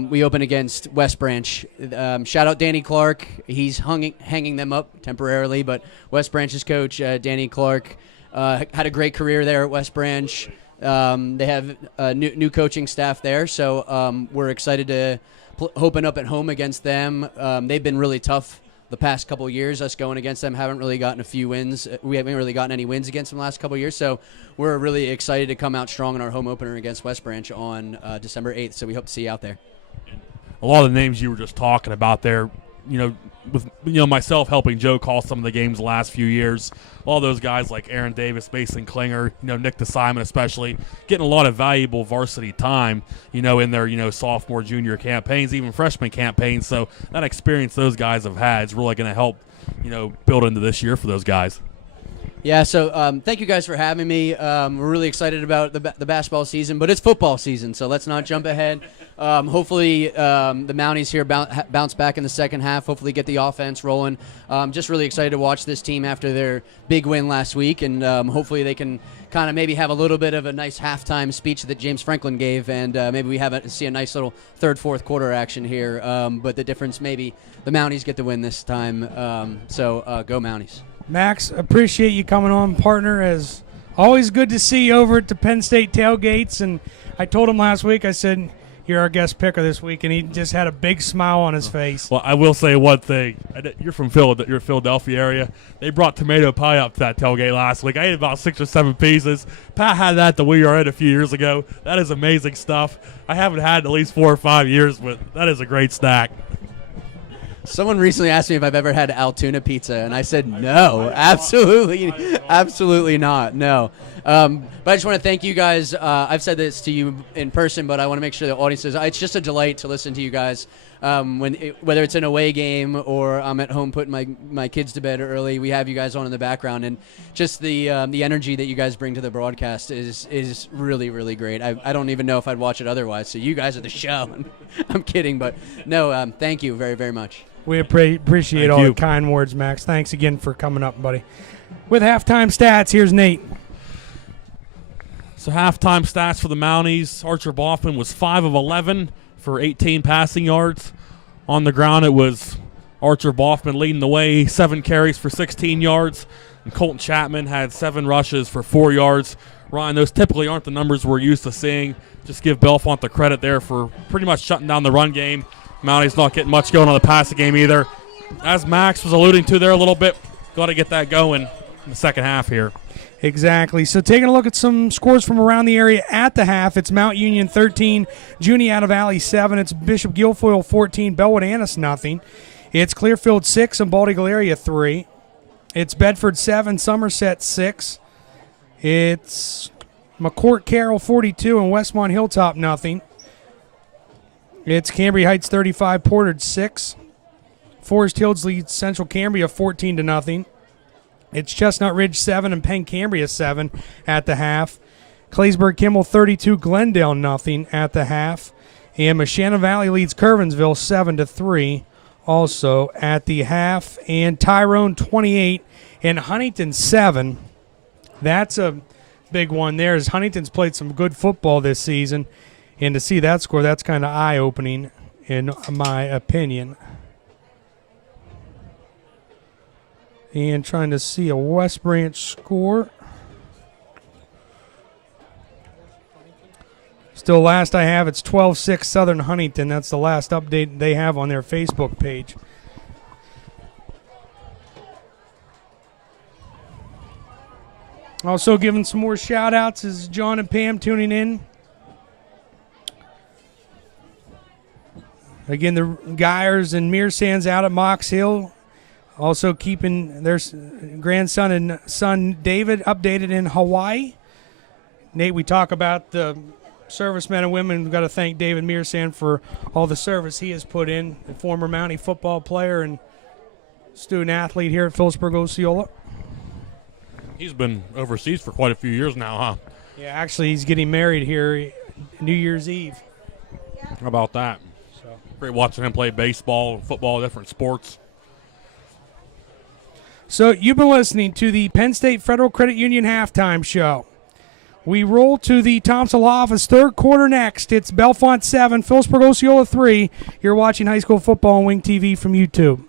We open against West Branch. Shout out Danny Clark. He's hanging them up temporarily, but West Branch's coach, Danny Clark, had a great career there at West Branch. They have a new coaching staff there, so we're excited to open up at home against them. They've been really tough the past couple of years. Us going against them haven't really gotten a few wins. We haven't really gotten any wins against them the last couple of years, so we're really excited to come out strong in our home opener against West Branch on December 8th, so we hope to see you out there. A lot of the names you were just talking about there, with myself helping Joe call some of the games the last few years, all those guys like Aaron Davis, Mason Klinger, Nick DeSimon especially, getting a lot of valuable varsity time, in their, sophomore, junior campaigns, even freshman campaigns. So that experience those guys have had is really going to help, build into this year for those guys. Yeah, so thank you guys for having me. We're really excited about the basketball season, but it's football season, so let's not jump ahead. Hopefully the Mounties here bounce back in the second half, hopefully get the offense rolling. Just really excited to watch this team after their big win last week, and hopefully they can kind of maybe have a little bit of a nice halftime speech that James Franklin gave, and maybe we see a nice little third, fourth quarter action here. But the difference, maybe the Mounties get the win this time, so go Mounties. Max, appreciate you coming on, partner. As always, good to see you over at the Penn State tailgates. And I told him last week, I said, you're our guest picker this week, and he just had a big smile on his face. Well, I will say one thing. You're from Philadelphia area. They brought tomato pie up to that tailgate last week. I ate about 6 or 7 pieces. Pat had that the We Are It a few years ago. That is amazing stuff. I haven't had it in at least 4 or 5 years, but that is a great snack. Someone recently asked me if I've ever had Altoona pizza, and I said no, absolutely not, no. But I just want to thank you guys. I've said this to you in person, but I want to make sure the audience is. It's just a delight to listen to you guys. Whether it's an away game or I'm at home putting my kids to bed early, we have you guys on in the background, and just the energy that you guys bring to the broadcast is really, really great. I don't even know if I'd watch it otherwise. So you guys are the show. I'm kidding, but no, thank you very, very much. We appreciate all the kind words, Max. Thanks again for coming up, buddy. With halftime stats, here's Nate. So halftime stats for the Mounties. Archer Boffman was 5 of 11 for 18 passing yards. On the ground, it was Archer Boffman leading the way, 7 carries for 16 yards. And Colton Chapman had 7 rushes for 4 yards. Ryan, those typically aren't the numbers we're used to seeing. Just give Bellefonte the credit there for pretty much shutting down the run game. Mounty's not getting much going on the passing game either. As Max was alluding to there a little bit, got to get that going in the second half here. Exactly. So taking a look at some scores from around the area at the half, it's Mount Union 13, Juniata Valley 7, it's Bishop Guilfoyle 14, Bellwood Annis nothing. It's Clearfield 6 and Baldy Galeria 3. It's Bedford 7, Somerset 6. It's McCourt Carroll 42 and Westmont Hilltop nothing. It's Cambria Heights 35, Portage 6. Forest Hills leads Central Cambria 14 to nothing. It's Chestnut Ridge 7 and Penn Cambria 7 at the half. Claysburg Kimmel 32, Glendale nothing at the half. And Meshana Valley leads Curvensville 7 to 3 also at the half. And Tyrone 28 and Huntington 7. That's a big one there, as Huntington's played some good football this season. And to see that score, that's kind of eye-opening in my opinion. And trying to see a West Branch score. Still last I have, it's 12-6 Southern Huntington. That's the last update they have on their Facebook page. Also giving some more shout-outs is John and Pam tuning in. Again, the Geyers and Mearsands out at Mox Hill. Also keeping their grandson and son David updated in Hawaii. Nate, we talk about the servicemen and women. We've got to thank David Mearsand for all the service he has put in. The former Mountie football player and student athlete here at Philipsburg-Osceola. He's been overseas for quite a few years now, huh? Yeah, actually, he's getting married here New Year's Eve. How about that? So great watching him play baseball, football, different sports. So you've been listening to the Penn State Federal Credit Union halftime show. We roll to the Thompson Law Office third quarter next. It's Bellefonte 7, Philipsburg-Osceola 3. You're watching high school football on Wing TV from YouTube.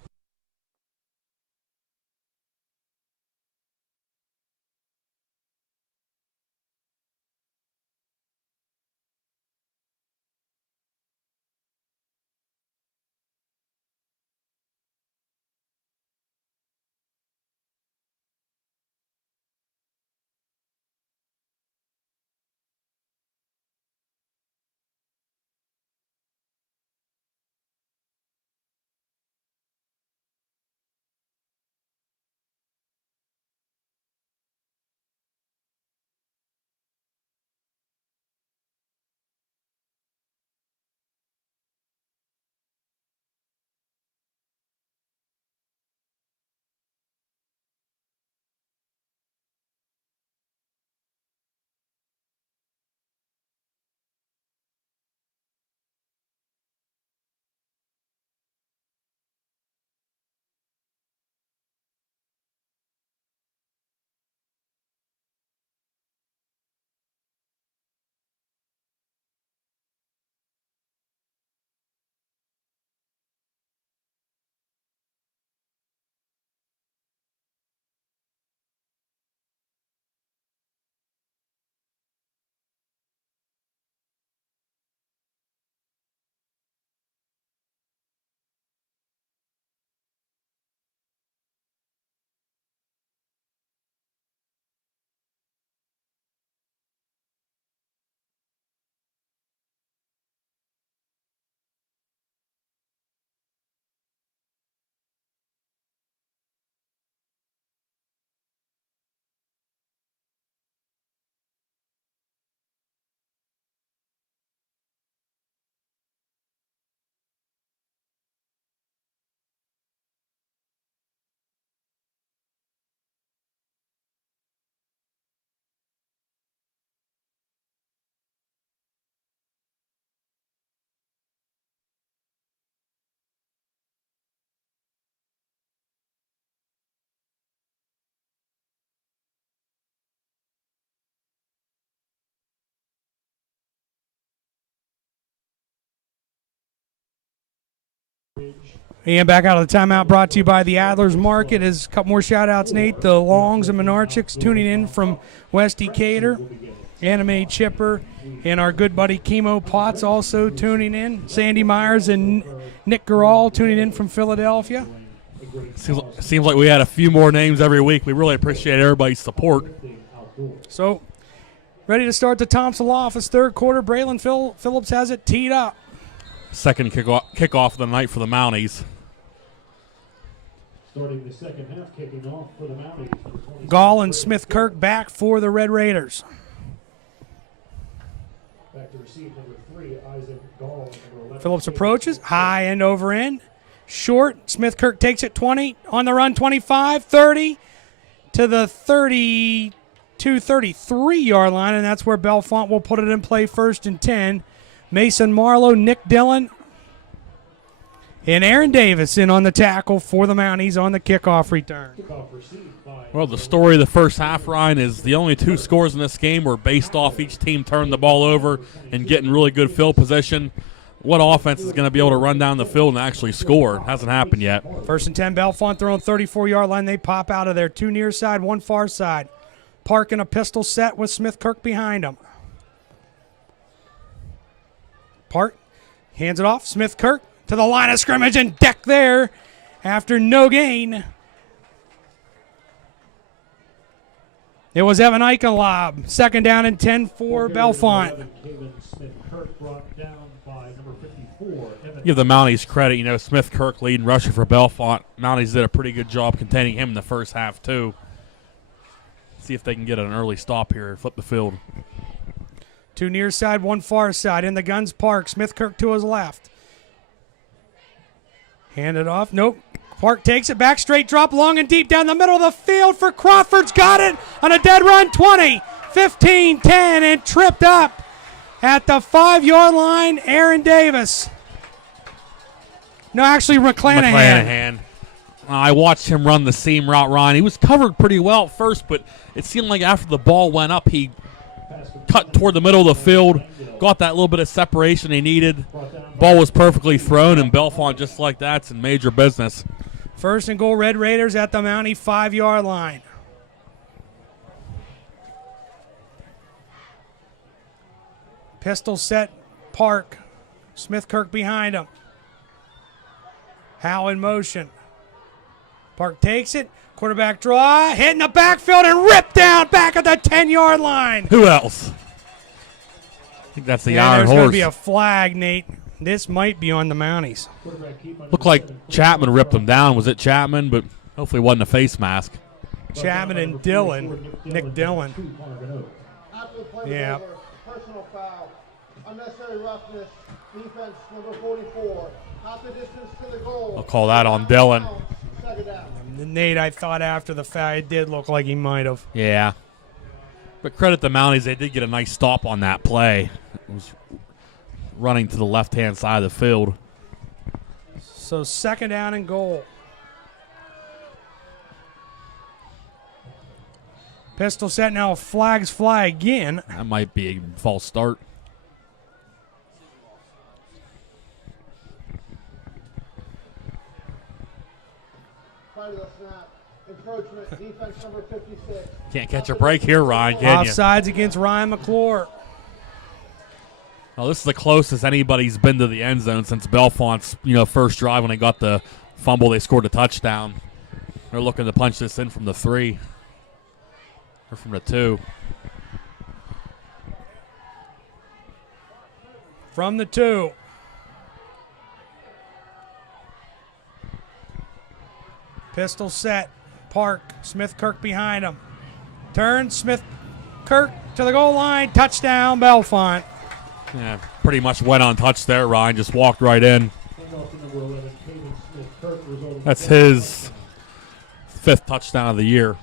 And back out of the timeout, brought to you by the Adler's Market. As a couple more shout-outs, Nate. The Longs and Menarchics tuning in from West Decatur. Anime Chipper and our good buddy Chemo Potts also tuning in. Sandy Myers and Nick Garal tuning in from Philadelphia. Seems like we had a few more names every week. We really appreciate everybody's support. So, ready to start the Thompson Law Office third quarter. Braylon Phillips has it teed up. Second kickoff of the night for the Mounties. Starting the second half, kicking off for the Mounties. Gall and Smith Kirk back for the Red Raiders. Back to receive number 3, Isaac Gall. Phillips approaches, high end over end. Short, Smith Kirk takes it 20, on the run 25, 30, to the 32, 33-yard line, and that's where Bellefonte will put it in play first and 10. Mason Marlowe, Nick Dillon, and Aaron Davis in on the tackle for the Mounties on the kickoff return. Well, the story of the first half, Ryan, is the only 2 scores in this game were based off each team turning the ball over and getting really good field position. What offense is going to be able to run down the field and actually score? It hasn't happened yet. First and 10, Bellefonte throwing 34-yard line. They pop out of there. 2 near side, 1 far side. Park in a pistol set with Smith Kirk behind him. Park hands it off. Smith Kirk to the line of scrimmage and deck there after no gain. It was Evan Eichenlob. Second down and 10 for Bellefonte. Give the Mounties credit. You know, Smith Kirk leading rusher for Bellefonte. Mounties did a pretty good job containing him in the first half, too. See if they can get an early stop here and flip the field. 2 near side, 1 far side. In the guns, Park. Smith Kirk to his left. Hand it off. Nope. Park takes it back, straight drop, long and deep down the middle of the field for Crawford's got it on a dead run. 20, 15, 10, and tripped up at the 5-yard line. Aaron Davis. No, actually McClanahan. I watched him run the seam route, Ryan. He was covered pretty well at first, but it seemed like after the ball went up, he cut toward the middle of the field, got that little bit of separation he needed. Ball was perfectly thrown, and Bellefonte, just like that's in major business. First and goal, Red Raiders at the Mountie 5-yard line. Pistol set, Park. Smith Kirk behind him. Howe in motion. Park takes it. Quarterback draw, hit in the backfield and ripped down back at the 10-yard line. Who else? I think that's the Iron Horse. There's going to be Horse. a flag, Nate. This might be on the Mounties. Looked like Chapman ripped him down. Was it Chapman? But hopefully it wasn't a face mask. Chapman and Dillon. Nick Dillon. After the play was Yeah. over, personal foul, unnecessary roughness, defense number 44, half the distance to the goal. I'll call that on Dillon. Second down. Nate, I thought after the foul, it did look like he might have. Yeah. But credit the Mounties, they did get a nice stop on that play. It was running to the left-hand side of the field. So second down and goal. Pistol set now, flags fly again. That might be a false start. Prior to the snap, encroachment, defense number 56. Can't catch a break here, Ryan, can you? Offsides against Ryan McClure. Well, this is the closest anybody's been to the end zone since Bellefonte's, first drive when they got the fumble. They scored a touchdown. They're looking to punch this in from the 3 or from the 2. From the 2. Pistol set. Park. Smith Kirk behind him. Turn. Smith Kirk to the goal line. Touchdown, Bellefonte. Yeah, pretty much went untouched there, Ryan. Just walked right in. That's his 5th touchdown of the year.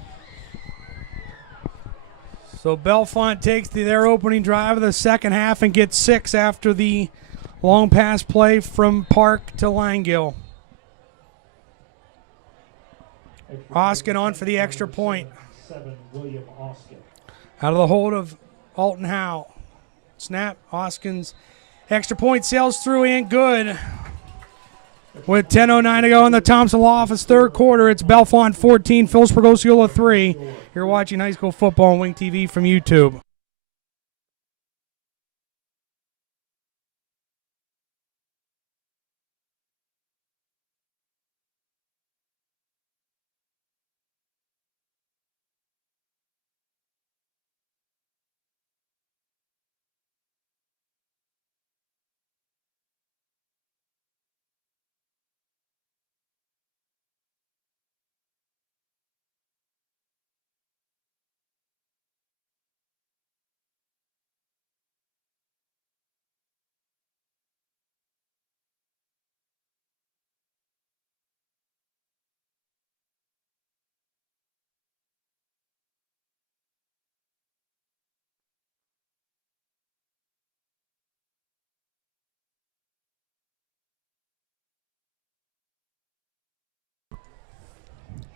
So Bellefonte takes their opening drive of the second half and gets 6 after the long pass play from Park to Langell. Oskin on for the extra point. 7, William Oskin. Out of the hold of Alton Howe. Snap. Oskin's extra point sails through and good. With 10:09 to go in the Thompson Law Office third quarter, it's Bellefonte 14, Philipsburg-Osceola 3. You're watching high school football on Wing TV from YouTube.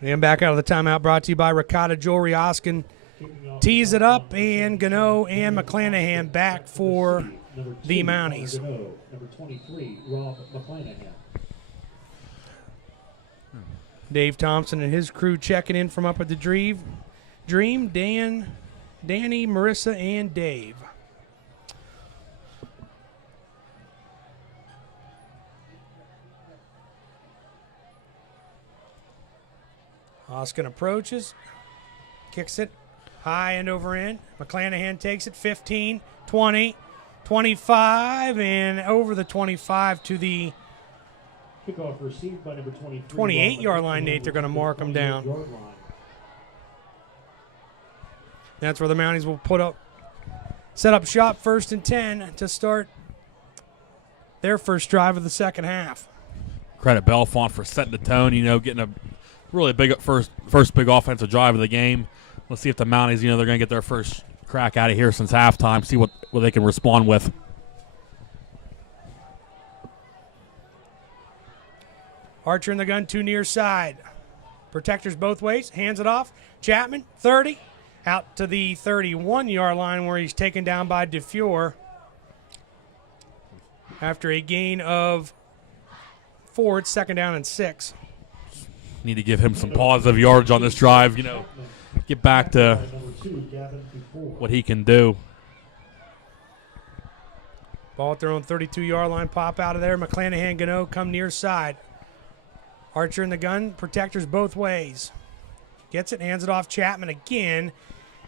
And back out of the timeout, brought to you by Ricotta Jewelry. Oskin tees it up, and Gano and McClanahan back for the Mounties. Number 23, Rob McClanahan. Dave Thompson and his crew checking in from up at the Dream. Dan, Danny, Marissa, and Dave. Oskin approaches, kicks it high and over end. McClanahan takes it 15, 20, 25, and over the 25 to the Kickoff received by number 23. 28-yard line, Nate. They're going to mark them down. That's where the Mounties will set up shop 1st and 10 to start their first drive of the second half. Credit Bellefonte for setting the tone, getting a really big first big offensive drive of the game. Let's see if the Mounties, they're going to get their first crack out of here since halftime, see what they can respond with. Archer in the gun, too near side. Protectors both ways, hands it off. Chapman, 30, out to the 31-yard line where he's taken down by DeFure after a gain of 4. It's 2nd down and 6. Need to give him some positive yardage on this drive, get back to what he can do. Ball at their own 32-yard line, pop out of there. McClanahan, Gano come near side. Archer in the gun, protectors both ways. Gets it, hands it off Chapman again,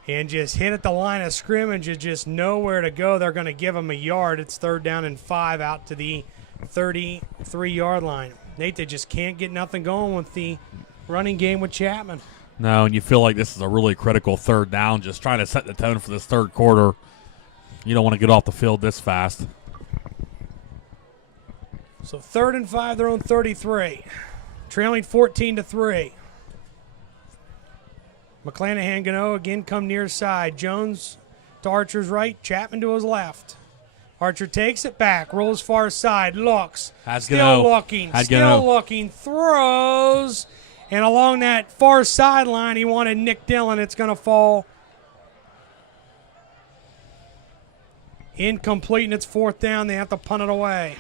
and just hit at the line of scrimmage. Just nowhere to go. They're going to give him a yard. It's 3rd down and 5 out to the 33-yard line. Nate, they just can't get nothing going with the running game with Chapman. No, and you feel like this is a really critical 3rd down, just trying to set the tone for this third quarter. You don't want to get off the field this fast. So 3rd and 5, their own 33. Trailing 14-3. McClanahan, Gano again come near side. Jones to Archer's right, Chapman to his left. Archer takes it back, rolls far side, looks, still looking, throws, and along that far sideline, he wanted Nick Dillon. It's going to fall incomplete, and it's 4th down. They have to punt it away.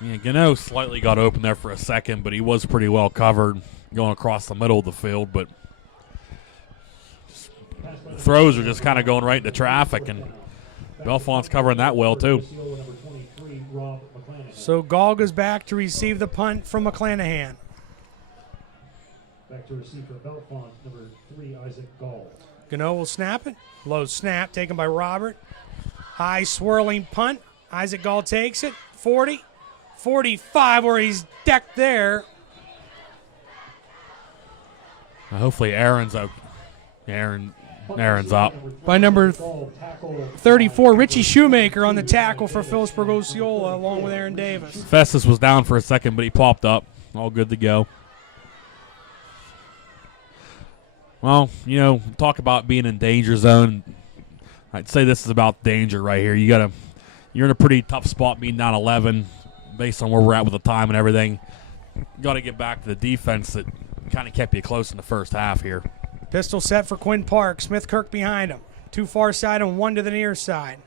Yeah, Gano slightly got open there for a second, but he was pretty well covered going across the middle of the field. But throws are just kind of going right into traffic, and Bellefonte's covering that well, too. So Gall goes back to receive the punt from McClanahan. Back to receive for Bellefonte, number 3, Isaac Gall. Gano will snap it. Low snap taken by Robert. High swirling punt. Isaac Gall takes it. 40, 45, where he's decked there. Hopefully Aaron's up. Aaron's up. By number 34, Richie Shoemaker on the tackle for Philipsburg-Osceola along with Aaron Davis. Festus was down for a second, but he popped up. All good to go. Well, talk about being in danger zone. I'd say this is about danger right here. You're in a pretty tough spot being down 11 based on where we're at with the time and everything. Got to get back to the defense that kind of kept you close in the first half here. Pistol set for Quinn Park. Smith Kirk behind him. 2 far side and 1 to the near side.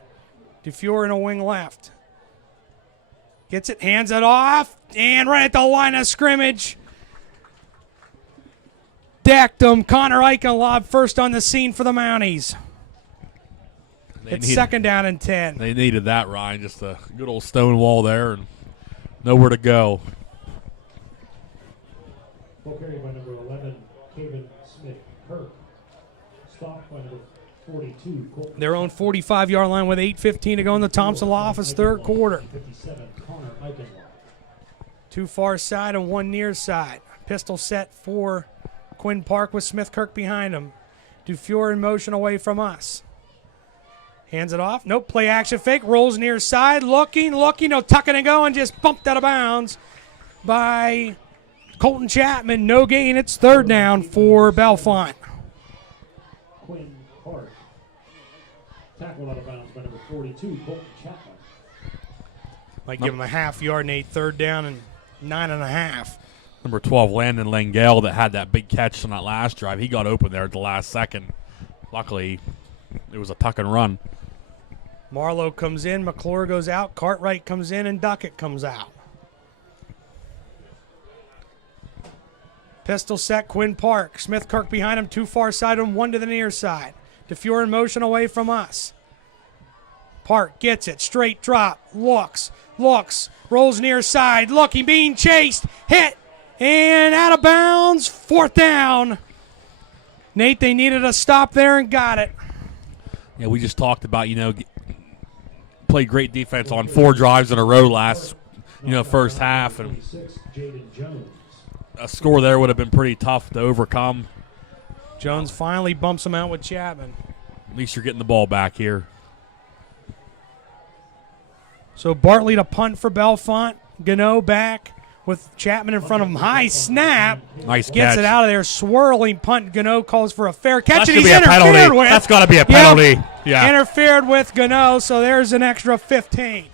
DeFure in a wing left. Gets it, hands it off, and right at the line of scrimmage. Decked him. Connor Eichenlob first on the scene for the Mounties. It's second down and 10. They needed that, Ryan. Just a good old stone wall there and nowhere to go. Ball carried by number 11, Kevin Smith-Kirk. Stopped by number 42, Colton. Their own 45-yard line with 8:15 to go in the Thompson Law Office third quarter. 57, Connor Eichenlob. Two far side and one near side. Pistol set for Quinn Park with Smith-Kirk behind him. Dufour in motion away from us. Hands it off. Nope. Play action fake. Rolls near side. Looking. No, tucking and going. Just bumped out of bounds by Colton Chapman. No gain. It's third down for Bellefonte. Quinn Park. Tackled out of bounds by number 42, Colton Chapman. Might give him a half yard, Nate. Third down and 9.5. Number 12, Landon Langell, that had that big catch on that last drive. He got open there at the last second. Luckily, it was a tuck and run. Marlowe comes in, McClure goes out, Cartwright comes in, and Duckett comes out. Pistol set, Quinn Park. Smith-Kirk behind him, two far side and one to the near side. Dufour in motion away from us. Park gets it, straight drop, looks, rolls near side, looking, being chased, hit, and out of bounds, fourth down. Nate, they needed a stop there and got it. Yeah, we just talked about, played great defense on 4 drives in a row last, first half. And a score there would have been pretty tough to overcome. Jones finally bumps him out with Chapman. At least you're getting the ball back here. So Bartley to punt for Bellefonte. Gano back with Chapman in front of him. High snap. Nice Gets catch. it out of there. Swirling punt. Gano calls for a fair catch. That's And he's gonna be a interfered penalty. with. That's got to be a penalty. Yeah. Interfered with Gano, so there's an extra 15.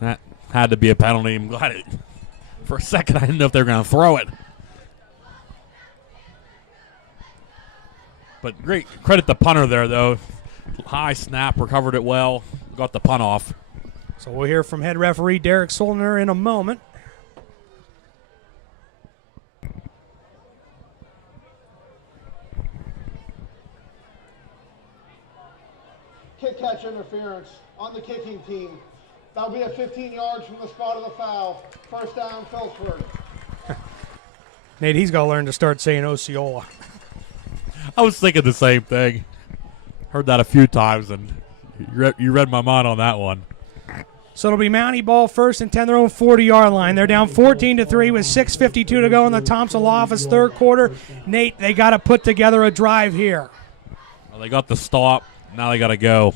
That had to be a penalty. I'm glad for a second I didn't know if they were going to throw it. But great credit the punter there, though. High snap, recovered it well, got the punt off. So we'll hear from head referee Derek Solner in a moment. Kick catch interference on the kicking team. That'll be at 15 yards from the spot of the foul. First down, Philipsburg. Nate, he's got to learn to start saying Osceola. I was thinking the same thing. Heard that a few times, and you read my mind on that one. So it'll be Mountie ball first and 10, their own 40-yard line. They're down 14-3 with 6:52 to go in the Thompson Law Office third quarter. Nate, they got to put together a drive here. Well, they got the stop. Now they got to go.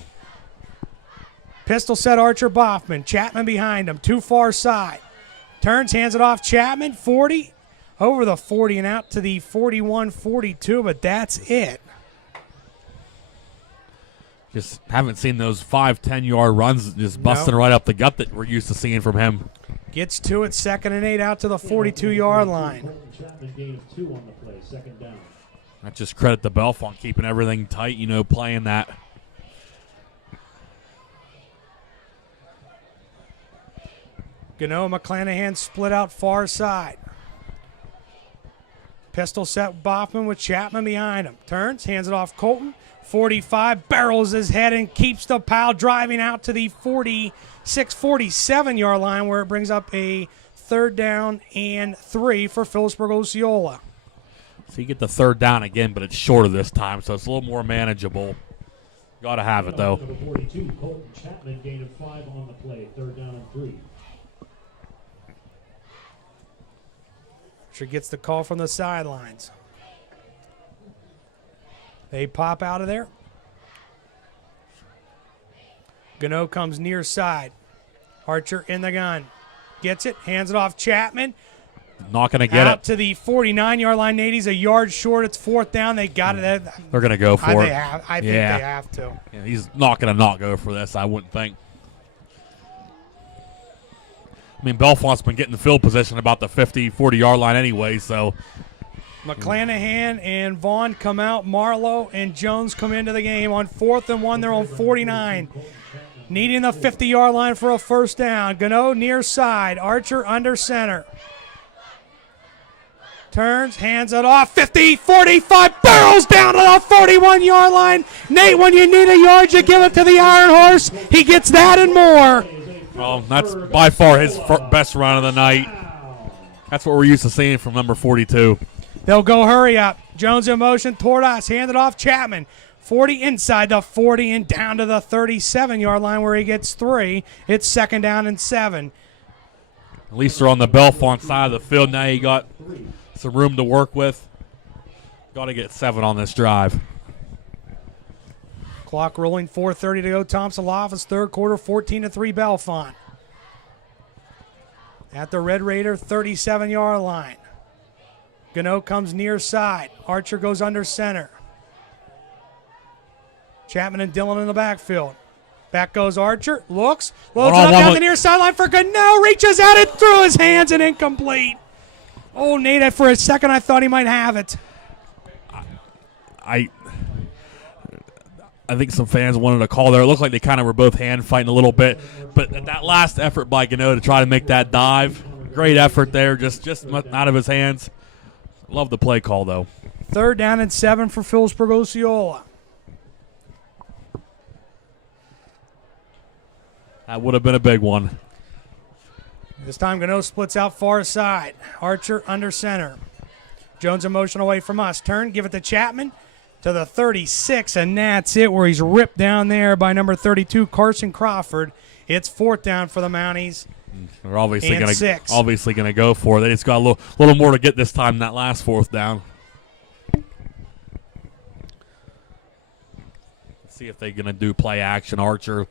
Pistol set Archer Boffman. Chapman behind him. Too far side. Turns, hands it off. Chapman, 40. Over the 40 and out to the 41-42, but that's it. Just haven't seen those 5-10-yard runs just busting right up the gut that we're used to seeing from him. Gets to it, 2nd and 8 out to the 42-yard line. Chapman gain of 2 on the play, second down. I just credit the Bellefonte keeping everything tight, playing that. Gano and McClanahan split out far side. Pistol set Boffman with Chapman behind him. Turns, hands it off Colton. 45, barrels his head and keeps the pile, driving out to the 46, 47-yard line where it brings up a third down and 3 for Philipsburg-Osceola. So you get the third down again, but it's shorter this time, so it's a little more manageable. Got to have it, though. Number 42, Colton Chapman gain of 5 on the play, third down and 3. Gets the call from the sidelines. They pop out of there. Gano comes near side. Archer in the gun. Gets it, hands it off Chapman. Not going to get out it. To the 49-yard line. Nady's a yard short. It's fourth down. They got it. They're going to go for it. I think they have to. Yeah, he's not going to not go for this, I wouldn't think. I mean, Bellefonte's been getting the field position about the 50, 40-yard line anyway, so. McClanahan and Vaughn come out. Marlowe and Jones come into the game on 4th and 1. They're on 49. needing the 50-yard line for a first down. Gano near side. Archer under center. Turns, hands it off. 50, 45, barrels down to the 41-yard line. Nate, when you need a yard, you give it to the Iron Horse. He gets that and more. Well, that's by far his best run of the night. That's what we're used to seeing from number 42. They'll go hurry up. Jones in motion toward us. Hand it off. Chapman. 40 inside the 40 and down to the 37-yard line where he gets 3. It's second down and 7. At least they're on the Bellefonte side of the field. Now you got some room to work with. Got to get 7 on this drive. Clock rolling, 4:30 to go. Thompson Law Office, third quarter, 14-3 Bellefonte. At the Red Raider 37-yard line. Gano comes near side. Archer goes under center. Chapman and Dillon in the backfield. Back goes Archer. Looks. Loads it up down the near sideline for Gano. Reaches out it through his hands and incomplete. Oh, Nate, for a second I thought he might have it. I think some fans wanted a call there. It looked like they kind of were both hand fighting a little bit. But that last effort by Gano to try to make that dive, great effort there, just out of his hands. Love the play call, though. Third down and 7 for Philipsburg-Osceola. That would have been a big one. This time Gano splits out far side. Archer under center. Jones in motion away from us. Turn, give it to Chapman to the 36, and that's it where he's ripped down there by number 32, Carson Crawford. It's fourth down for the Mounties. They're obviously going to go for it. They just got a little more to get this time than that last fourth down. Let's see if they're going to do play action. Archer.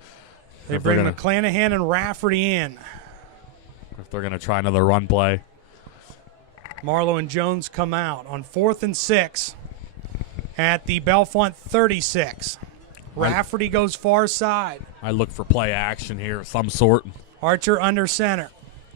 They bring McClanahan and Rafferty in. If they're going to try another run play. Marlowe and Jones come out on 4th and 6 at the Bellefonte 36. Rafferty goes far side. I look for play action here of some sort. Archer under center.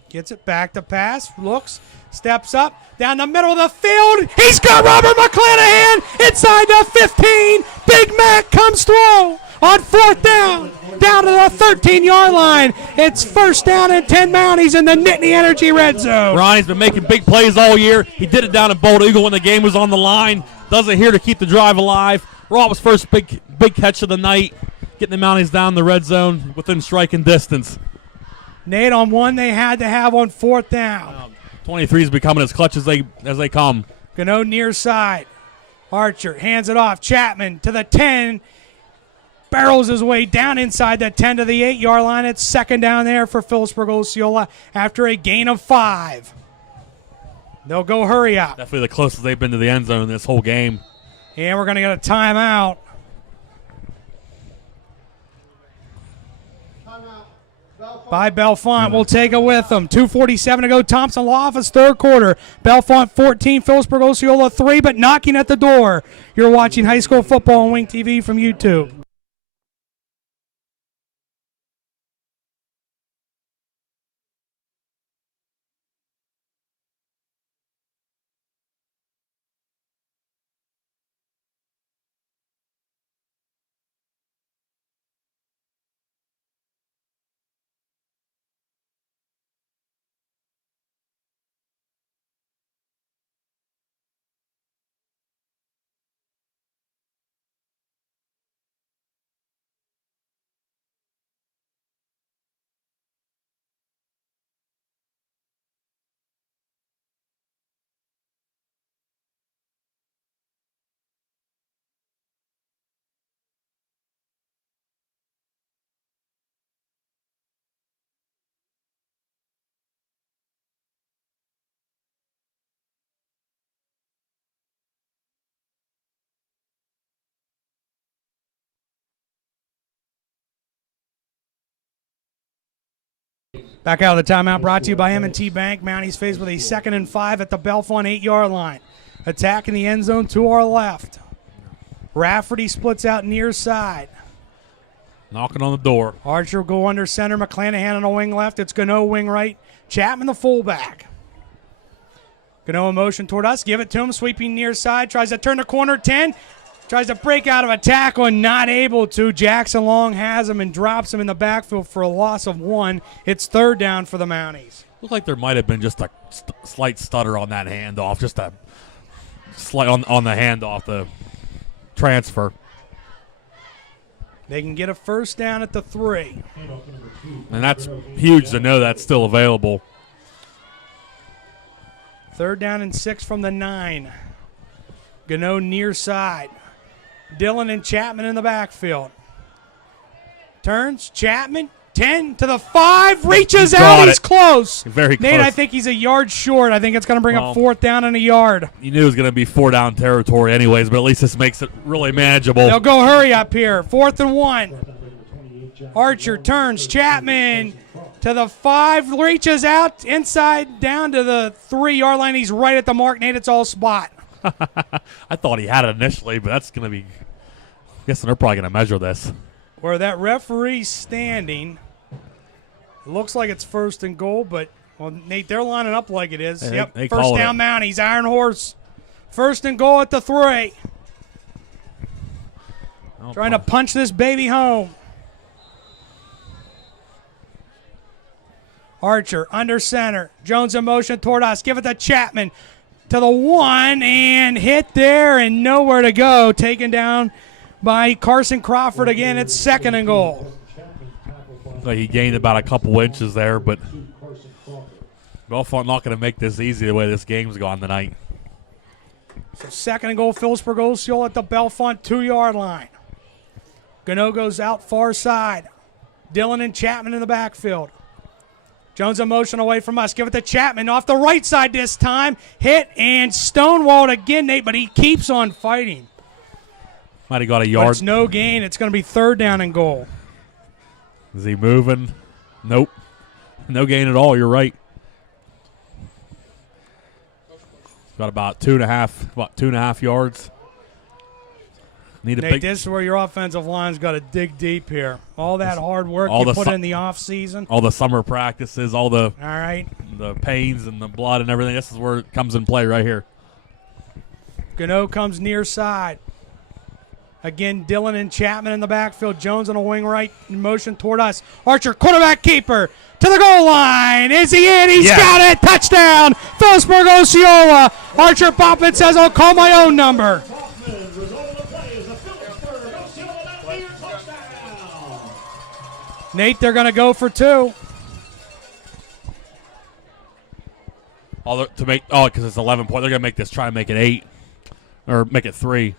Gets it back to pass. Looks. Steps up. Down the middle of the field. He's got Robert McClanahan inside the 15. Big Mac comes through on 4th down. Down to the 13-yard line. It's first down and 10 Mounties in the Nittany Energy red zone. Ronnie's been making big plays all year. He did it down at Bold Eagle when the game was on the line. Does it here to keep the drive alive. Rob's first big catch of the night. Getting the Mounties down the red zone within striking distance. Nate, on one they had to have on 4th down. 23 is becoming as clutch as they come. Gano near side. Archer hands it off. Chapman to the 10. Barrels his way down inside the 10 to the 8-yard line. It's second down there for Philipsburg-Osceola after a gain of 5. They'll go hurry up. Definitely the closest they've been to the end zone in this whole game. And we're going to get a timeout. By Bellefonte. We'll take it with them. 2:47 to go. Thompson Law Office, third quarter. Bellefonte 14, Philipsburg-Osceola 3, but knocking at the door. You're watching high school football on Wing TV from YouTube. Back out of the timeout, brought to you by M&T Bank. Mounties faced with a 2nd and 5 at the Bellefonte 8-yard line. Attacking the end zone to our left. Rafferty splits out near side. Knocking on the door. Archer will go under center. McClanahan on a wing left. It's Gano wing right. Chapman the fullback. Gano in motion toward us. Give it to him. Sweeping near side. Tries to turn the corner. 10. Tries to break out of a tackle and not able to. Jackson Long has him and drops him in the backfield for a loss of 1. It's third down for the Mounties. Looks like there might have been just a slight stutter on that handoff, just a slight on the handoff, the transfer. They can get a first down at the 3. And that's huge to know that's still available. Third down and 6 from the 9. Gano near side. Dillon and Chapman in the backfield. Turns, Chapman, 10 to the 5, reaches out, he's close. Very close. Nate, I think he's a yard short. I think it's going to bring up fourth down and a yard. You knew it was going to be 4-down territory anyways, but at least this makes it really manageable. They'll go hurry up here. 4th and 1. Archer turns, Chapman to the 5, reaches out inside down to the 3-yard line. He's right at the mark. Nate, it's all spot. I thought he had it initially, but that's going to be – guessing they're probably going to measure this. Where that referee's standing, it looks like it's 1st and goal, but, well, Nate, they're lining up like it is. Yep, they first down Mounties, Iron Horse. 1st and goal at the 3. Trying to punch this baby home. Archer under center. Jones in motion toward us. Give it to Chapman. To the 1 and hit there and nowhere to go. Taken down by Carson Crawford again. It's 2nd and goal. So he gained about a couple inches there, but Bellefonte not going to make this easy the way this game's gone tonight. So 2nd and goal, Philipsburg-Osceola at the Bellefonte 2-yard line. Gano goes out far side. Dillon and Chapman in the backfield. Jones in motion away from us. Give it to Chapman off the right side this time. Hit and stonewalled again, Nate, but he keeps on fighting. Might have got a yard. But it's no gain. It's going to be 3rd down and goal. Is he moving? Nope. No gain at all. You're right. Got about 2.5 yards. Need a Nate, big. this is where your offensive line's got to dig deep here. All that hard work all you the put in the off season. All the summer practices, all the pains and the blood and everything. This is where it comes in play right here. Gano comes near side. Again, Dillon and Chapman in the backfield. Jones on a wing right in motion toward us. Archer, quarterback keeper, to the goal line. Is he in? He's got it. Touchdown, Philipsburg-Osceola. Archer Poppin says, I'll call my own number. Nate, they're going to go for 2. Because it's 11 points. They're going to make this, try and make it 8. Or make it 3.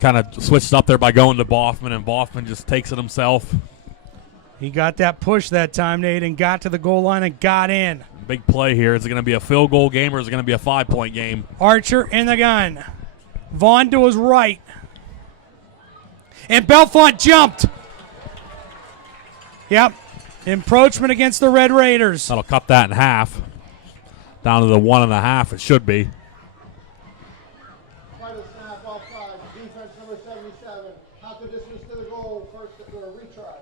Kind of switched up there by going to Boffman, and Boffman just takes it himself. He got that push that time, Nate, and got to the goal line and got in. Big play here. Is it going to be a field goal game or is it going to be a 5-point game? Archer in the gun. Vaughn to his right. And Bellefonte jumped. Yep. Encroachment against the Red Raiders. That'll cut that in half. Down to the 1.5 it should be. Try to snap offside. Defense number 77. Half the distance to the goal. First or a retry.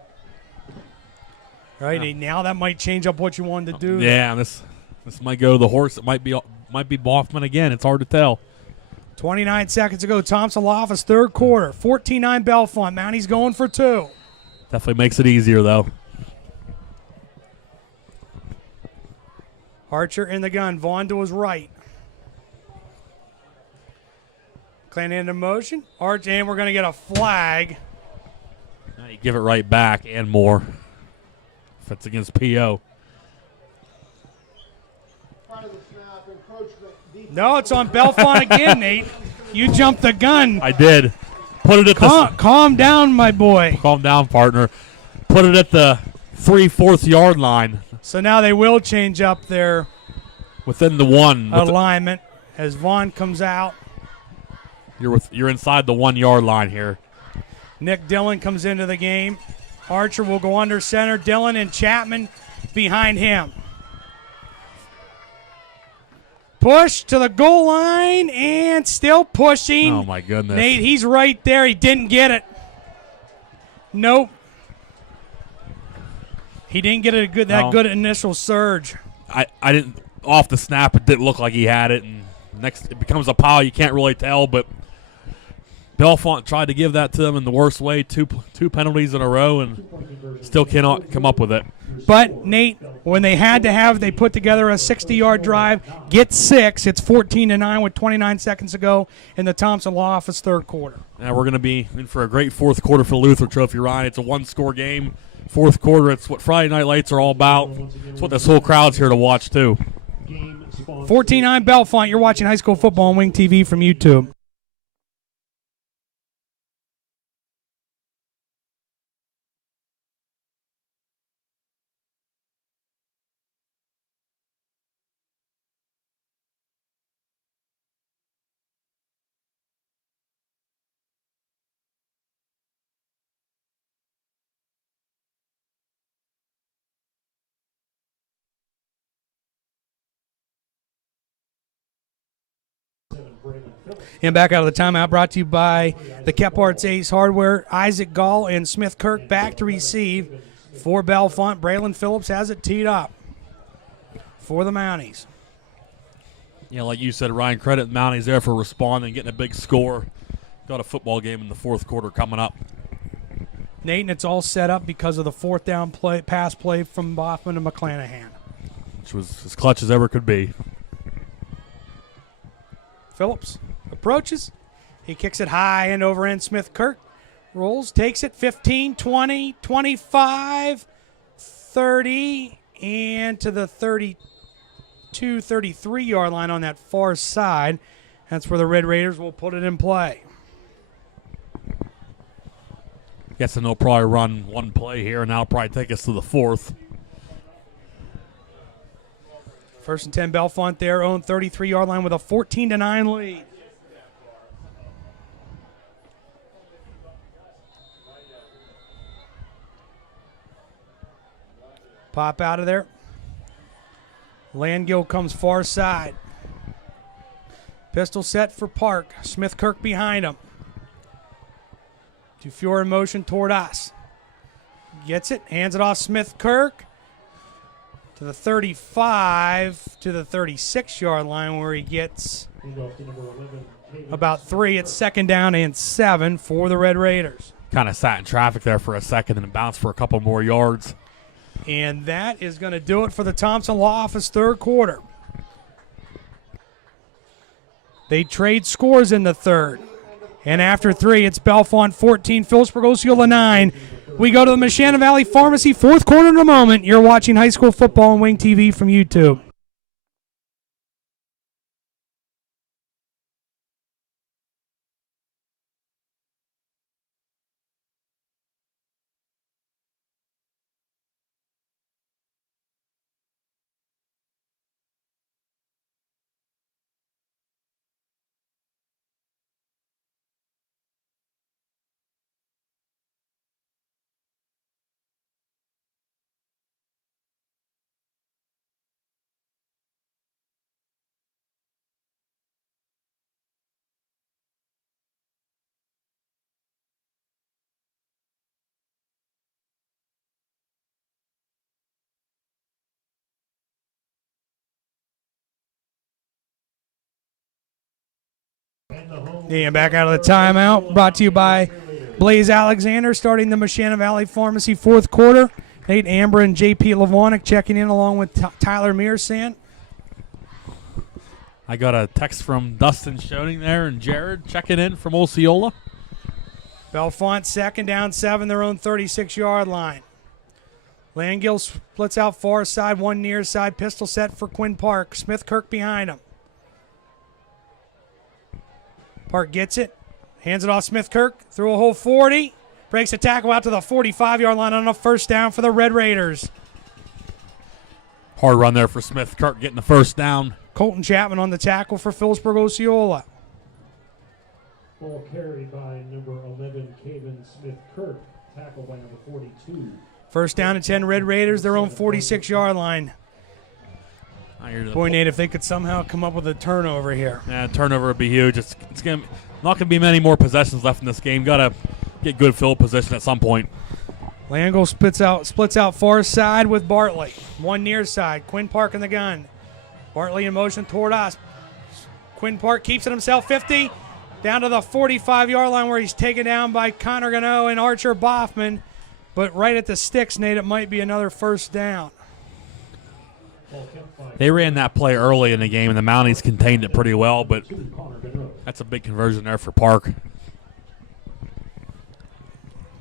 Right, now that might change up what you wanted to do. Yeah, this might go to the horse. It might be Boffman again. It's hard to tell. 29 seconds ago, Thompson Loftus, 3rd quarter. 14-9 Bellefonte. Mounties going for 2. Definitely makes it easier, though. Archer in the gun. Vaughn to his right. Clan into motion. Archer, and we're going to get a flag. Now you give it right back and more. If it's against PO. No, it's on Bellefonte again, Nate. You jumped the gun. I did. Put it at calm down, my boy. Calm down, partner. Put it at the 3/4 yard line. So now they will change up their within the 1 alignment as Vaughn comes out. You're inside the 1 yard line here. Nick Dillon comes into the game. Archer will go under center. Dillon and Chapman behind him. Push to the goal line and still pushing. Oh, my goodness. Nate, he's right there. He didn't get it. Nope. He didn't get that good initial surge. I didn't off the snap. It didn't look like he had it, and next it becomes a pile. You can't really tell, but Bellefonte tried to give that to them in the worst way. Two penalties in a row, and still cannot come up with it. But, Nate, when they put together a 60-yard drive, get 6. It's 14-9 with 29 seconds to go in the Thompson Law Office third quarter. Now we're going to be in for a great fourth quarter for the Luther Trophy, Ryan. It's a one-score game. Fourth quarter, it's what Friday Night Lights are all about. It's what this whole crowd's here to watch, too. 14-9 Bellefonte. You're watching high school football on Wing TV from YouTube. And back out of the timeout, brought to you by the Kephardt's Ace Hardware. Isaac Gall and Smith Kirk back to receive for Bellefonte. Braylon Phillips has it teed up for the Mounties. Yeah, like you said, Ryan, credit the Mounties there for responding, getting a big score. Got a football game in the fourth quarter coming up. Nate, and it's all set up because of the fourth down pass play from Boffman and McClanahan. Which was as clutch as ever could be. Phillips approaches. He kicks it high and over end. Smith Kirk rolls, takes it 15, 20, 25, 30, and to the 32, 33-yard line on that far side. That's where the Red Raiders will put it in play. Guessing they'll probably run one play here, and that'll probably take us to the fourth. First and 10, Bellefonte, their own 33-yard line with a 14-9 lead. Pop out of there. Landgill comes far side. Pistol set for Park. Smith Kirk behind him. Dufour in motion toward us. Gets it, hands it off Smith Kirk to the 35, to the 36-yard line where he gets about 3. It's second down and 7 for the Red Raiders. Kind of sat in traffic there for a second and bounced for a couple more yards. And that is going to do it for the Thompson Law Office third quarter. They trade scores in the third. And after 3, it's Bellefonte 14, Philipsburg-Osceola 9. We go to the Meshannon Valley Pharmacy fourth quarter in a moment. You're watching high school football on Wing TV from YouTube. And back out of the timeout, brought to you by Blaze Alexander, starting the Meshannon Valley Pharmacy fourth quarter. Nate Amber and J.P. Lavonik checking in along with Tyler Mearsan. I got a text from Dustin Schoening there and Jared checking in from Osceola. Bellefonte second down 7, their own 36-yard line. Landgill splits out far side, one near side, pistol set for Quinn Park. Smith Kirk behind him. Park gets it, hands it off Smith Kirk, through a whole 40, breaks a tackle out to the 45-yard line on a first down for the Red Raiders. Hard run there for Smith Kirk getting the first down. Colton Chapman on the tackle for Philipsburg-Osceola. Ball carried by number 11, Caven Smith Kirk, tackled by number 42. First down and 10, Red Raiders, their own 46-yard line. Boy, Nate, if they could somehow come up with a turnover here. Yeah, turnover would be huge. It's not going to be many more possessions left in this game. Got to get good field position at some point. Langle splits out far side with Bartley. One near side. Quinn Park in the gun. Bartley in motion toward us. Quinn Park keeps it himself 50. Down to the 45-yard line where he's taken down by Connor Gano and Archer Boffman. But right at the sticks, Nate, it might be another first down. They ran that play early in the game, and the Mounties contained it pretty well, but that's a big conversion there for Park.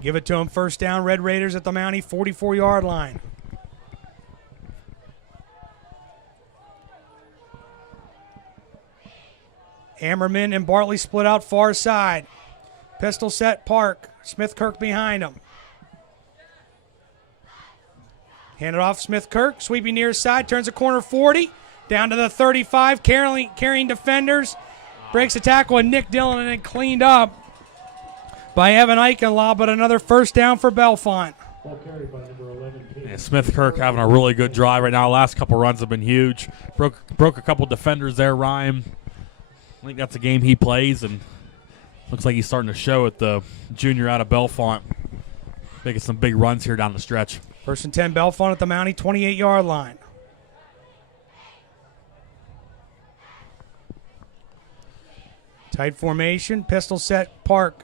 Give it to him, first down, Red Raiders at the Mountie 44-yard line. Ammerman and Bartley split out far side. Pistol set, Park. Smith-Kirk behind him. Hand it off, Smith-Kirk, sweeping near side, turns a corner 40, down to the 35, carrying defenders, breaks a tackle, and Nick Dillon, and then cleaned up by Evan Eichenlaw, but another first down for Bellefonte. Yeah, Smith-Kirk having a really good drive right now. Last couple runs have been huge. Broke a couple defenders there, Ryan. I think that's a game he plays, and looks like he's starting to show at the junior out of Bellefonte. Making some big runs here down the stretch. First and 10, Bellefonte at the Mountie 28-yard line. Tight formation, pistol set, Park.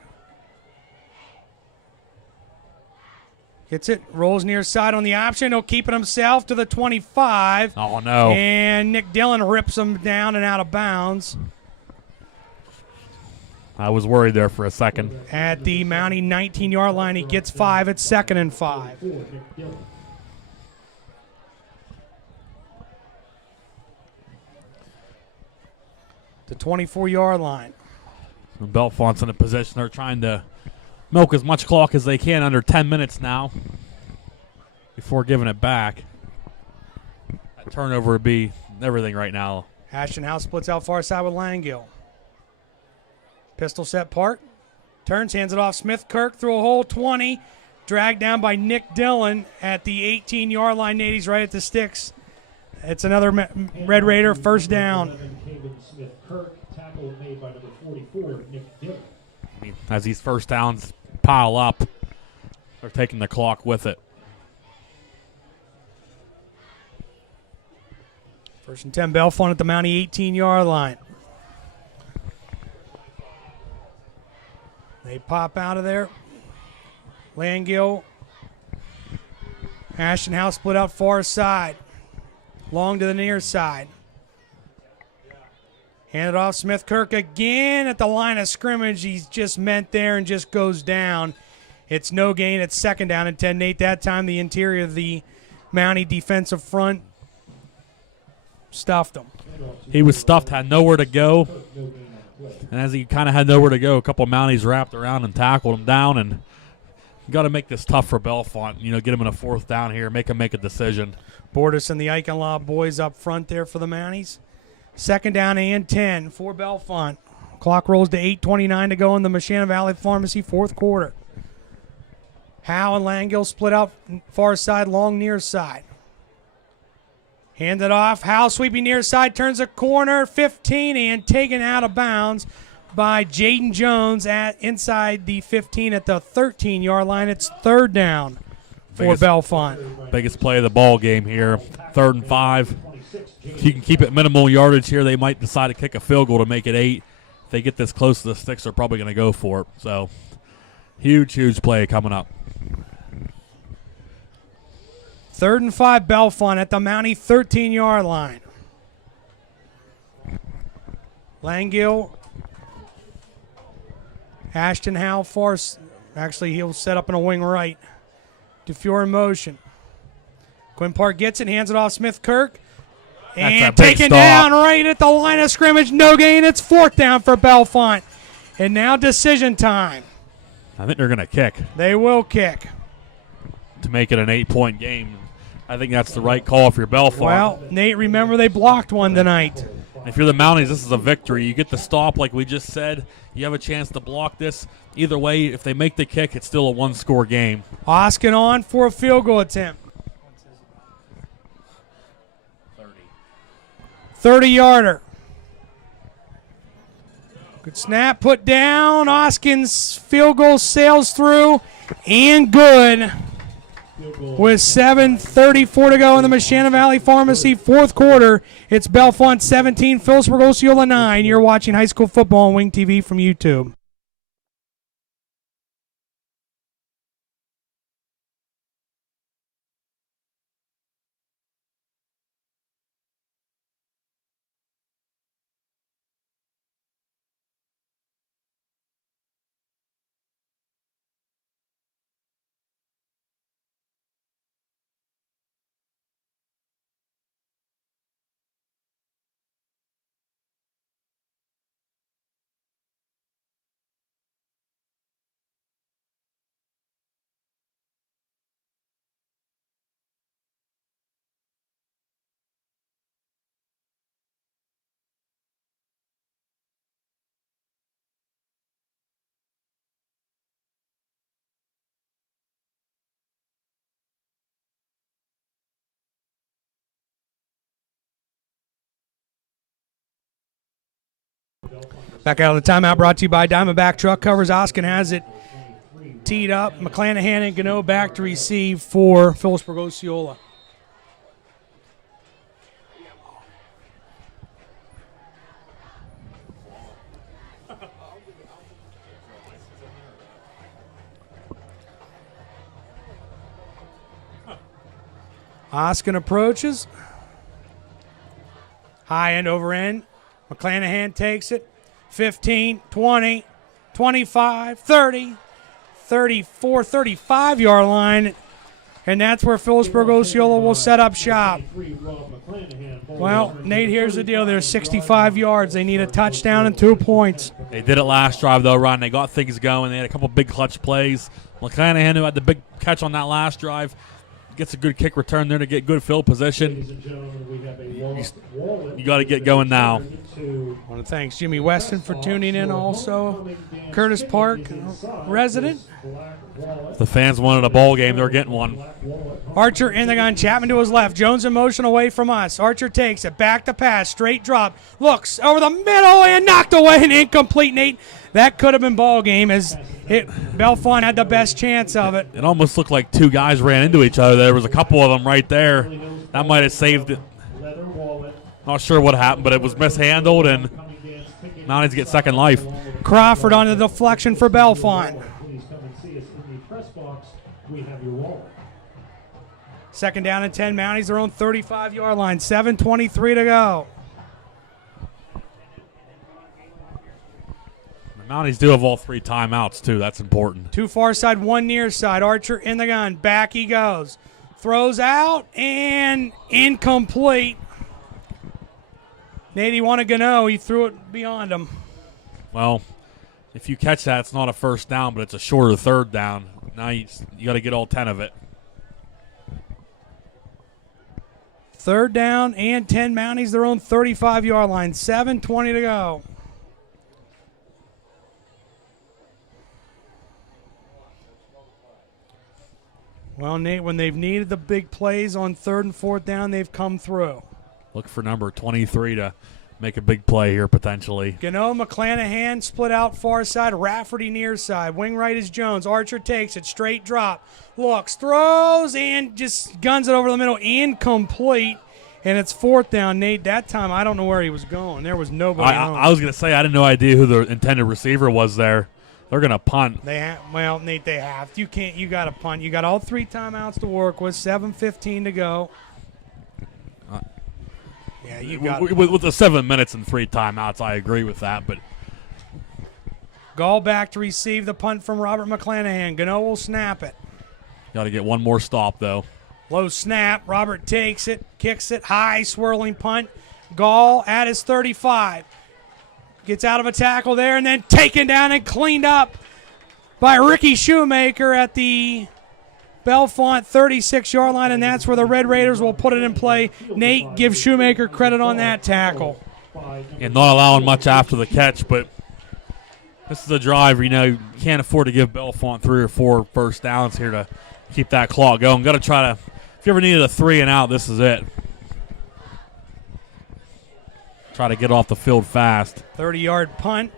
Gets it, rolls near side on the option. He'll keep it himself to the 25. Oh, no. And Nick Dillon rips him down and out of bounds. I was worried there for a second. At the Mountie 19-yard line, he gets 5 at 2nd and 5. The 24-yard line. And Bellefonte's in a position they're trying to milk as much clock as they can, under 10 minutes now before giving it back. That turnover would be everything right now. Ashton House splits out far side with Langill. Pistol set, Park. Turns, hands it off. Smith-Kirk through a hole, 20. Dragged down by Nick Dillon at the 18-yard line. Nady's right at the sticks. It's another Red Raider first down. As these first downs pile up, they're taking the clock with it. First and 10, Bellefonte at the Mountie 18-yard line. They pop out of there. Langill. Ashton House split out far side. Long to the near side. Handed off Smith-Kirk again at the line of scrimmage. He's just meant there and just goes down. It's no gain. It's second down and 10. Nate, that time the interior of the Mountie defensive front stuffed him. He was stuffed, had nowhere to go. And as he kind of had nowhere to go, a couple of Mounties wrapped around and tackled him down. And you got to make this tough for Bellefonte. You know, get him in a fourth down here, make him make a decision. Bordas and the Eichenlaw boys up front there for the Mounties. Second down and 10 for Bellefonte. Clock rolls to 8:29 to go in the Machana Valley Pharmacy fourth quarter. Howe and Langill split out far side, long near side. Handed off. Howe sweeping near side, turns a corner, 15, and taken out of bounds by Jaden Jones at inside the 15 at the 13-yard line. It's third down for Bellefonte. Biggest play of the ball game here. 3rd and 5. If you can keep it minimal yardage here, they might decide to kick a field goal to make it 8. If they get this close to the sticks, they're probably going to go for it. So, huge play coming up. 3rd and 5, Bellefonte at the Mountie 13-yard line. Langill. Ashton Howe force. Actually, he'll set up in a wing right. DeFiore in motion. Quinn Park gets it, hands it off Smith-Kirk. And taken down right at the line of scrimmage. No gain. It's 4th down for Bellefonte. And now decision time. I think they're going to kick. They will kick. To make it an 8-point game. I think that's the right call for your Bellefonte. Well, Nate, remember they blocked one tonight. If you're the Mounties, this is a victory. You get the stop like we just said. You have a chance to block this. Either way, if they make the kick, it's still a one-score game. Oskin on for a field goal attempt. 30-yarder. Good snap, put down. Oskin's field goal sails through, and good. with 7:34 to go in the Mashana Valley Pharmacy fourth quarter. It's Bellefonte 17, Philipsburg-Osceola 9. You're watching high school football on Wing TV from YouTube. Back out of the timeout, brought to you by Diamondback Truck Covers. Oskin has it teed up. McClanahan and Gano back to receive for Philipsburg-Osceola. Oskin approaches. High end over end. McClanahan takes it. 15, 20, 25, 30, 34, 35-yard line. And that's where Philipsburg-Osceola will set up shop. Well, Nate, here's the deal. There's 65 yards. They need a touchdown and 2 points. They did it last drive, though, Ron. They got things going. They had a couple big clutch plays. McClanahan, who had the big catch on that last drive, gets a good kick return there to get good field position. You got to get going now. I want to thank Jimmy Weston for tuning in also. Curtis Park, resident. If the fans wanted a ball game, they're getting one. Archer in the gun, Chapman to his left. Jones in motion away from us. Archer takes it, back to pass, straight drop. Looks over the middle and knocked away and incomplete, Nate. That could have been ball game as Bellefonte had the best chance of it. It almost looked like two guys ran into each other. There was a couple of them right there. That might have saved it. Not sure what happened, but it was mishandled, and Mounties get second life. Crawford on the deflection for Bellefonte. Second down and 10. Mounties their own 35-yard line. 7:23 to go. The Mounties do have all three timeouts, too. That's important. Two far side, one near side. Archer in the gun. Back he goes. Throws out and incomplete. Nate, he wanted Gano. He threw it beyond him. Well, if you catch that, it's not a first down, but it's a shorter third down. Now you got to get all 10 of it. Third down and 10. Mounties their own 35-yard line. 7:20 to go. Well, Nate, when they've needed the big plays on third and fourth down, they've come through. Look for number 23 to make a big play here potentially. Gano, McClanahan split out far side. Rafferty near side. Wing right is Jones. Archer takes it. Straight drop. Looks, throws, and just guns it over the middle. Incomplete. And it's fourth down. Nate, that time I don't know where he was going. There was nobody on. I was going to say I had no idea who the intended receiver was there. They're going to punt. Well, Nate, they have. You can't. You got to punt. You got all three timeouts to work with. 7:15 to go. Yeah, you got with the 7 minutes and three timeouts, I agree with that. But Gall back to receive the punt from Robert McClanahan. Gano will snap it. Got to get one more stop, though. Low snap. Robert takes it, kicks it, high, swirling punt. Gall at his 35. Gets out of a tackle there and then taken down and cleaned up by Ricky Shoemaker at the Bellefonte 36-yard line, and that's where the Red Raiders will put it in play. Nate, give Shoemaker credit on that tackle. And not allowing much after the catch, but this is a drive, you can't afford to give Bellefonte 3 or 4 first downs here to keep that clock going. Got to try to, if you ever needed a 3 and out, this is it. Try to get off the field fast. 30-yard punt.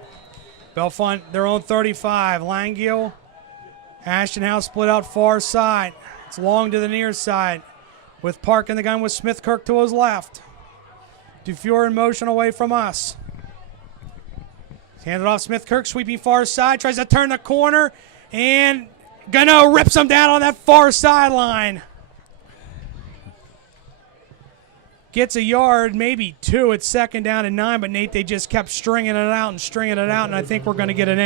Bellefonte, their own 35. Langell, Ashton House split out far side. It's long to the near side with Park in the gun with Smith Kirk to his left. DeFure in motion away from us. Handed off Smith Kirk, sweeping far side, tries to turn the corner, and Gano rips him down on that far sideline. Gets a yard, maybe 2. It's 2nd down and 9, but Nate, they just kept stringing it out, and I think we're going to get an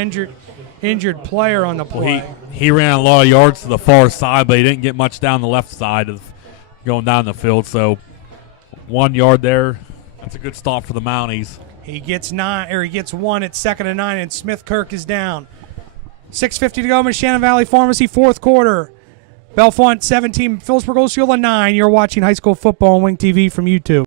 injured player on the play. Well, he ran a lot of yards to the far side, but he didn't get much down the left side of going down the field. So 1 yard there. That's a good stop for the Mounties. He gets 1 at 2nd and 9, and Smith Kirk is down. 6:50 to go, Shannon Valley Pharmacy, 4th quarter. Bellefonte 17, Philipsburg-Osceola 9. You're watching high school football on Wing TV from YouTube.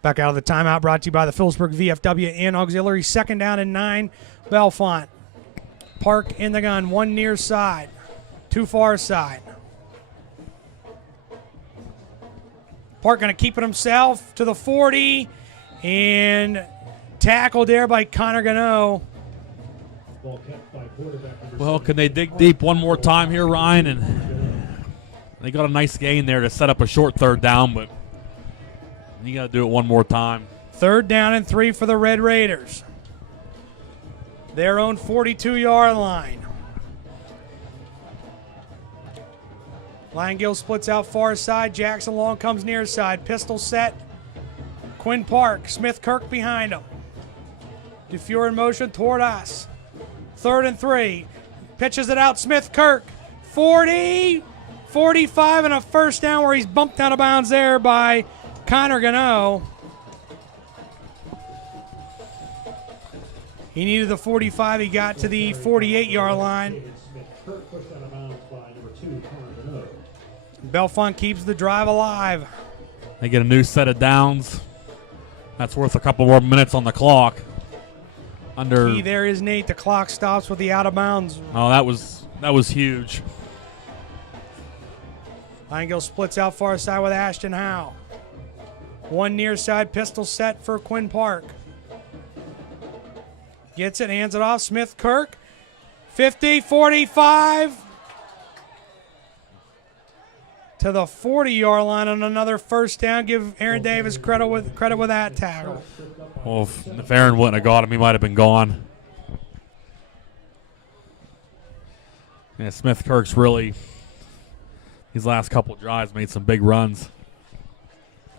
Back out of the timeout, brought to you by the Philipsburg VFW and Auxiliary. 2nd down and 9, Bellefonte. Park in the gun, 1 near side, 2 far side. Park going to keep it himself to the 40, and tackled there by Connor Gano. Well, can they dig deep one more time here, Ryan? And they got a nice gain there to set up a short 3rd down, but you got to do it one more time. 3rd down and 3 for the Red Raiders. Their own 42-yard line. Langell splits out far side. Jackson long comes near side. Pistol set. Quinn Park. Smith Kirk behind him. DeFure in motion toward us. 3rd and 3. Pitches it out. Smith Kirk. 40, 45, and a 1st down where he's bumped out of bounds there by Connor Gano. He needed the 45. He got to the 48-yard line. Bellefonte keeps the drive alive. They get a new set of downs. That's worth a couple more minutes on the clock. Key there is Nate. The clock stops with the out of bounds. Oh, that was huge. Langell splits out far side with Ashton Howe. 1 near side pistol set for Quinn Park. Gets it, hands it off. Smith Kirk. 50, 45. To the 40-yard line on another 1st down. Give Aaron Davis credit with that tackle. Well, if Aaron wouldn't have got him, he might have been gone. Yeah, Smith Kirk's really, these last couple drives, made some big runs.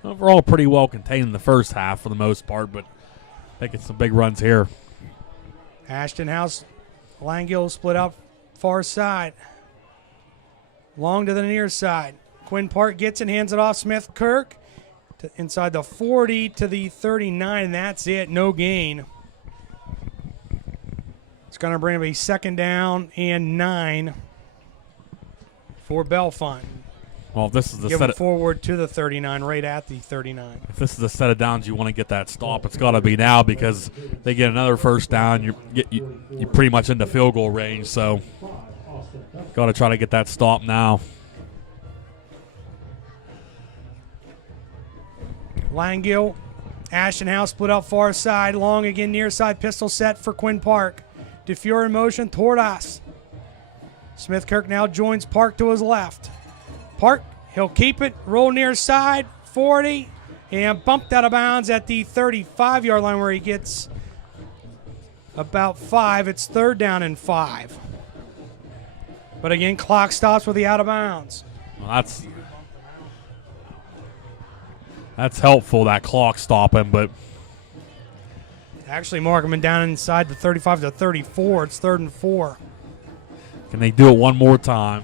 Overall, pretty well contained in the first half for the most part, but making some big runs here. Ashton House, Langell split out far side. Long to the near side. Quinn Park gets it, hands it off. Smith Kirk to inside the 40 to the 39, and that's it. No gain. It's going to bring up a 2nd down and 9 for Bellefonte. Well, if this is the Give set it forward to the 39, right at the 39. If this is a set of downs, you want to get that stop. It's got to be now because they get another 1st down. You're pretty much into field goal range, so got to try to get that stop now. Langell, Ashton House split out far side. Long again near side. Pistol set for Quinn Park. DeFure in motion toward us. Smith Kirk now joins Park to his left. Park, he'll keep it. Roll near side. 40. And bumped out of bounds at the 35-yard line where he gets about 5. It's 3rd down and 5. But again, clock stops with the out of bounds. Well, that's helpful, that clock stopping, but actually mark him down inside the 35 to 34. It's 3rd and 4. Can they do it one more time?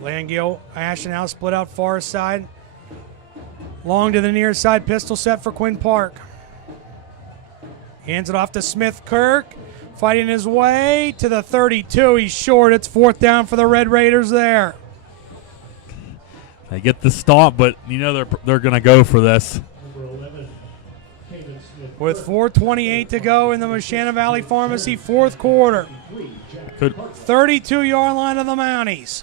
Langell, Ashton House split out far side. Long to the near side, pistol set for Quinn Park. Hands it off to Smith Kirk. Fighting his way to the 32. He's short. It's 4th down for the Red Raiders there. They get the stop, but you know they're going to go for this. With 4:28 to go in the Moshannon Valley Pharmacy 4th quarter. 32-yard line of the Mounties.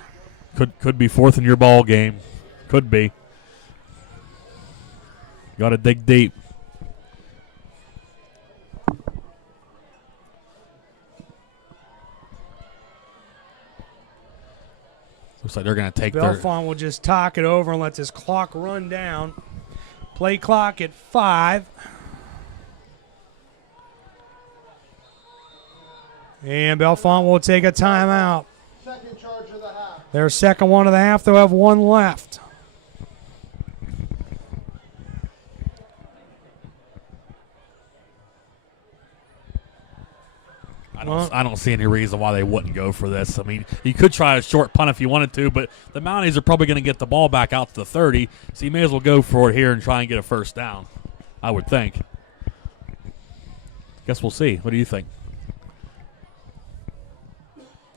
Could be 4th in your ball game. Could be. Got to dig deep. Looks like they're going to take Bellefonte will just talk it over and let this clock run down. Play clock at 5. And Bellefonte will take a timeout. Second charge of the half. Their second one of the half. They'll have one left. I don't see any reason why they wouldn't go for this. I mean, you could try a short punt if you wanted to, but the Mounties are probably going to get the ball back out to the 30, so you may as well go for it here and try and get a first down, I would think. Guess we'll see. What do you think?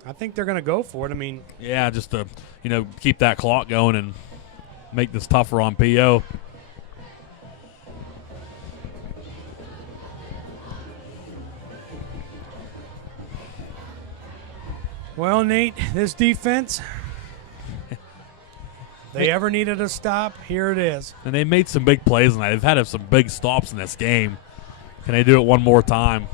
I think they're going to go for it. I mean, yeah, just to keep that clock going and make this tougher on PO. Well, Nate, this defense, they ever needed a stop, here it is. And they made some big plays tonight. They've had some big stops in this game. Can they do it one more time?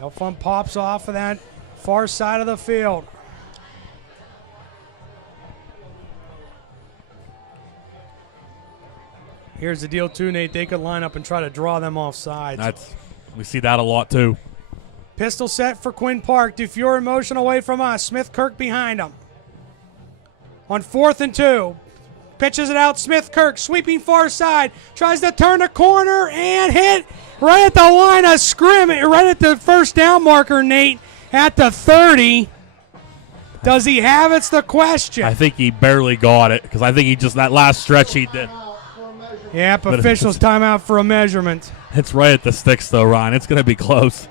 Bellefonte pops off of that far side of the field. Here's the deal, too, Nate. They could line up and try to draw them off sides. We see that a lot, too. Pistol set for Quinn Park. DeFure in motion away from us. Smith Kirk behind him. On 4th and 2. Pitches it out. Smith Kirk sweeping far side. Tries to turn the corner and hit right at the line of scrimmage. Right at the first down marker, Nate. At the 30. Does he have it's the question. I think he barely got it because I think he just, that last stretch he did. Yep, officials timeout for a measurement. It's right at the sticks, though, Ryan. It's going to be close.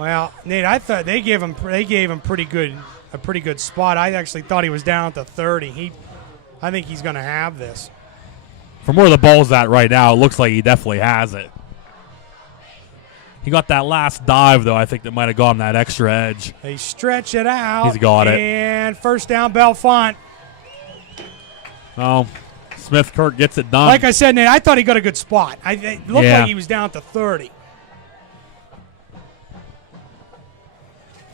Well, Nate, I thought they gave him a pretty good spot. I actually thought he was down at the 30. I think he's going to have this. From where the ball's at right now, it looks like he definitely has it. He got that last dive, though, I think that might have gotten that extra edge. They stretch it out. He's got it. And first down, Bellefonte. Oh, Smith Kirk gets it done. Like I said, Nate, I thought he got a good spot. It looked like he was down at the 30.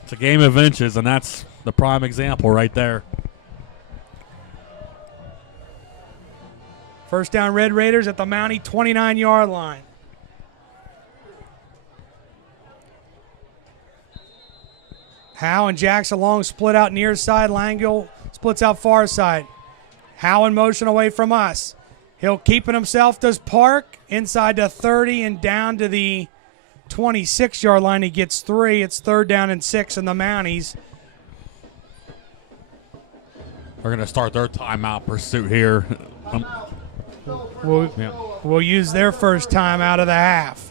It's a game of inches, and that's the prime example right there. First down, Red Raiders at the Mountie 29-yard line. Howe and Jackson long split out near side. Langill splits out far side. Howe in motion away from us. He'll keep it himself. Does Park inside the 30 and down to the 26-yard line. He gets 3. It's 3rd down and 6 in the Mounties. They're going to start their timeout pursuit here. We'll use their first time out of the half.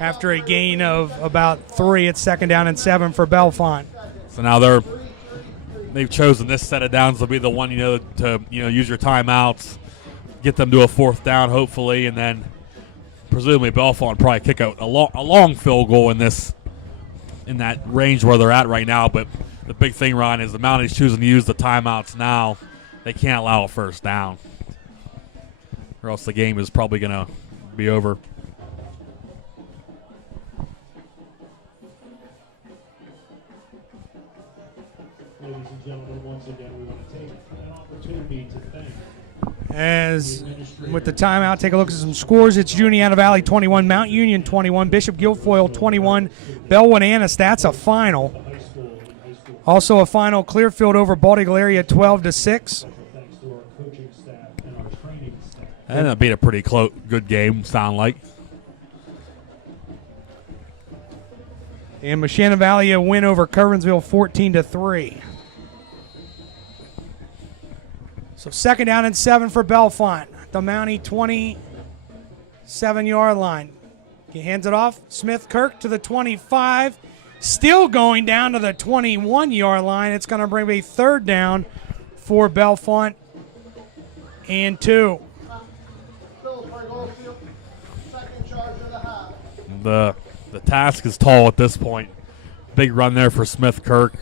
After a gain of about 3, it's 2nd down and 7 for Bellefonte. So now they've chosen this set of downs to be the one to use your timeouts, get them to a 4th down hopefully, and then presumably Bellefonte probably kick out a long field goal in that range where they're at right now. But the big thing, Ryan, is the Mounties choosing to use the timeouts now. They can't allow a first down, or else the game is probably going to be over. Ladies and gentlemen, once again, we want to take an opportunity to thank. As with the timeout, take a look at some scores. It's Juniata Valley 21, Mount Union 21, Bishop Guilfoyle 21, Bellwood Annis. That's a final. Also a final, Clearfield over Baltic area 12-6. And that'd be a pretty good game, sound like. And Moshannon Valley a win over Curwensville 14-3. So 2nd down and 7 for Bellefonte. The Mountie 27-yard line. He hands it off. Smith Kirk to the 25. Still going down to the 21-yard line. It's going to bring a third down for Bellefonte and 2. The task is tall at this point. Big run there for Smith Kirk.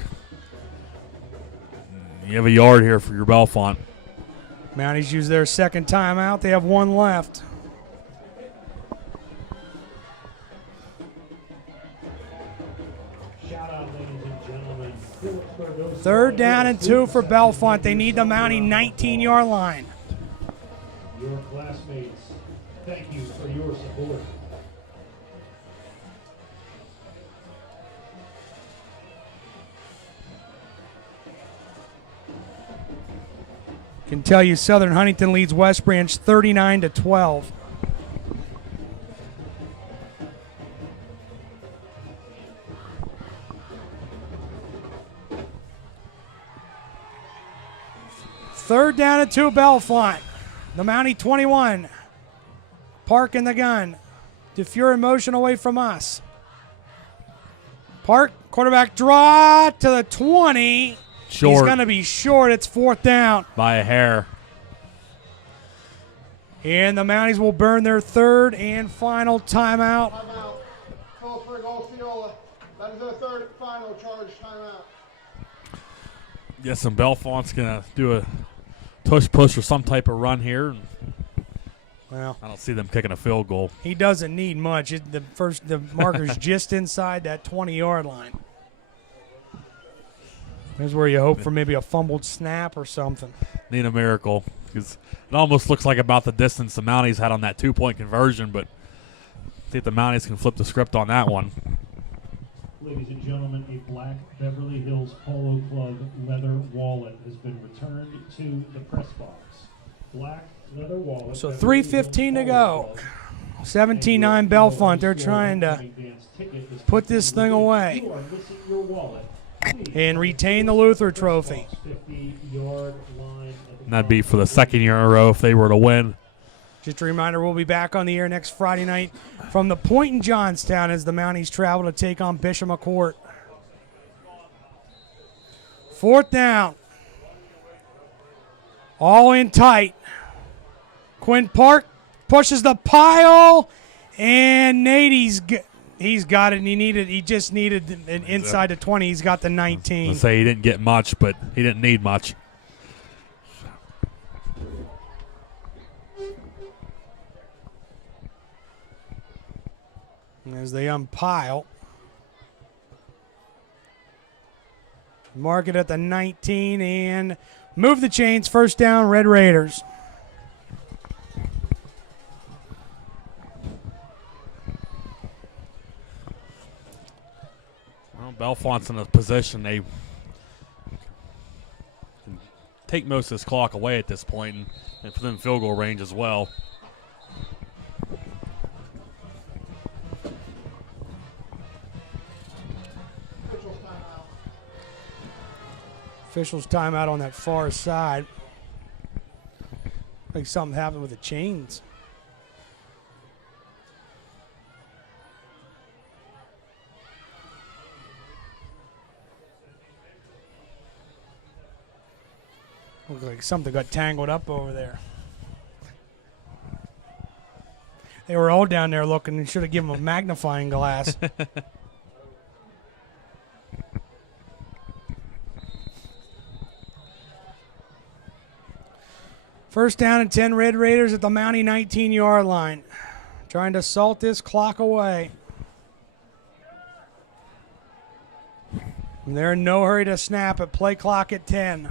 You have a yard here for your Bellefonte. Mounties use their second timeout. They have one left. Third down and 2 for Bellefonte. They need the Mountie 19-yard line. Your classmates, thank you for your support. Can tell you Southern Huntington leads West Branch 39-12. Third down and 2, Bellefonte. The Mountie 21. Park in the gun. DeFure in motion away from us. Park, quarterback draw to the 20. Short. He's going to be short. It's fourth down. By a hair. And the Mounties will burn their third and final timeout. Timeout. Philipsburg-Osceola. That is their third final charge timeout. Yes, and Bellefonte's going to do a push or some type of run here. Well, I don't see them kicking a field goal. He doesn't need much. The marker's just inside that 20-yard line. There's where you hope for maybe a fumbled snap or something. Need a miracle, because it almost looks like about the distance the Mounties had on that 2-point conversion, but I think the Mounties can flip the script on that one. Ladies and gentlemen, a black Beverly Hills Polo Club leather wallet has been returned to the press box. Black leather wallet. So 3:15 to go. 17-9 Bellefonte. They're trying to put this thing away and retain the Luther Trophy. And that'd be for the second year in a row if they were to win. Just a reminder, we'll be back on the air next Friday night from the Point in Johnstown as the Mounties travel to take on Bishop McCourt. Fourth down. All in tight. Quinn Park pushes the pile, and Nate, he's got it, and he just needed an inside the 20. He's got the 19. I say he didn't get much, but he didn't need much. As they unpile. Mark it at the 19 and move the chains. First down, Red Raiders. Well, Bellefonte's in a position they can take most of this clock away at this point and put them in field goal range as well. Officials timeout on that far side. Like something happened with the chains. Looks like something got tangled up over there. They were all down there looking and should have given them a magnifying glass. First down and 10, Red Raiders at the Mountie 19-yard line. Trying to salt this clock away. And they're in no hurry to snap it. Play clock at 10.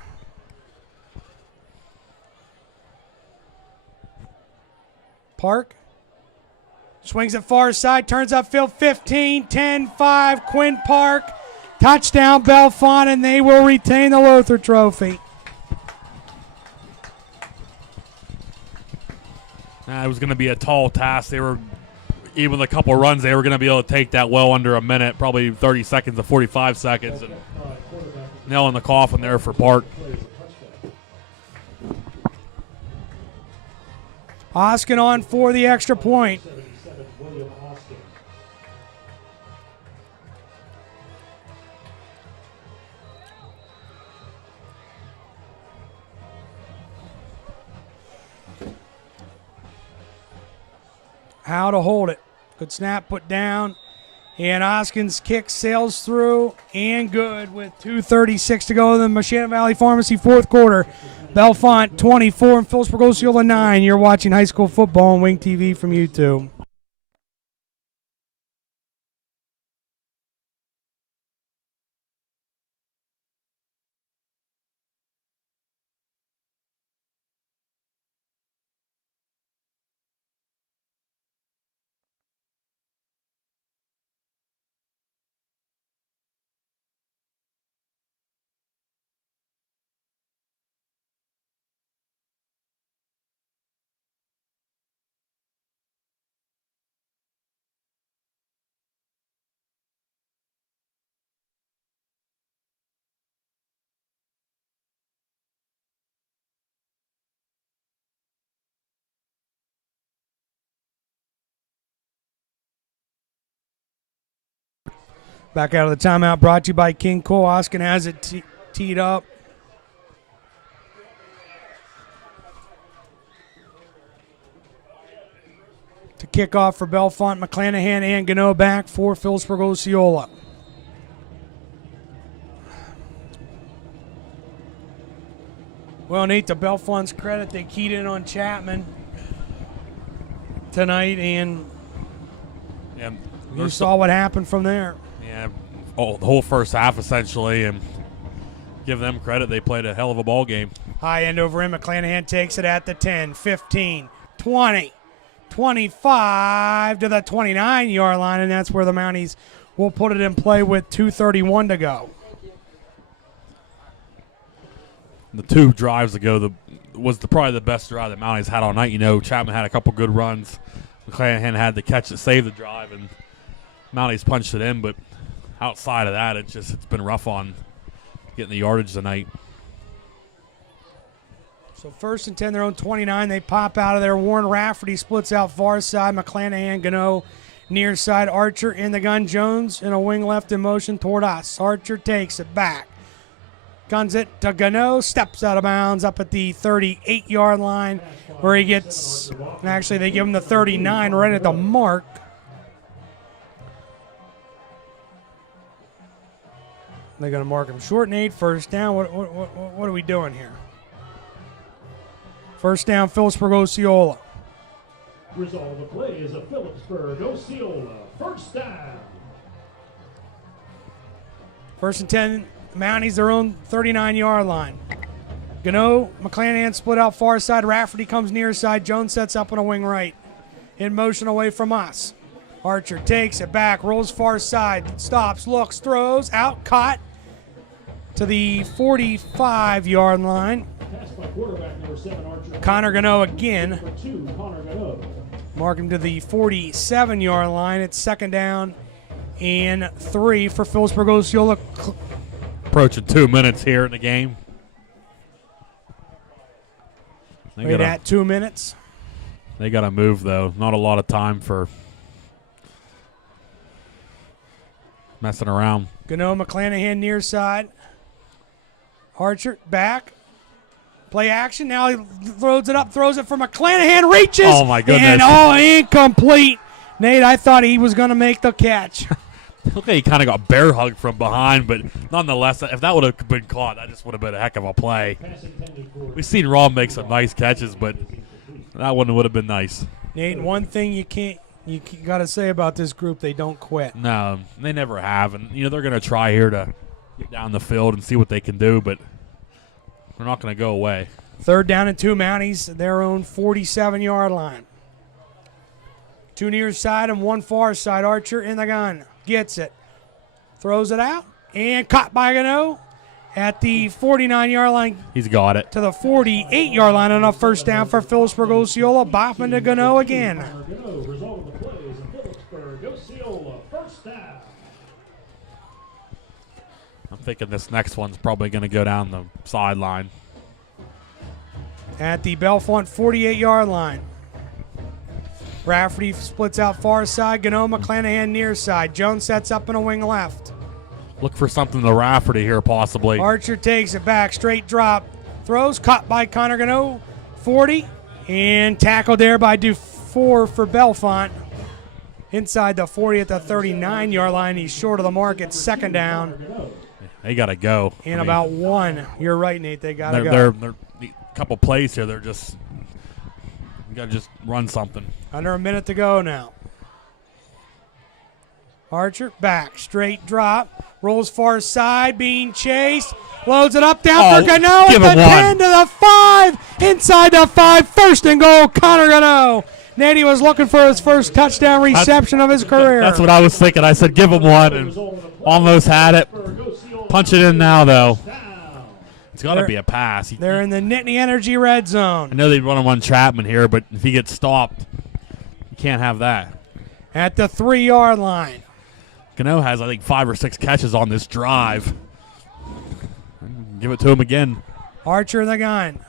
Park swings it far side, turns upfield 15, 10, 5. Quinn Park, touchdown Bellefonte, and they will retain the Luther Trophy. It was going to be a tall task. They were, even with a couple runs, they were going to be able to take that well under a minute, probably 30 seconds to 45 seconds. And nail in the coffin there for Park. Hoskin on for the extra point. how to hold it. Good snap put down. And Hoskins' kick sails through and good with 2:36 to go in the Shannon Valley Pharmacy fourth quarter. Bellefonte 24 and Philipsburg-Osceola 9. You're watching high school football on Wing TV from YouTube. Back out of the timeout, brought to you by King Cole. Hoskin has it teed up. To kick off for Bellefonte, McClanahan and Gano back for Philipsburg-Osceola. Well, Nate, to Bellefonte's credit, they keyed in on Chapman tonight, and you saw what happened from there. Yeah, the whole first half essentially, and give them credit. They played a hell of a ball game. High end over him. McClanahan takes it at the 10, 15, 20, 25 to the 29-yard line, and that's where the Mounties will put it in play with 2:31 to go. The 2 drives ago was probably the best drive that Mounties had all night. You know, Chapman had a couple good runs. McClanahan had the catch that saved the drive, and Mounties punched it in, but outside of that, it's been rough on getting the yardage tonight. So 1st and 10, their own 29. They pop out of there. Warren Rafferty splits out far side. McClanahan, Gano, near side. Archer in the gun. Jones in a wing left in motion toward us. Archer takes it back. Guns it to Gano. Steps out of bounds up at the 38-yard line where he gets, actually they give him the 39 right at the mark. They're going to mark him short and 8, first down. What are we doing here? First down, Philipsburg-Osceola. Result of the play is a Philipsburg-Osceola first down. 1st and 10, Mounties their own 39-yard line. Gano, McClanahan split out far side. Rafferty comes near side. Jones sets up on a wing right. In motion away from us. Archer takes it back, rolls far side, stops, looks, throws, out, caught to the 45-yard line. Connor Gano again. Mark him to the 47-yard line. It's 2nd down and 3 for Philipsburg-Osceola. Approaching 2 minutes here in the game. Right at 2 minutes. They got to move, though. Not a lot of time for messing around. Gano, McClanahan near side. Archer back. Play action. Now he throws it up, throws it for McClanahan. Reaches. Oh, my goodness. And incomplete. Nate, I thought he was going to make the catch. Look, he kind of got bear hugged from behind, but nonetheless, if that would have been caught, that just would have been a heck of a play. We've seen Raw make some nice catches, but that one would have been nice. Nate, one thing you got to say about this group, they don't quit. No, they never have, and they're going to try here to get down the field and see what they can do, but they're not going to go away. 3rd down and 2, Mounties, their own 47-yard line. 2 near side and 1 far side. Archer in the gun. Gets it. Throws it out. And caught by Gano at the 49-yard line. He's got it. To the 48-yard line on a first down for Philipsburg-Osceola. Boffman to Gano again. Result of the play is a Philipsburg-Osceola first down. I'm thinking this next one's probably going to go down the sideline. At the Bellefonte 48-yard line. Rafferty splits out far side. Gano, McClanahan near side. Jones sets up in a wing left. Look for something to Rafferty here possibly. Archer takes it back. Straight drop. Throws. Caught by Connor Gano. 40. And tackled there by Dufour for Bellefonte. inside the 40 at the 39-yard line. He's short of the mark. It's second down. They got to go. In about one. You're right, Nate. They got to go. They're a couple plays here. They're just – you got to just run something. Under a minute to go now. Archer back, straight drop, rolls far side, being chased, loads it up down for Gano at the 10 to the 5, inside the 5, first and goal, Connor Gano. Nady was looking for his first touchdown reception of his career. That's what I was thinking. I said give him one and almost had it. Punch it in now, though. It's got to be a pass. They're in the Nittany Energy red zone. I know they'd run him on Chapman here, but if he gets stopped, you can't have that. At the 3-yard line. Gano has, I think, 5 or 6 catches on this drive. Give it to him again. Archer in the gun.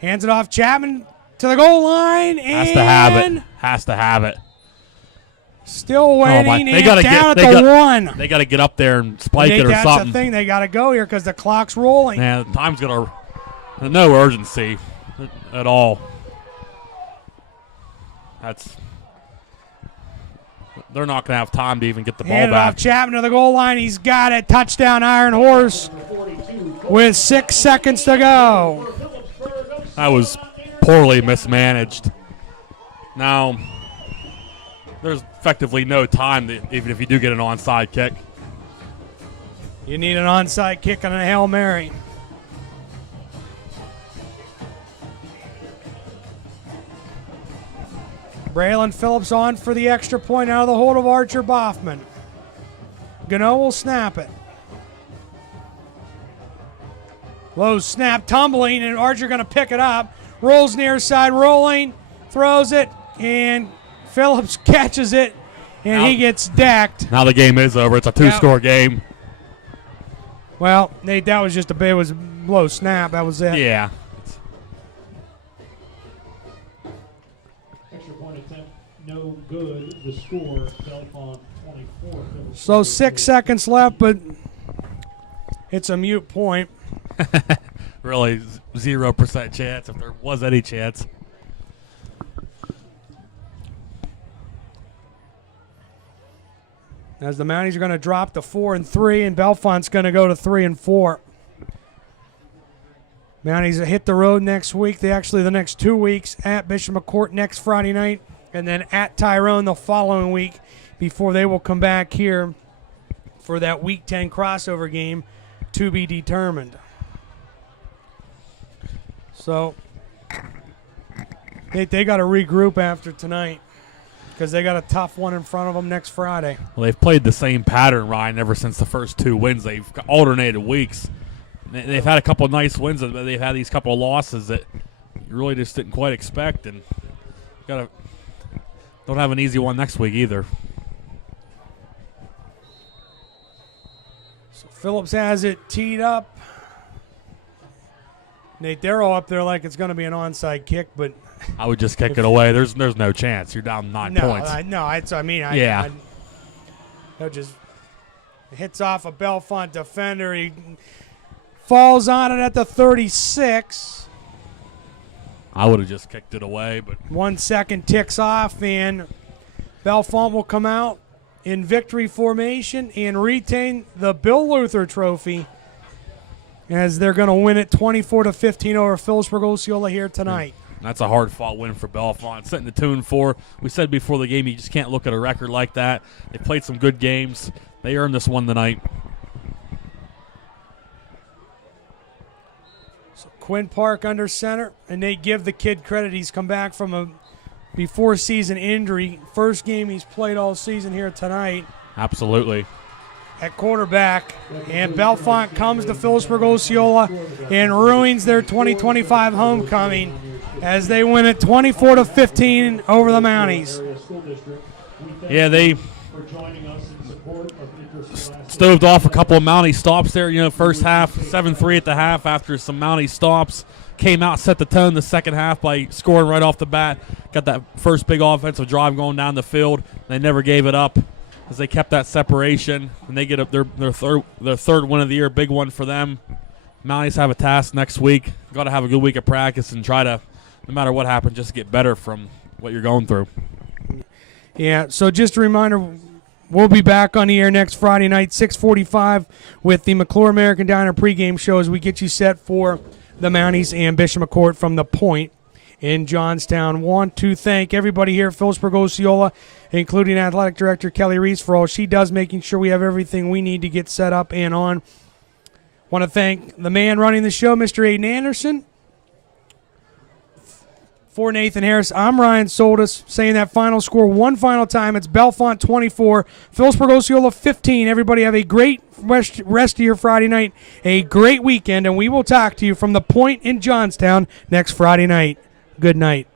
Hands it off Chapman to the goal line. Has to have it. Has to have it. Still waiting. They got to down at the 1. They got to get up there and spike it or that's something. the thing. They got to go here because the clock's rolling. Yeah, the time's going to – no urgency at all. They're not going to have time to even get the ball Hand it back. off Chapman to the goal line. He's got it. Touchdown, Iron Horse, with 6 seconds to go. That was poorly mismanaged. Now, there's effectively no time, even if you do get an onside kick. You need an onside kick on a Hail Mary. Braylon Phillips on for the extra point out of the hold of Archer Boffman. Gano will snap it. Low snap, tumbling, and Archer going to pick it up. Rolls near side, rolling, throws it, and Phillips catches it, and he gets decked. Now the game is over. It's a 2-score game. Well, Nate, that was just it was a low snap. That was it. Yeah. No good. The score, Bellefonte 24. So 6 seconds left, but it's a mute point. Really 0% chance, if there was any chance. As the Mounties are going to drop to 4 and 3, and Bellefonte's going to go to 3 and 4. Mounties hit the road next week. The next 2 weeks at Bishop McCourt next Friday night, and then at Tyrone the following week before they will come back here for that Week 10 crossover game to be determined. So they got to regroup after tonight because they got a tough one in front of them next Friday. Well, they've played the same pattern, Ryan, ever since the first 2 wins. They've alternated weeks. They've had a couple of nice wins, but they've had these couple of losses that you really just didn't quite expect, and don't have an easy one next week either. So Phillips has it teed up. Nate Darrow up there like it's going to be an onside kick, but I would just kick it away. There's no chance. You're down 9 points. That just hits off a Bellefonte defender. He falls on it at the 36. I would have just kicked it away, but 1 second ticks off, and Bellefonte will come out in victory formation and retain the Bill Luther Trophy as they're going to win it 24-15 over Philipsburg-Osceola here tonight. That's a hard-fought win for Bellefonte. Setting the tune for, we said before the game, you just can't look at a record like that. They played some good games. They earned this one tonight. So Quinn Park under center, and they give the kid credit. He's come back from a before-season injury. First game he's played all season here tonight. Absolutely. At quarterback, and Bellefonte comes to Philipsburg-Osceola and ruins their 2025 homecoming as they win it 24-15 over the Mounties. Yeah, they stoved off a couple of Mountie stops there. First half, 7-3 at the half after some Mountie stops. Came out, set the tone the second half by scoring right off the bat. Got that first big offensive drive going down the field. They never gave it up as they kept that separation, and they get up their third win of the year, big one for them. Mounties have a task next week. Got to have a good week of practice and try to, no matter what happens, just get better from what you're going through. Yeah, so just a reminder, we'll be back on the air next Friday night, 6:45, with the McClure American Diner pregame show as we get you set for the Mounties and Bishop McCourt from the Point in Johnstown. Want to thank everybody here at Philipsburg-Osceola, including Athletic Director Kelly Reese, for all she does, making sure we have everything we need to get set up and on. Want to thank the man running the show, Mr. Aiden Anderson. For Nathan Harris, I'm Ryan Soldis, saying that final score one final time. It's Bellefonte 24, Philipsburg-Osceola 15. Everybody have a great rest of your Friday night, a great weekend, and we will talk to you from the Point in Johnstown next Friday night. Good night.